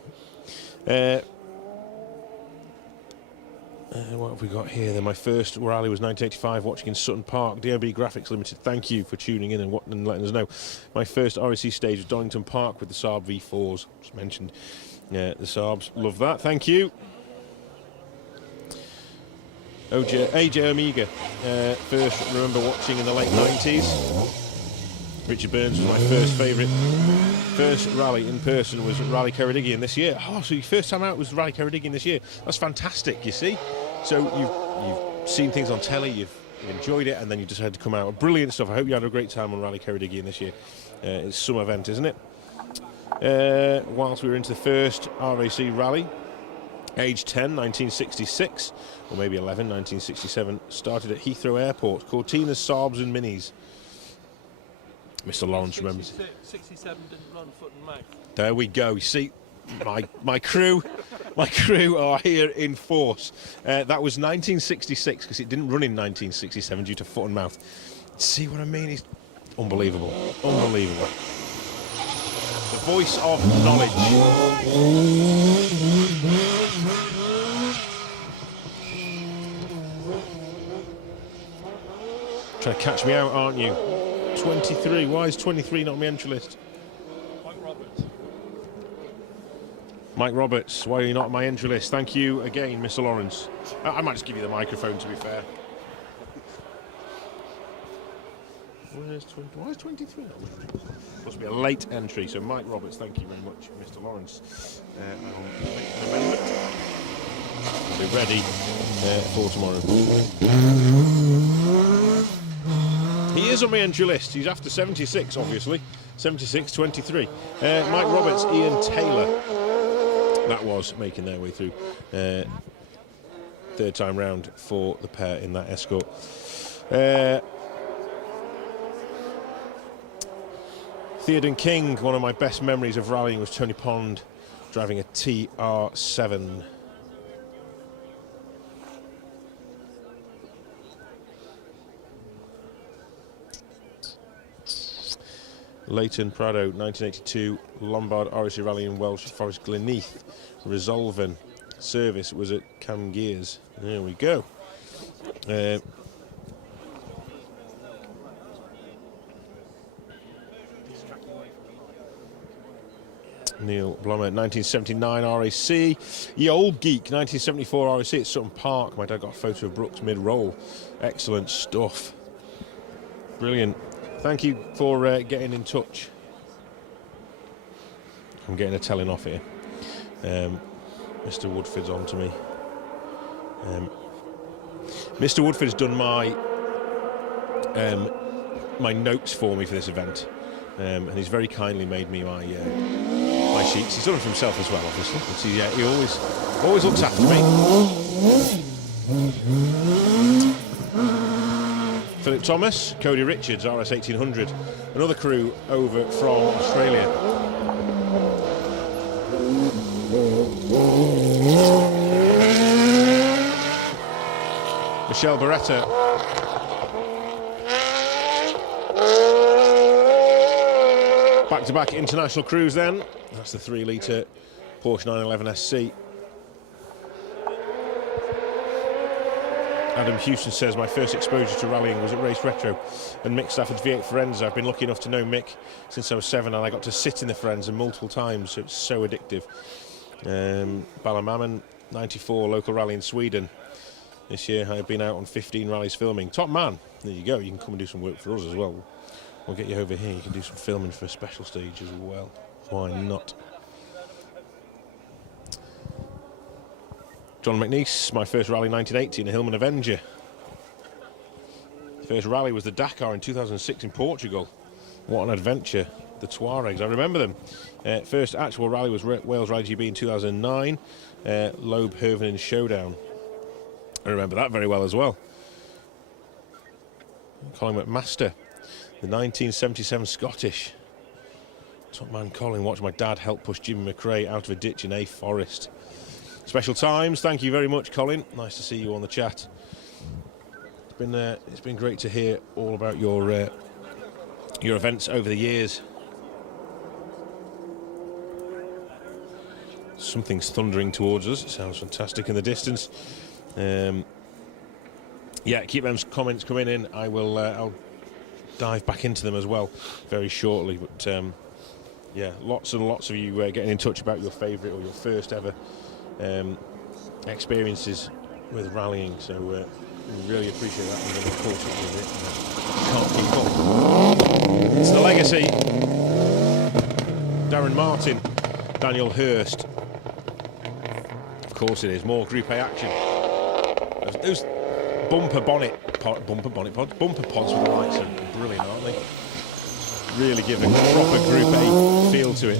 What have we got here then? My first rally was 1985, watching in Sutton Park. DMB Graphics Limited, thank you for tuning in and letting us know. My first R.A.C. stage was Donington Park with the Saab V4s, just mentioned. The Saabs, love that, thank you. AJ Omega, first remember watching in the late 90s. Richard Burns was my first favourite. First rally in person was Rally Ceredigion this year. Oh, so your first time out was Rally Ceredigion this year. That's fantastic, you see. So you've seen things on telly, you've enjoyed it, and then you decided to come out. Brilliant stuff. I hope you had a great time on Rally Ceredigion this year. It's some event, isn't it? Whilst we were into the first R.A.C. rally, age 10, 1966, or maybe 11, 1967, started at Heathrow Airport. Cortinas, Saabs and Minis. Mr. Lawrence remembers. 67 didn't run foot and mouth. There we go. You see, my crew are here in force. That was 1966 because it didn't run in 1967 due to foot and mouth. See what I mean? It's unbelievable, unbelievable. The voice of knowledge. Trying to catch me out, aren't you? 23. Why is 23 not on my entry list? Mike Roberts. Mike Roberts, why are you not on my entry list? Thank you again, Mr. Lawrence. I might just give you the microphone, to be fair. Why is 23 not with me? Must be a late entry, so Mike Roberts, thank you very much, Mr. Lawrence. I'll make an amendment. I'll be ready for tomorrow. He is on my entry list. He's after 76, obviously. 76, 23. Mike Roberts, Ian Taylor. That was making their way through. Third time round for the pair in that Escort. Theoden King, one of my best memories of rallying was Tony Pond driving a TR7. Leighton Prado, 1982, Lombard R.A.C rally in Welsh Forest Gleneath. Resolven service was at Cam Gears. There we go. Neil Blommer, 1979 R.A.C. Ye Old Geek, 1974 R.A.C. at Sutton Park. My dad got a photo of Brooks mid-roll. Excellent stuff. Brilliant. Thank you for getting in touch. I'm getting a telling off here. Mr. Woodford's on to me. Mr. Woodford's done my my notes for me for this event, and he's very kindly made me my sheets. He's done them for himself as well, obviously. But he always looks after me. Philip Thomas, Cody Richards, RS 1800, another crew over from Australia. Michelle Beretta. Back-to-back international crews then. That's the 3-litre Porsche 911 SC. Adam Houston says, my first exposure to rallying was at Race Retro and Mick Stafford's V8 Firenze. I've been lucky enough to know Mick since I was 7 and I got to sit in the Firenze multiple times, so it's so addictive. Balamaman, 94, local rally in Sweden. This year I've been out on 15 rallies filming. Top man, there you go, you can come and do some work for us as well. We'll get you over here, you can do some filming for a special stage as well. Why not? John McNeese, my first rally 1980 in a Hillman Avenger. The first rally was the Dakar in 2006 in Portugal. What an adventure. The Tuaregs, I remember them. First actual rally was Wales Rally GB in 2009. Loeb Hervenen Showdown. I remember that very well as well. Colin McMaster, the 1977 Scottish. Top man Colin, watched my dad help push Jimmy McRae out of a ditch in A Forest. Special times, thank you very much, Colin. Nice to see you on the chat. It's been great to hear all about your events over the years. Something's thundering towards us. It sounds fantastic in the distance. Yeah, keep those comments coming in. I'll dive back into them as well very shortly. But yeah, lots and lots of you getting in touch about your favourite or your first ever experiences with rallying, so we really appreciate that. I'm going to call something with it. Can't keep up. It's the legacy. Darren Martin, Daniel Hurst. Of course it is. More Group A action. Those bumper pods with the lights are brilliant, aren't they? Really give a proper Group A feel to it.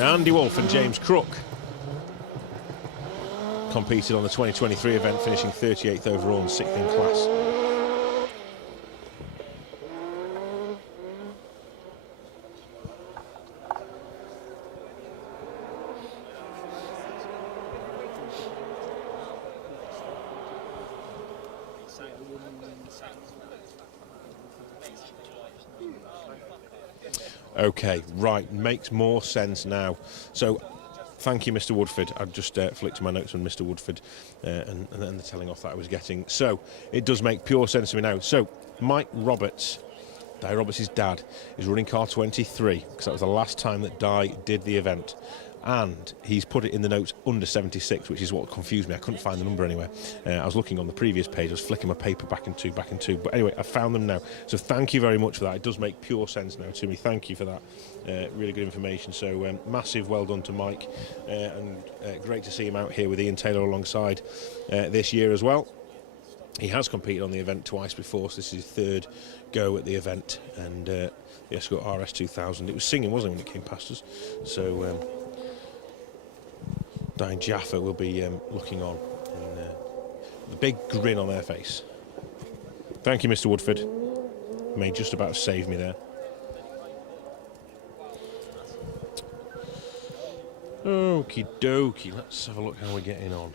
Andy Wolf and James Crook competed on the 2023 event, finishing 38th overall and 6th in class. Okay, right, makes more sense now. So, thank you, Mr. Woodford. I've just flicked to my notes on Mr. Woodford and the telling off that I was getting. So, it does make pure sense to me now. So, Mike Roberts, Di Roberts' dad, is running car 23, because that was the last time that Di did the event. And he's put it in the notes under 76, which is what confused me. I couldn't find the number anywhere. I was looking on the previous page. I was flicking my paper back and two. But anyway, I found them now. So thank you very much for that. It does make pure sense now to me. Thank you for that. Really good information. So massive well done to Mike. And great to see him out here with Ian Taylor alongside this year as well. He has competed on the event twice before, so this is his third go at the event. And the Escort RS 2000. It was singing, wasn't it, when it came past us? So... Di Jaffa will be looking on and the big grin on their face. Thank you, Mr. Woodford. May just about save me there. Okie dokie, let's have a look how we're getting on.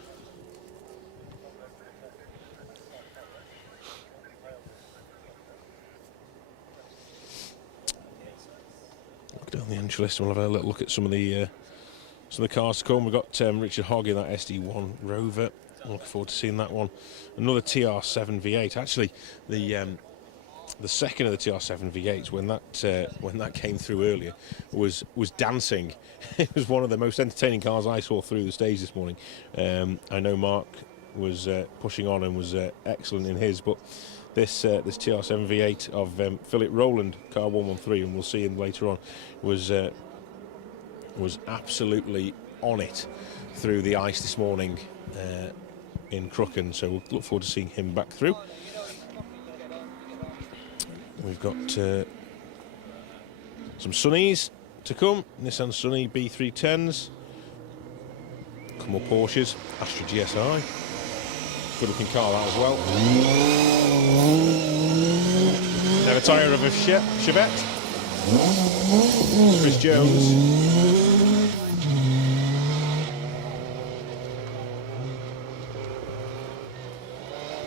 Look down the entry list and we'll have a little look at some of the cars to come. We've got Richard Hogg in that SD1 Rover. I'm looking forward to seeing that one. Another TR7 V8. Actually, the second of the TR7 V8s, when that came through earlier, was dancing. It was one of the most entertaining cars I saw through the stage this morning. I know Mark was pushing on and was excellent in his, but this TR7 V8 of Philip Rowland, car 113, and we'll see him later on, was absolutely on it through the ice this morning in Crychan, so we'll look forward to seeing him back through. We've got some Sunnies to come, Nissan Sunny B310s, a couple more Porsches, Astra GSI, good looking car that as well. Never tire of a Chevette. Chris Jones.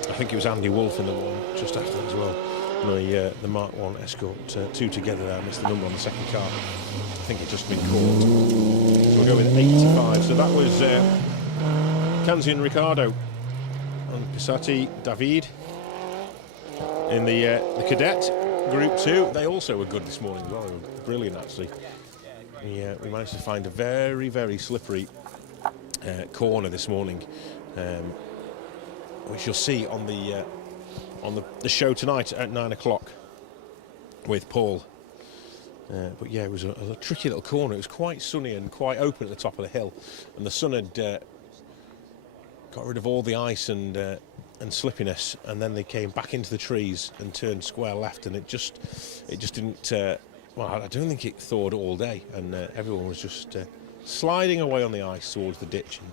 I think it was Andy Wolf in the one just after as well. The Mark 1 Escort 2 together there. I missed the number on the second car. I think it just been caught. So we'll go with 85. So that was Kanzian Ricardo and Pisati David in the cadet Group 2. They also were good this morning as well. They were brilliant, actually. We managed to find a very, very slippery corner this morning, which you'll see on the show tonight at 9 o'clock with Paul. But yeah, it was a tricky little corner. It was quite sunny and quite open at the top of the hill, and the sun had got rid of all the ice and slippiness, and then they came back into the trees and turned square left, and it just didn't. Well, I don't think it thawed all day, and everyone was just sliding away on the ice towards the ditch, and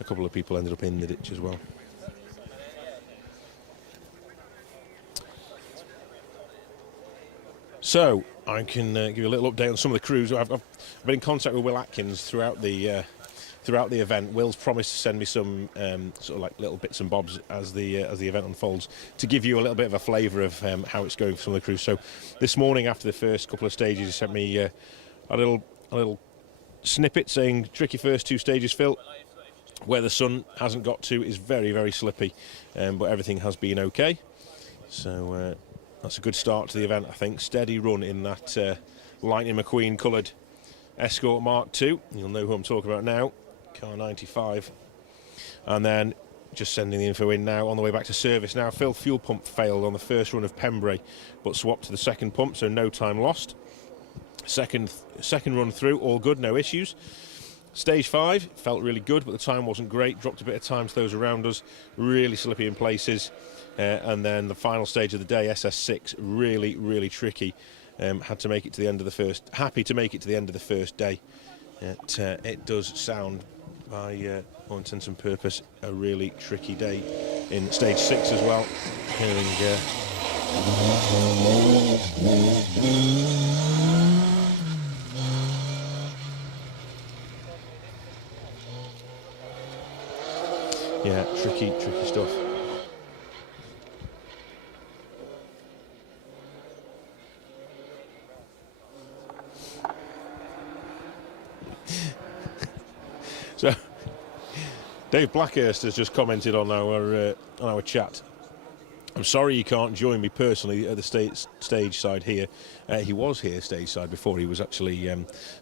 a couple of people ended up in the ditch as well. So I can give you a little update on some of the crews. I've been in contact with Will Atkins throughout the event. Will's promised to send me some sort of like little bits and bobs as the event unfolds, to give you a little bit of a flavour of how it's going for some of the crews. So this morning, after the first couple of stages, he sent me a little snippet saying, "Tricky first 2 stages, Phil. Where the sun hasn't got to is very, very slippy, but everything has been okay." So that's a good start to the event, I think. Steady run in that Lightning McQueen coloured Escort Mark II. You'll know who I'm talking about now. Car 95. And then just sending the info in now on the way back to service. Now, Phil, fuel pump failed on the first run of Pembrey, but swapped to the second pump, so no time lost. Second run through, all good, no issues. Stage 5 felt really good, but the time wasn't great. Dropped a bit of time to those around us. Really slippy in places. And then the final stage of the day, SS6, really, really tricky. Had to make it to the end of the first. Happy to make it to the end of the first day. It does sound, by all intents and purpose, a really tricky day in stage 6 as well. Hearing yeah, tricky stuff. Dave Blackhurst has just commented on our chat. I'm sorry you can't join me personally at the stage side here. He was here stage side before. He was actually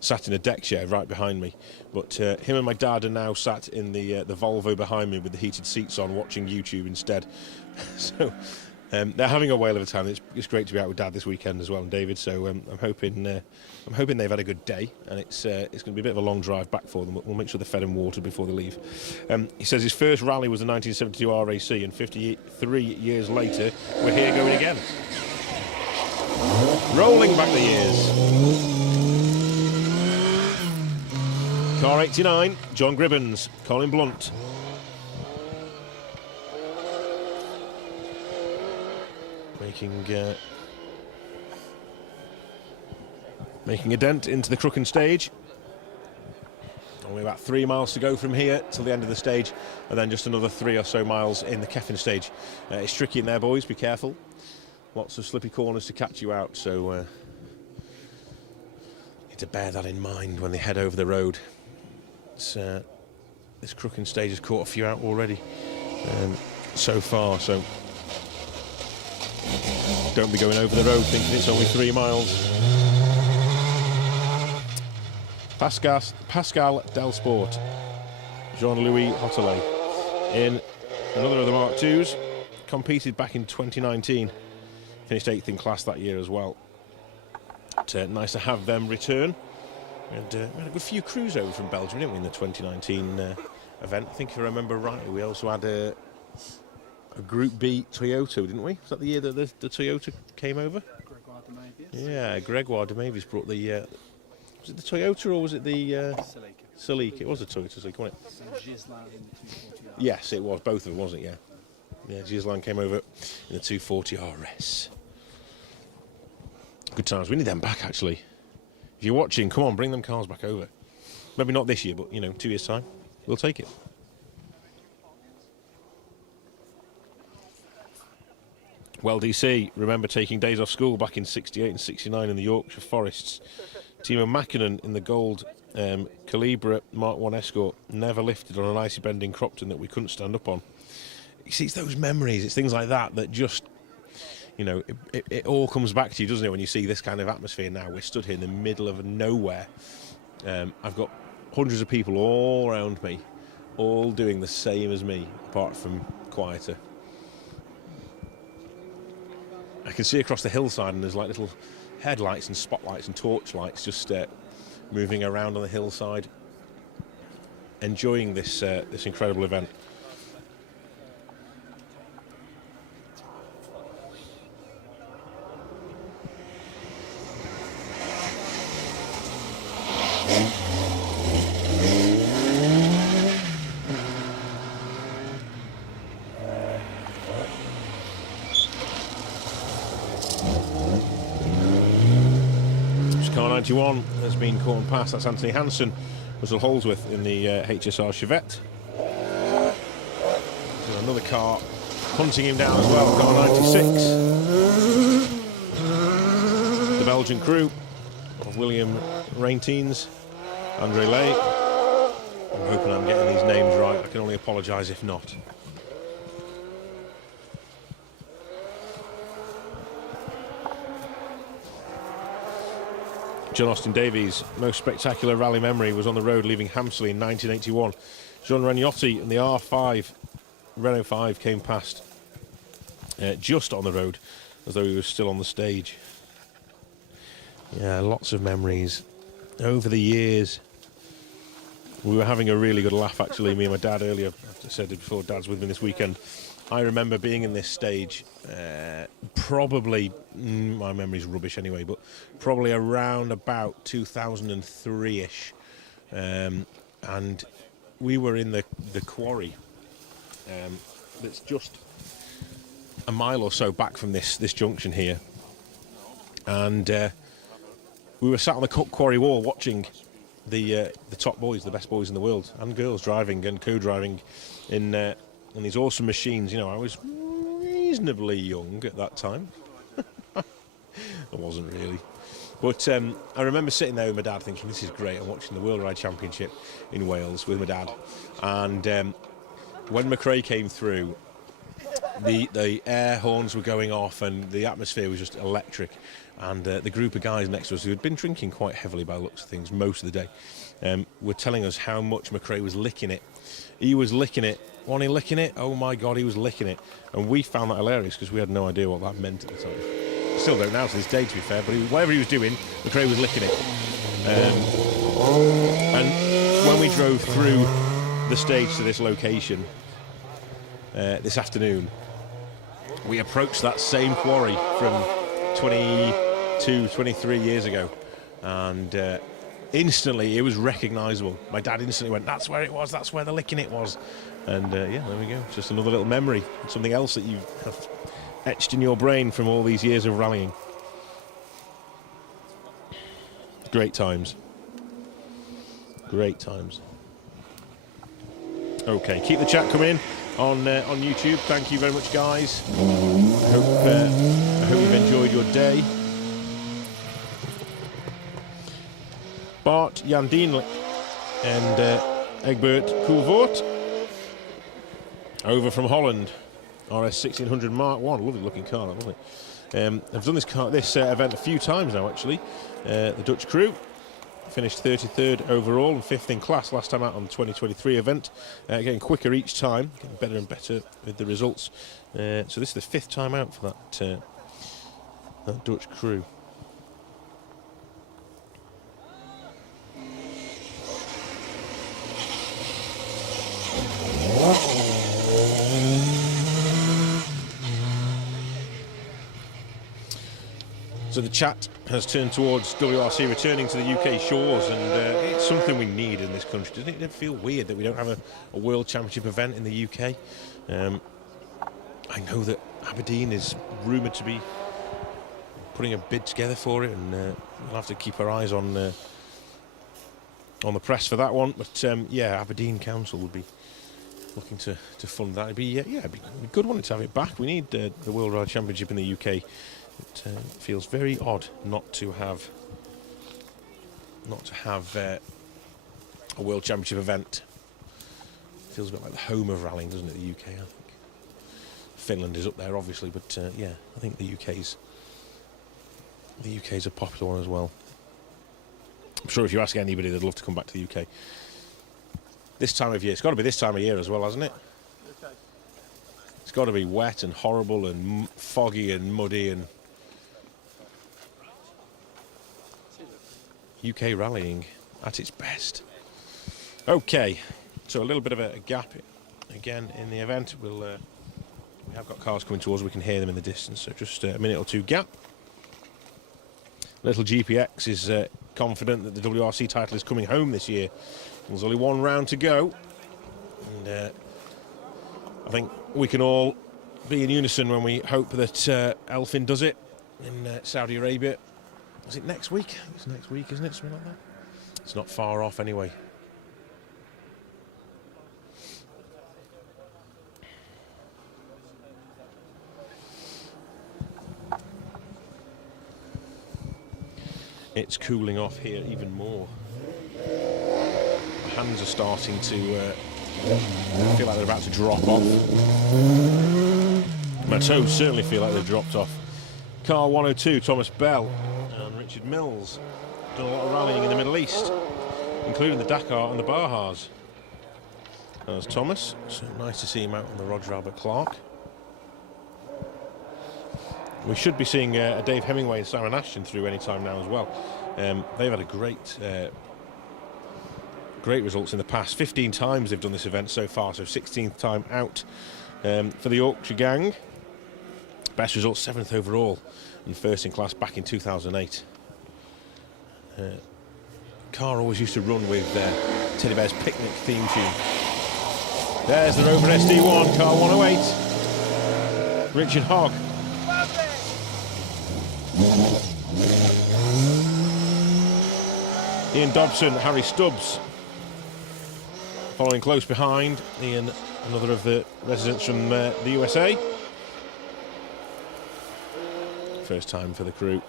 sat in a deck chair right behind me. But him and my dad are now sat in the Volvo behind me with the heated seats on, watching YouTube instead. So they're having a whale of a time. It's great to be out with Dad this weekend as well, and David. So I'm hoping they've had a good day, and it's going to be a bit of a long drive back for them. We'll make sure they're fed and watered before they leave. He says his first rally was the 1972 R.A.C, and 53 years later, we're here going again. Rolling back the years. Car 89, John Gribbons, Colin Blunt. Making a dent into the Crychan stage. Only about 3 miles to go from here till the end of the stage, and then just another 3 or so miles in the Keffin stage. It's tricky in there, boys, be careful. Lots of slippy corners to catch you out, so need to bear that in mind when they head over the road. This Crychan stage has caught a few out already so far, so don't be going over the road thinking it's only 3 miles. Pascal Delsport, Jean-Louis Hotelet in another of the Mark IIs, competed back in 2019, finished 8th in class that year as well. But, nice to have them return. And we had a good few crews over from Belgium, didn't we, in the 2019 event? I think if I remember rightly, we also had a Group B Toyota, didn't we? Was that the year that the Toyota came over? Gregoire de Mavis. Yeah, Gregoire de Mavis brought the... was it the Toyota or was it the... Celica. It was a Toyota Celica, wasn't it? And Gislan in the 240R. Yes, it was. Both of them, wasn't it? Yeah. Yeah, Gislan came over in the 240 R.A.C. Good times. We need them back, actually. If you're watching, come on, bring them cars back over. Maybe not this year, but, 2 years' time. We'll take it. Well, DC, remember taking days off school back in 68 and 69 in the Yorkshire forests. Timo Mäkinen in the gold Calibra Mark 1 Escort never lifted on an icy bend in Cropton that we couldn't stand up on. You see, it's those memories, it's things like that that just, it all comes back to you, doesn't it, when you see this kind of atmosphere now. We're stood here in the middle of nowhere. I've got hundreds of people all around me, all doing the same as me, apart from quieter. I can see across the hillside, and there's like little headlights and spotlights and torchlights just moving around on the hillside, enjoying this incredible event. Car 91 has been caught and passed. That's Anthony Hansen, Russell Holdsworth in the HSR Chevette. There's another car hunting him down as well, car 96. The Belgian crew of William Raintines, Andre Lay. I'm hoping I'm getting these names right. I can only apologise if not. John Austin Davies' most spectacular rally memory was on the road leaving Hampsley in 1981. Jean Ragnotti and the R5, Renault 5 came past just on the road as though he was still on the stage. Yeah, lots of memories. Over the years, we were having a really good laugh actually, me and my dad earlier. I said it before, Dad's with me this weekend. I remember being in this stage, probably, my memory's rubbish anyway, but probably around about 2003-ish. And we were in the quarry that's just a mile or so back from this junction here. And we were sat on the quarry wall watching the top boys, the best boys in the world, and girls driving and co-driving in these awesome machines. I was reasonably young at that time. I wasn't really. But I remember sitting there with my dad thinking, this is great. I'm watching the World Ride Championship in Wales with my dad. And when McRae came through, the air horns were going off and the atmosphere was just electric. And the group of guys next to us who had been drinking quite heavily by the looks of things most of the day were telling us how much McRae was licking it. He was licking it. Wasn't he licking it? Oh my God, he was licking it. And we found that hilarious because we had no idea what that meant at the time. Still don't now to this day, to be fair, but whatever he was doing, McRae was licking it. And when we drove through the stage to this location this afternoon, we approached that same quarry from 22, 23 years ago, and instantly it was recognisable. My dad instantly went, "That's where it was, that's where the licking it was." And yeah, there we go. It's just another little memory, something else that you have etched in your brain from all these years of rallying. Great times. Great times. Okay, keep the chat coming in on YouTube. Thank you very much, guys. I hope you've enjoyed your day. Bart Jandien and Egbert Koolvoort over from Holland. R.A.C 1600 Mark 1, lovely looking car, wasn't it? I've done this event a few times now, actually. The Dutch crew finished 33rd overall and 5th in class last time out on the 2023 event. Getting quicker each time, getting better and better with the results. So this is the 5th time out for that Dutch crew. So the chat has turned towards WRC returning to the UK shores, and it's something we need in this country. Doesn't it feel weird that we don't have a World Championship event in the UK? I know that Aberdeen is rumoured to be putting a bid together for it, and we'll have to keep our eyes on the press for that one. But yeah, Aberdeen Council would be looking to fund that. It'd be a good one to have it back. We need the World Rally Championship in the UK. It feels very odd not to have a World Championship event. Feels a bit like the home of rallying, doesn't it? The UK, I think. Finland is up there, obviously, but yeah, I think the UK's a popular one as well. I'm sure if you ask anybody, they'd love to come back to the UK. This time of year, it's got to be this time of year as well, hasn't it? It's got to be wet and horrible and foggy and muddy and UK rallying at its best. Okay, so a little bit of a gap again in the event. We have got cars coming towards us, we can hear them in the distance, so just a minute or two gap. Little GPX is confident that the WRC title is coming home this year. There's only one round to go, and I think we can all be in unison when we hope that Elfin does it in Saudi Arabia. Is it next week? It's next week, isn't it? Something like that. It's not far off anyway. It's cooling off here even more. My hands are starting to feel like they're about to drop off. My toes certainly feel like they've dropped off. Car 102, Thomas Bell and Richard Mills. Done a lot of rallying in the Middle East, including the Dakar and the Bahas. There's Thomas. So nice to see him out on the Roger Albert Clark. We should be seeing Dave Hemingway and Simon Ashton through any time now as well. They've had a great results in the past. 15 times they've done this event so far, so 16th time out for the Yorkshire gang. Best result, 7th overall and 1st in class back in 2008. Car always used to run with Teddy Bear's Picnic theme tune. There's the Rover SD1, car 108. Richard Hogg. Ian Dobson, Harry Stubbs following close behind. Ian, another of the residents from the USA. First time for the crew.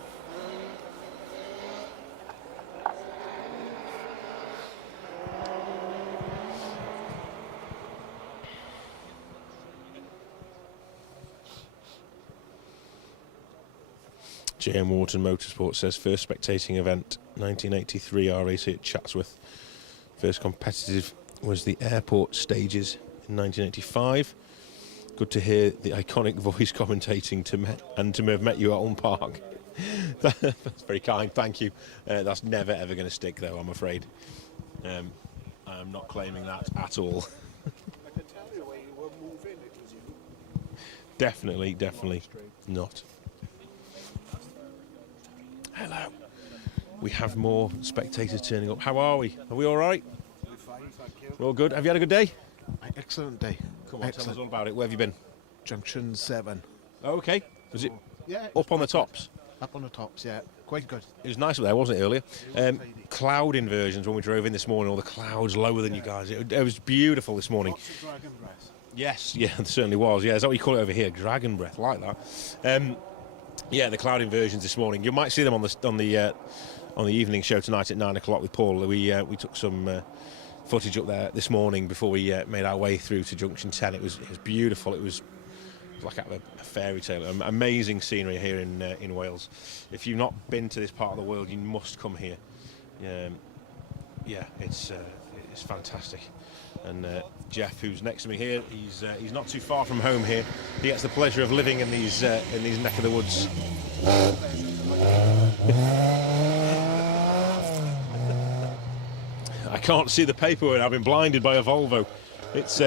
J.M. Wharton Motorsport says first spectating event 1983 R.A.C at Chatsworth. First competitive was the airport stages in 1985. Good to hear the iconic voice commentating to have met you at Ulm Park. That's very kind, thank you. That's never ever going to stick though, I'm afraid. I'm not claiming that at all. I can tell you where you were moving, it was you. Definitely not. Hello. We have more spectators turning up. How are we? Are we all right? We're fine, thank you. We're all good. Have you had a good day? Excellent day. Come on, tell us Excellent. all about it. Where have you been? Junction 7. Oh, okay. Was it Yeah. up on the tops? Up on the tops, yeah. Quite good. It was nice up there, wasn't it, earlier? Cloud inversions when we drove in this morning, all the clouds lower than you guys. It was beautiful this morning. Lots of dragon breath. Yes, yeah, it certainly was. Yeah, is that what you call it over here? Dragon breath, like that. Yeah, the cloud inversions this morning. You might see them on the evening show tonight at 9 o'clock with Paul. We took some footage up there this morning before we made our way through to Junction 10. It was beautiful. It was like out of a fairy tale. Amazing scenery here in Wales. If you've not been to this part of the world, you must come here. Yeah, it's fantastic. And Jeff, who's next to me here, he's not too far from home here. He gets the pleasure of living in these neck of the woods. I can't see the paperwork. I've been blinded by a Volvo. It's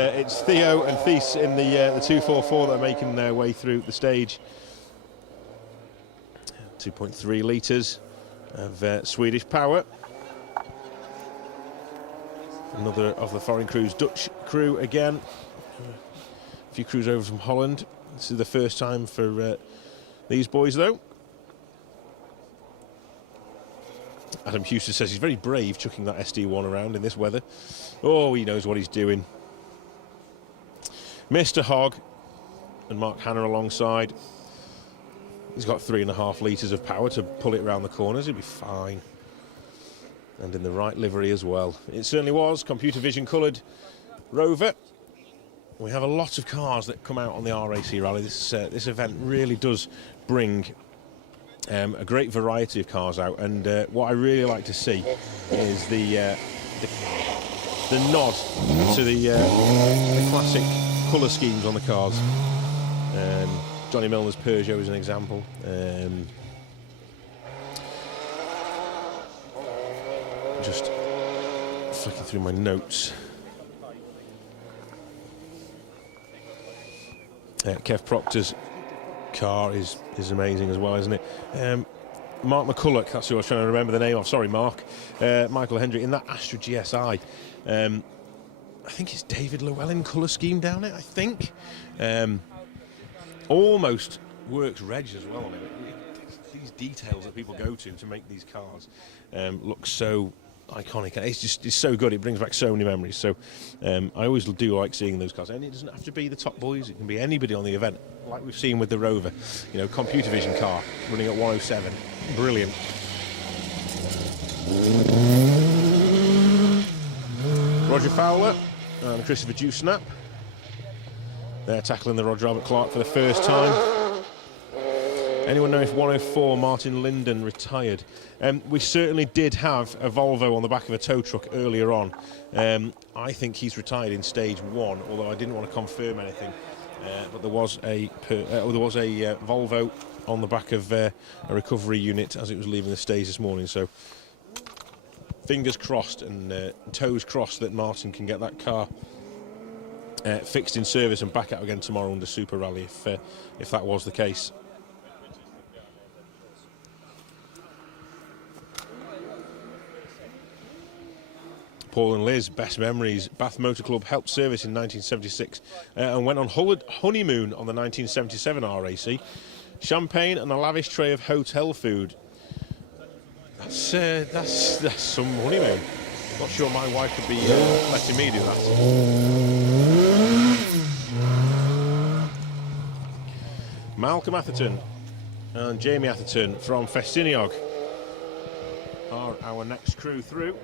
Theo and Thies in the 244 that are making their way through the stage. 2.3 litres of Swedish power. Another of the foreign crews, Dutch crew again. A few crews over from Holland. This is the first time for these boys, though. Adam Houston says he's very brave chucking that SD1 around in this weather. Oh, he knows what he's doing. Mr. Hogg and Mark Hanna alongside. He's got 3.5 litres of power to pull it around the corners. He'll be fine. And in the right livery as well. It certainly was. Computer vision coloured Rover. We have a lot of cars that come out on the R.A.C rally. This event really does bring a great variety of cars out. And what I really like to see is the nod to the classic colour schemes on the cars. Johnny Milner's Peugeot is an example. Just flicking through my notes. Kev Proctor's car is amazing as well, isn't it? Mark McCulloch, that's who I was trying to remember the name of. Sorry, Mark. Michael Hendry in that Astra GSI. I think it's David Llewellyn colour scheme down it, I think. Almost works reg as well on it. These details that people go to make these cars look so iconic. It's so good. It brings back so many memories. So I always do like seeing those cars. And it doesn't have to be the top boys. It can be anybody on the event, like we've seen with the Rover. You know, computer vision car running at 107. Brilliant. Roger Fowler and Christopher Dewsnap. They're tackling the Roger Albert Clark for the first time. Anyone know if 104 Martin Linden retired? We certainly did have a Volvo on the back of a tow truck earlier on. I think he's retired in stage 1, although I didn't want to confirm anything. But there was a Volvo on the back of a recovery unit as it was leaving the stage this morning. So fingers crossed and toes crossed that Martin can get that car fixed in service and back out again tomorrow under Super Rally if that was the case. Paul and Liz, best memories. Bath Motor Club helped service in 1976 and went on honeymoon on the 1977 R.A.C. Champagne and a lavish tray of hotel food. That's some honeymoon. Not sure my wife could be letting me do that. Malcolm Atherton and Jamie Atherton from Festiniog are our next crew through.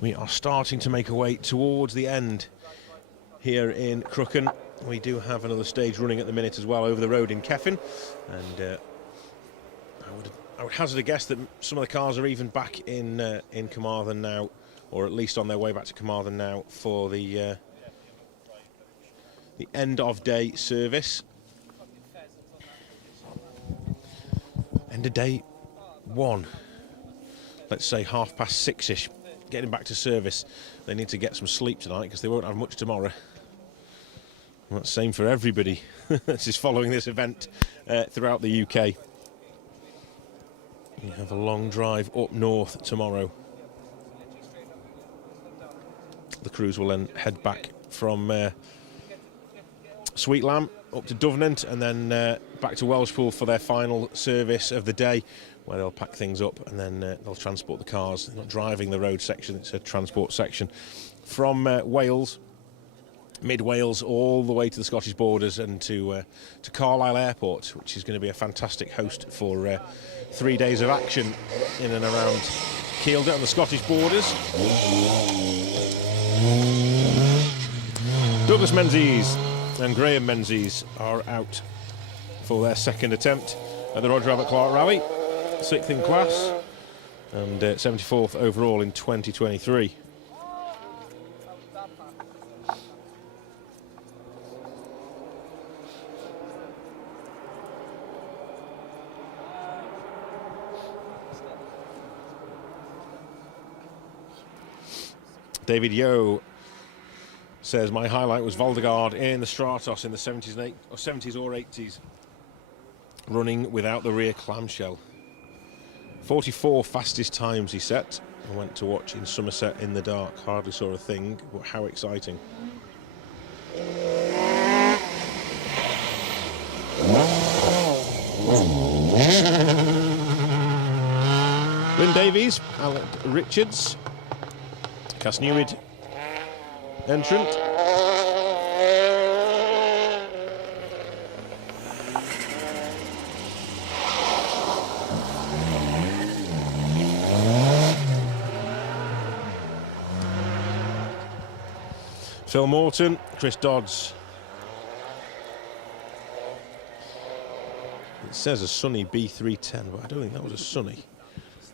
We are starting to make our way towards the end here in Crychan. we do have another stage running at the minute as well over the road in Keffin, and I would hazard a guess that some of the cars are even back in Carmarthen now, or at least on their way back to Carmarthen now for the end of day service. End of day 1, let's say 6:30ish, getting back to service. They need to get some sleep tonight because they won't have much tomorrow. Well, that's the same for everybody that is following this event throughout the UK. You have a long drive up north tomorrow. The crews will then head back from Sweet Lamb up to Duvenant and then back to Welshpool for their final service of the day, where they'll pack things up and then they'll transport the cars. They're not driving the road section, it's a transport section from Wales, mid-Wales, all the way to the Scottish borders and to Carlisle Airport, which is going to be a fantastic host for 3 days of action in and around Kielder and the Scottish borders. Douglas Menzies and Graham Menzies are out for their second attempt at the Roger Abbott Clark Rally, 6th in class and 74th overall in 2023. David Yo says, my highlight was Valdegaard in the Stratos in the 70s or 80s, running without the rear clamshell. 44 fastest times he set. I went to watch in Somerset in the dark. Hardly saw a thing, but how exciting. Lynn Davies, Alec Richards, Cass Newid entrant. Phil Morton, Chris Dodds. It says a Sunny B310, but I don't think that was a Sunny.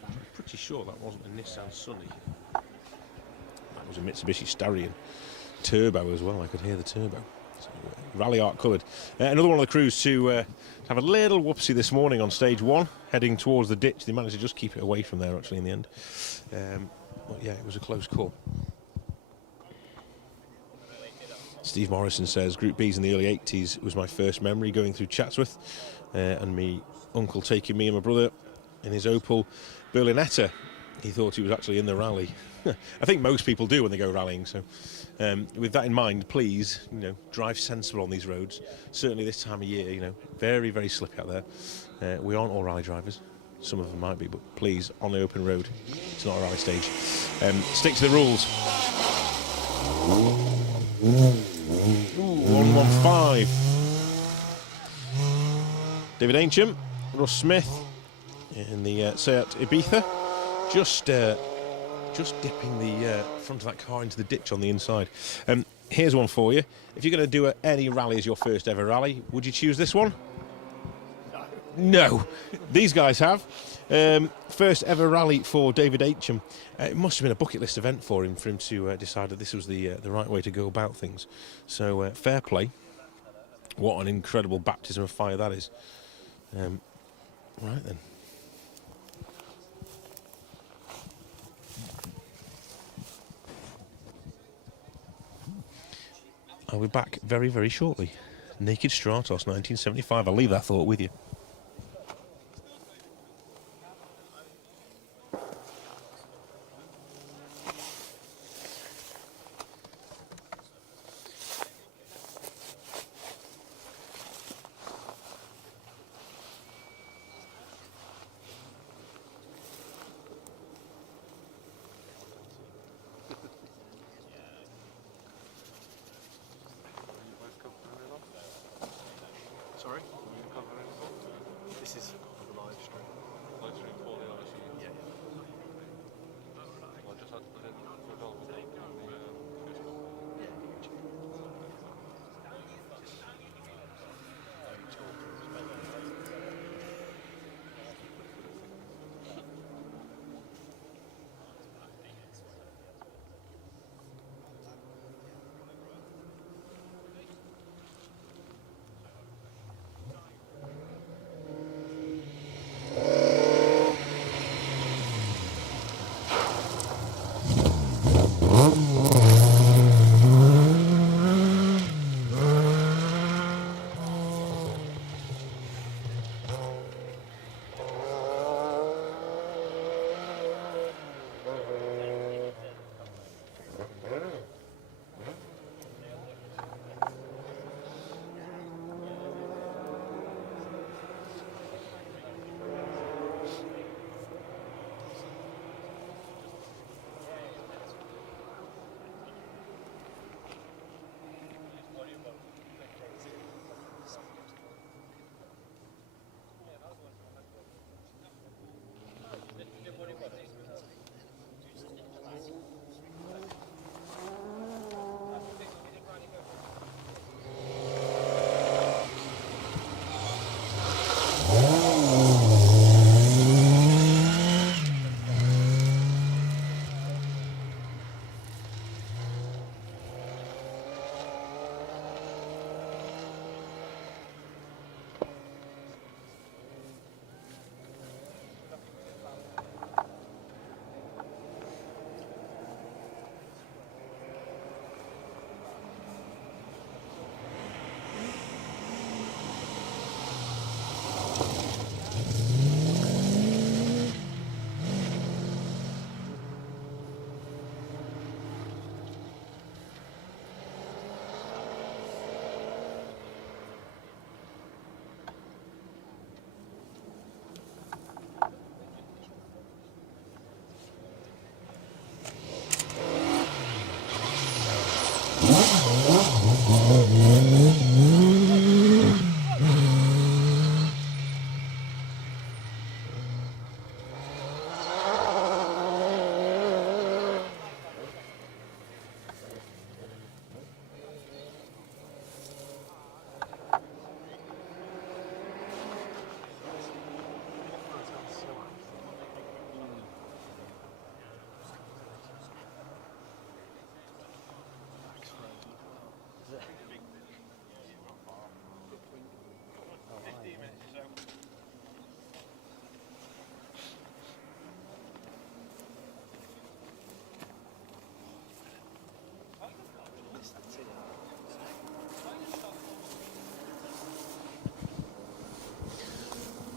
I'm pretty sure that wasn't a Nissan Sunny. That was a Mitsubishi Starion turbo as well. I could hear the turbo. So, Rally Art coloured. Another one of the crews to have a little whoopsie this morning on stage 1, heading towards the ditch. They managed to just keep it away from there actually in the end. But yeah, it was a close call. Steve Morrison says, Group B's in the early 80s was my first memory going through Chatsworth, and me uncle taking me and my brother in his Opel Berlinetta. He thought he was actually in the rally. I think most people do when they go rallying, so with that in mind, please, drive sensible on these roads. Certainly this time of year, very, very slippy out there. We aren't all rally drivers. Some of them might be, but please, on the open road, it's not a rally stage. Stick to the rules. Ooh, 115. David Anchem, Russ Smith in the Seat Ibiza, just dipping the front of that car into the ditch on the inside. Here's one for you. If you're going to do any rally as your first ever rally, would you choose this one? No. These guys have. First ever rally for David Aitcham. It must have been a bucket list event for him to decide that this was the right way to go about things. So fair play. What an incredible baptism of fire that is. Right then. I'll be back very, very shortly. Naked Stratos 1975. I'll leave that thought with you. Sorry? Will you cover anything?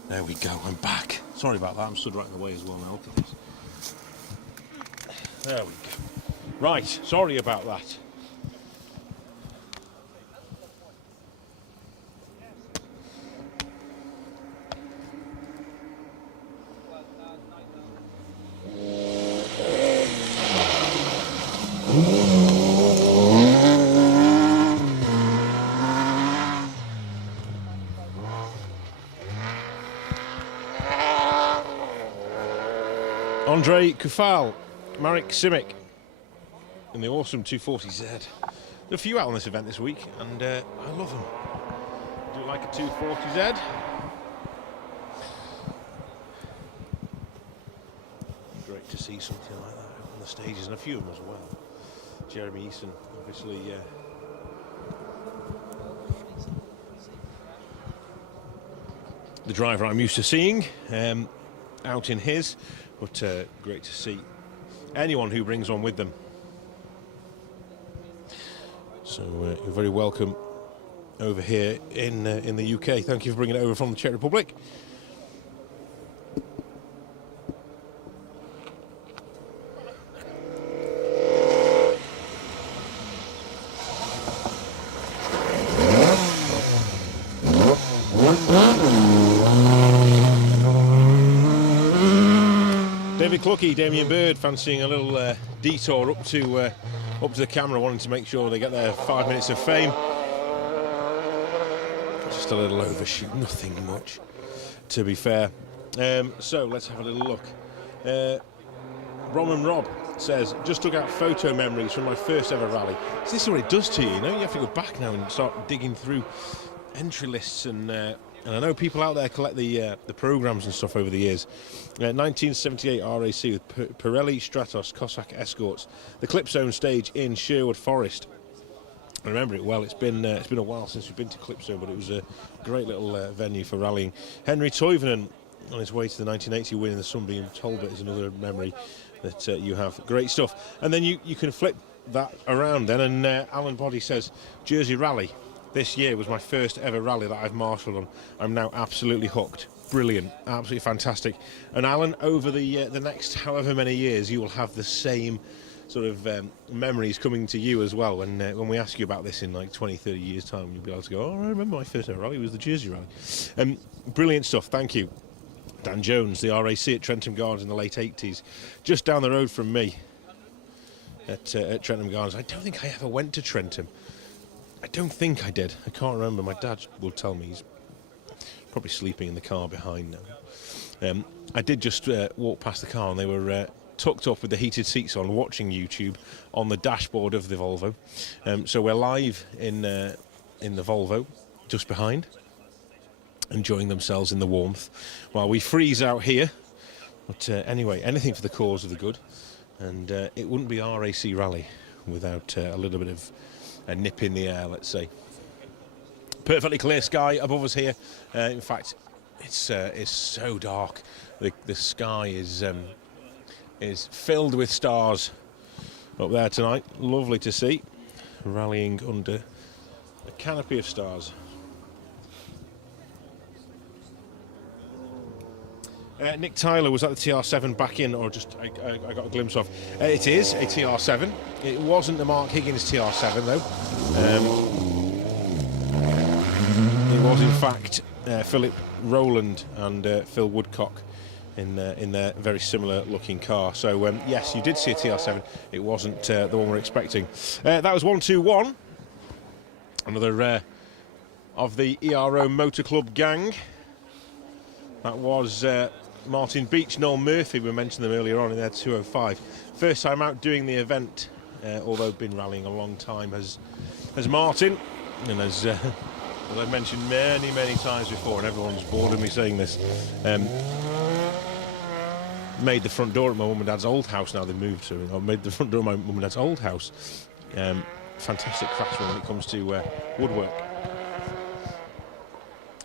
There we go, I'm back. Sorry about that, I'm stood right in the way as well now. Look at this. There we go. Right, sorry about that. Andrei Kufal, Marek Simic in the awesome 240Z. There are a few out on this event this week, and I love them. Do you like a 240Z? Great to see something like that on the stages, and a few of them as well. Jeremy Eason, obviously. The driver I'm used to seeing out in his. But great to see anyone who brings one with them. So you're very welcome over here in the UK. Thank you for bringing it over from the Czech Republic. David Clucky, Damien Bird fancying a little detour up to the camera, wanting to make sure they get their 5 minutes of fame. Just a little overshoot, nothing much, to be fair. So let's have a little look. Roman Rob says, just took out photo memories from my first ever rally. So this is what it does to you, you know? You have to go back now and start digging through entry lists and I know people out there collect the programmes and stuff over the years. 1978 R.A.C. with Pirelli Stratos Cossack Escorts, the Clipzone stage in Sherwood Forest. I remember it well. It's been a while since we've been to Clipzone, but it was a great little venue for rallying. Henry Toivonen on his way to the 1980 win in the Sunbeam Talbot is another memory that you have. Great stuff. And then you can flip that around then, and Alan Boddy says, Jersey Rally. This year was my first ever rally that I've marshalled on. I'm now absolutely hooked. Brilliant, absolutely fantastic. And Alan, over the next however many years, you will have the same sort of memories coming to you as well. When we ask you about this in like 20, 30 years' time, you'll be able to go, oh, I remember my first ever rally was the Jersey Rally. Brilliant stuff, thank you. Dan Jones, the R.A.C. at Trentham Gardens in the late 80s, just down the road from me at Trentham Gardens. I don't think I ever went to Trentham. I don't think I did. I can't remember. My dad will tell me. He's probably sleeping in the car behind now. I did just walk past the car, and they were tucked up with the heated seats on, watching YouTube on the dashboard of the Volvo. So we're live in the Volvo, just behind, enjoying themselves in the warmth, while we freeze out here. But anyway, anything for the cause of the good. And it wouldn't be R.A.C. Rally without a little bit of a nip in the air, let's say. Perfectly clear sky above us here. In fact, it's so dark. The sky is filled with stars up there tonight. Lovely to see. Rallying under a canopy of stars. Nick Tyler, was that the TR7 back in, or just I got a glimpse of? It is a TR7. It wasn't the Mark Higgins TR7 though. It was in fact Philip Rowland and Phil Woodcock in their very similar looking car. So yes, you did see a TR7. It wasn't the one we're expecting. That was 121. Another of the ERO Motor Club gang. That was Martin Beach, Noel Murphy, we mentioned them earlier on in their 205. First time out doing the event, although been rallying a long time, as Martin, and as I've mentioned many times before, and everyone's bored of me saying this, made the front door at my mum and dad's old house. Now they moved to, I made the front door at my mum and dad's old house. Fantastic craftsman when it comes to woodwork,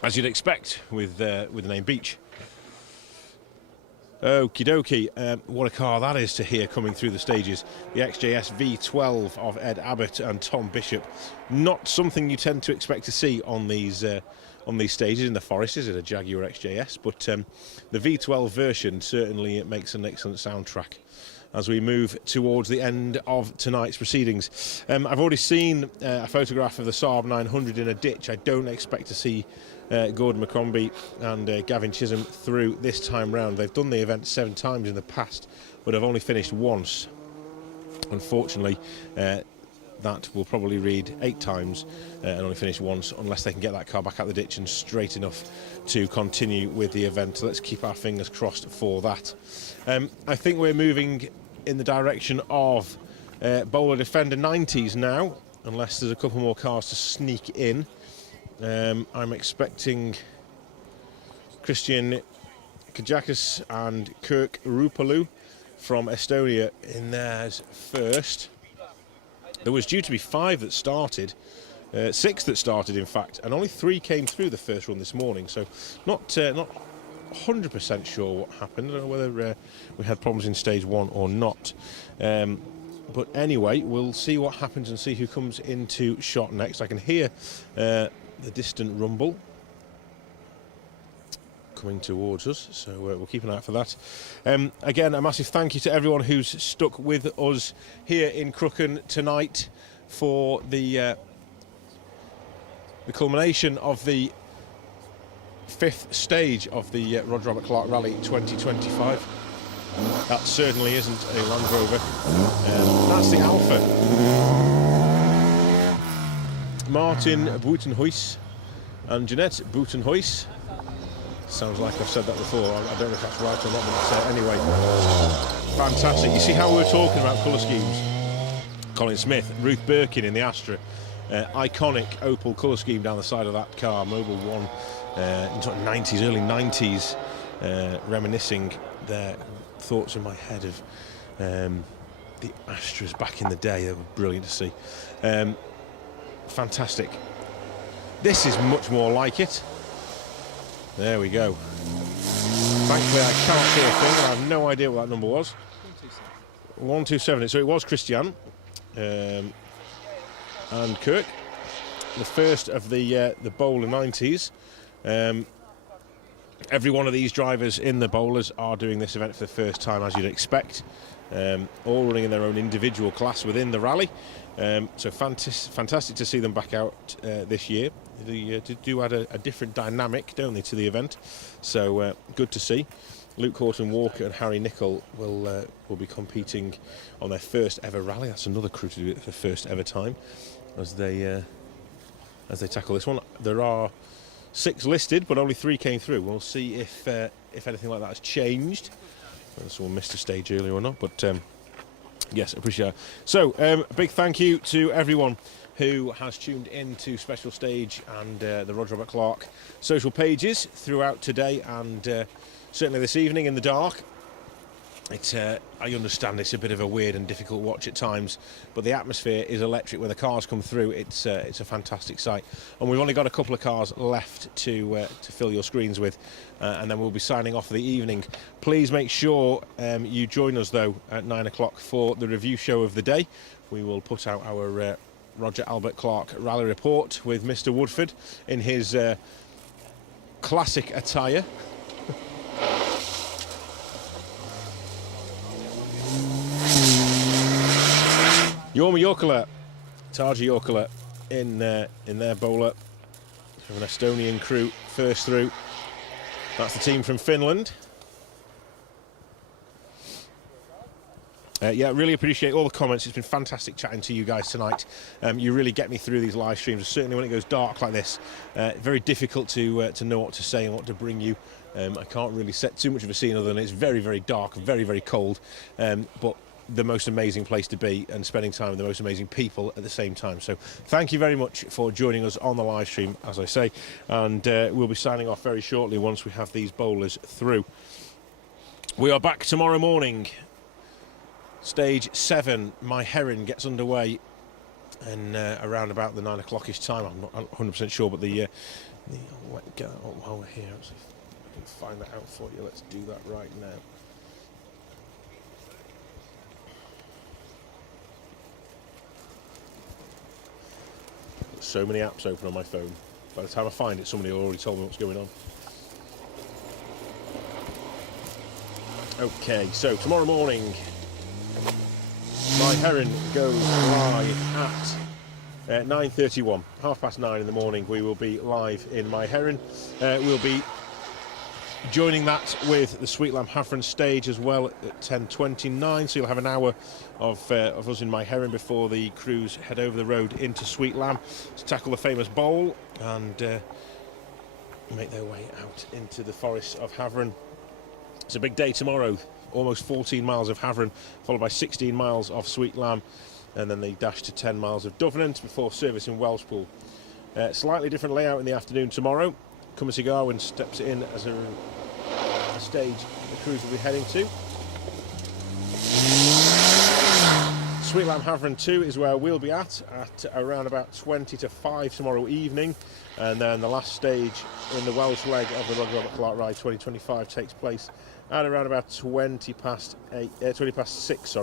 as you'd expect with the name Beach. Okie dokie, what a car that is to hear coming through the stages. The XJS V12 of Ed Abbott and Tom Bishop. Not something you tend to expect to see on these on these stages in the forest is a Jaguar XJS, but the V12 version certainly it makes an excellent soundtrack as we move towards the end of tonight's proceedings. I've already seen a photograph of the Saab 900 in a ditch. I don't expect to see Gordon McCombie and Gavin Chisholm through this time round. They've done the event 7 times in the past, but have only finished once. Unfortunately, that will probably read 8 times and only finish once, unless they can get that car back out the ditch and straight enough to continue with the event. So let's keep our fingers crossed for that. I think we're moving in the direction of Bowler Defender 90s now, unless there's a couple more cars to sneak in. I'm expecting Christian Kajakis and Kirk Rupalu from Estonia in theirs first. There was due to be 5 that started, 6 that started in fact, and only 3 came through the first run this morning, so not 100% sure what happened. I don't know whether we had problems in stage 1 or not. But anyway, we'll see what happens and see who comes into shot next. I can hear the distant rumble coming towards us, so we'll keep an eye out for that. Again, a massive thank you to everyone who's stuck with us here in Crychan tonight for the culmination of the 5th stage of the Roger Robert Clark Rally 2025. That certainly isn't a Land Rover. That's the Alpha. Martin Buitenhuis and Jeanette Buitenhuis. Sounds like I've said that before. I don't know if that's right or not, but anyway, fantastic. You see how we were talking about colour schemes? Colin Smith, Ruth Birkin in the Astra. Iconic Opel colour scheme down the side of that car, Mobil 1, in sort of 90s, early 90s, reminiscing their thoughts in my head of the Astras back in the day. They were brilliant to see. Fantastic. This is much more like it. There we go. Thankfully, I cannot see a thing, and I have no idea what that number was. 127. So it was Christian and Kirk, the first of the Bowler 90s. Every one of these drivers in the Bowlers are doing this event for the first time, as you'd expect. All running in their own individual class within the rally. So fantastic to see them back out this year. They do add a different dynamic, don't they, to the event? So good to see. Luke Horton-Walker and Harry Nicol will be competing on their first ever rally. That's another crew to do it for the first ever time as they tackle this one. There are 6 listed, but only 3 came through. We'll see if anything like that has changed. Whether someone missed a stage earlier or not, but yes, appreciate it. So a big thank you to everyone who has tuned in to Special Stage and the Roger Robert Clark social pages throughout today and certainly this evening in the dark. I understand it's a bit of a weird and difficult watch at times, but the atmosphere is electric when the cars come through. It's a fantastic sight, and we've only got a couple of cars left to fill your screens with, and then we'll be signing off for the evening. Please make sure you join us though at 9 o'clock for the review show of the day. We will put out our Roger Albert Clark rally report with Mr. Woodford in his classic attire. Jorma Jokela, Tarja Jokela in their bowler from an Estonian crew first through. That's the team from Finland. Yeah, really appreciate all the comments. It's been fantastic chatting to you guys tonight. You really get me through these live streams. Certainly when it goes dark like this, very difficult to know what to say and what to bring you. I can't really set too much of a scene other than it's very, very dark, very, very cold. But the most amazing place to be and spending time with the most amazing people at the same time. So thank you very much for joining us on the live stream, as I say, and we'll be signing off very shortly once we have these bowlers through. We are back tomorrow morning. Stage 7, My Heron, gets underway and around about the 9 o'clock-ish time. I'm not 100% sure, but while we're here, actually, I can find that out for you. Let's do that right now. So many apps open on my phone. By the time I find it, somebody already told me what's going on. Okay, so tomorrow morning, my Heron goes live at 9:31, 9:30 in the morning. We will be live in my Heron. We'll be joining that with the Sweet Lamb Havron stage as well at 10:29. So you'll have an hour of us in my Heron before the crews head over the road into Sweet Lamb to tackle the famous bowl and make their way out into the forests of Havron. It's a big day tomorrow. Almost 14 miles of Havron, followed by 16 miles of Sweet Lamb, and then they dash to 10 miles of Duvenant before service in Welshpool. Slightly different layout in the afternoon tomorrow. Cumbercy Garwin steps in as a stage the crews will be heading to. Sweet Lamb Havron 2 is where we'll be at around about 20 to 5 tomorrow evening, and then the last stage in the Welsh leg of the Roger Robert Clark Ride 2025 takes place at around about 20 past 6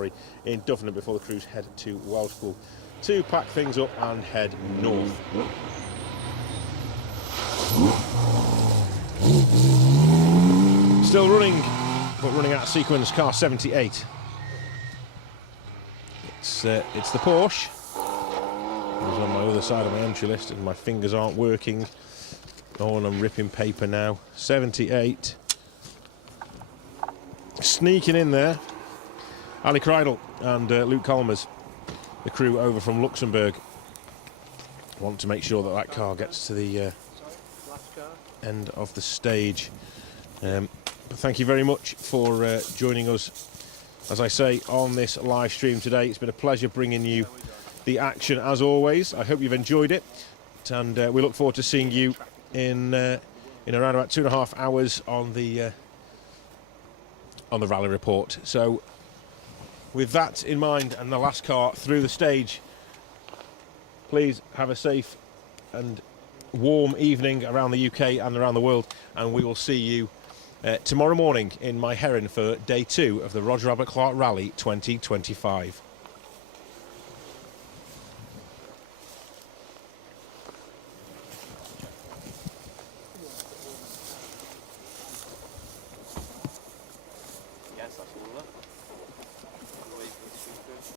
in Duvenant before the crews head to Welshpool to pack things up and head north. Still running, but running out of sequence, car 78. It's the Porsche. It was on my other side of my entry list and my fingers aren't working. Oh, and I'm ripping paper now. 78. Sneaking in there, Ali Kreidel and Luke Colmers, the crew over from Luxembourg, want to make sure that that car gets to the end of the stage. But thank you very much for joining us, as I say, on this live stream today. It's been a pleasure bringing you the action as always. I hope you've enjoyed it, and we look forward to seeing you in around about 2.5 hours on the rally report. So with that in mind and the last car through the stage, please have a safe and warm evening around the UK and around the world, and we will see you tomorrow morning in my Heron for day 2 of the Roger Robert Clark Rally 2025.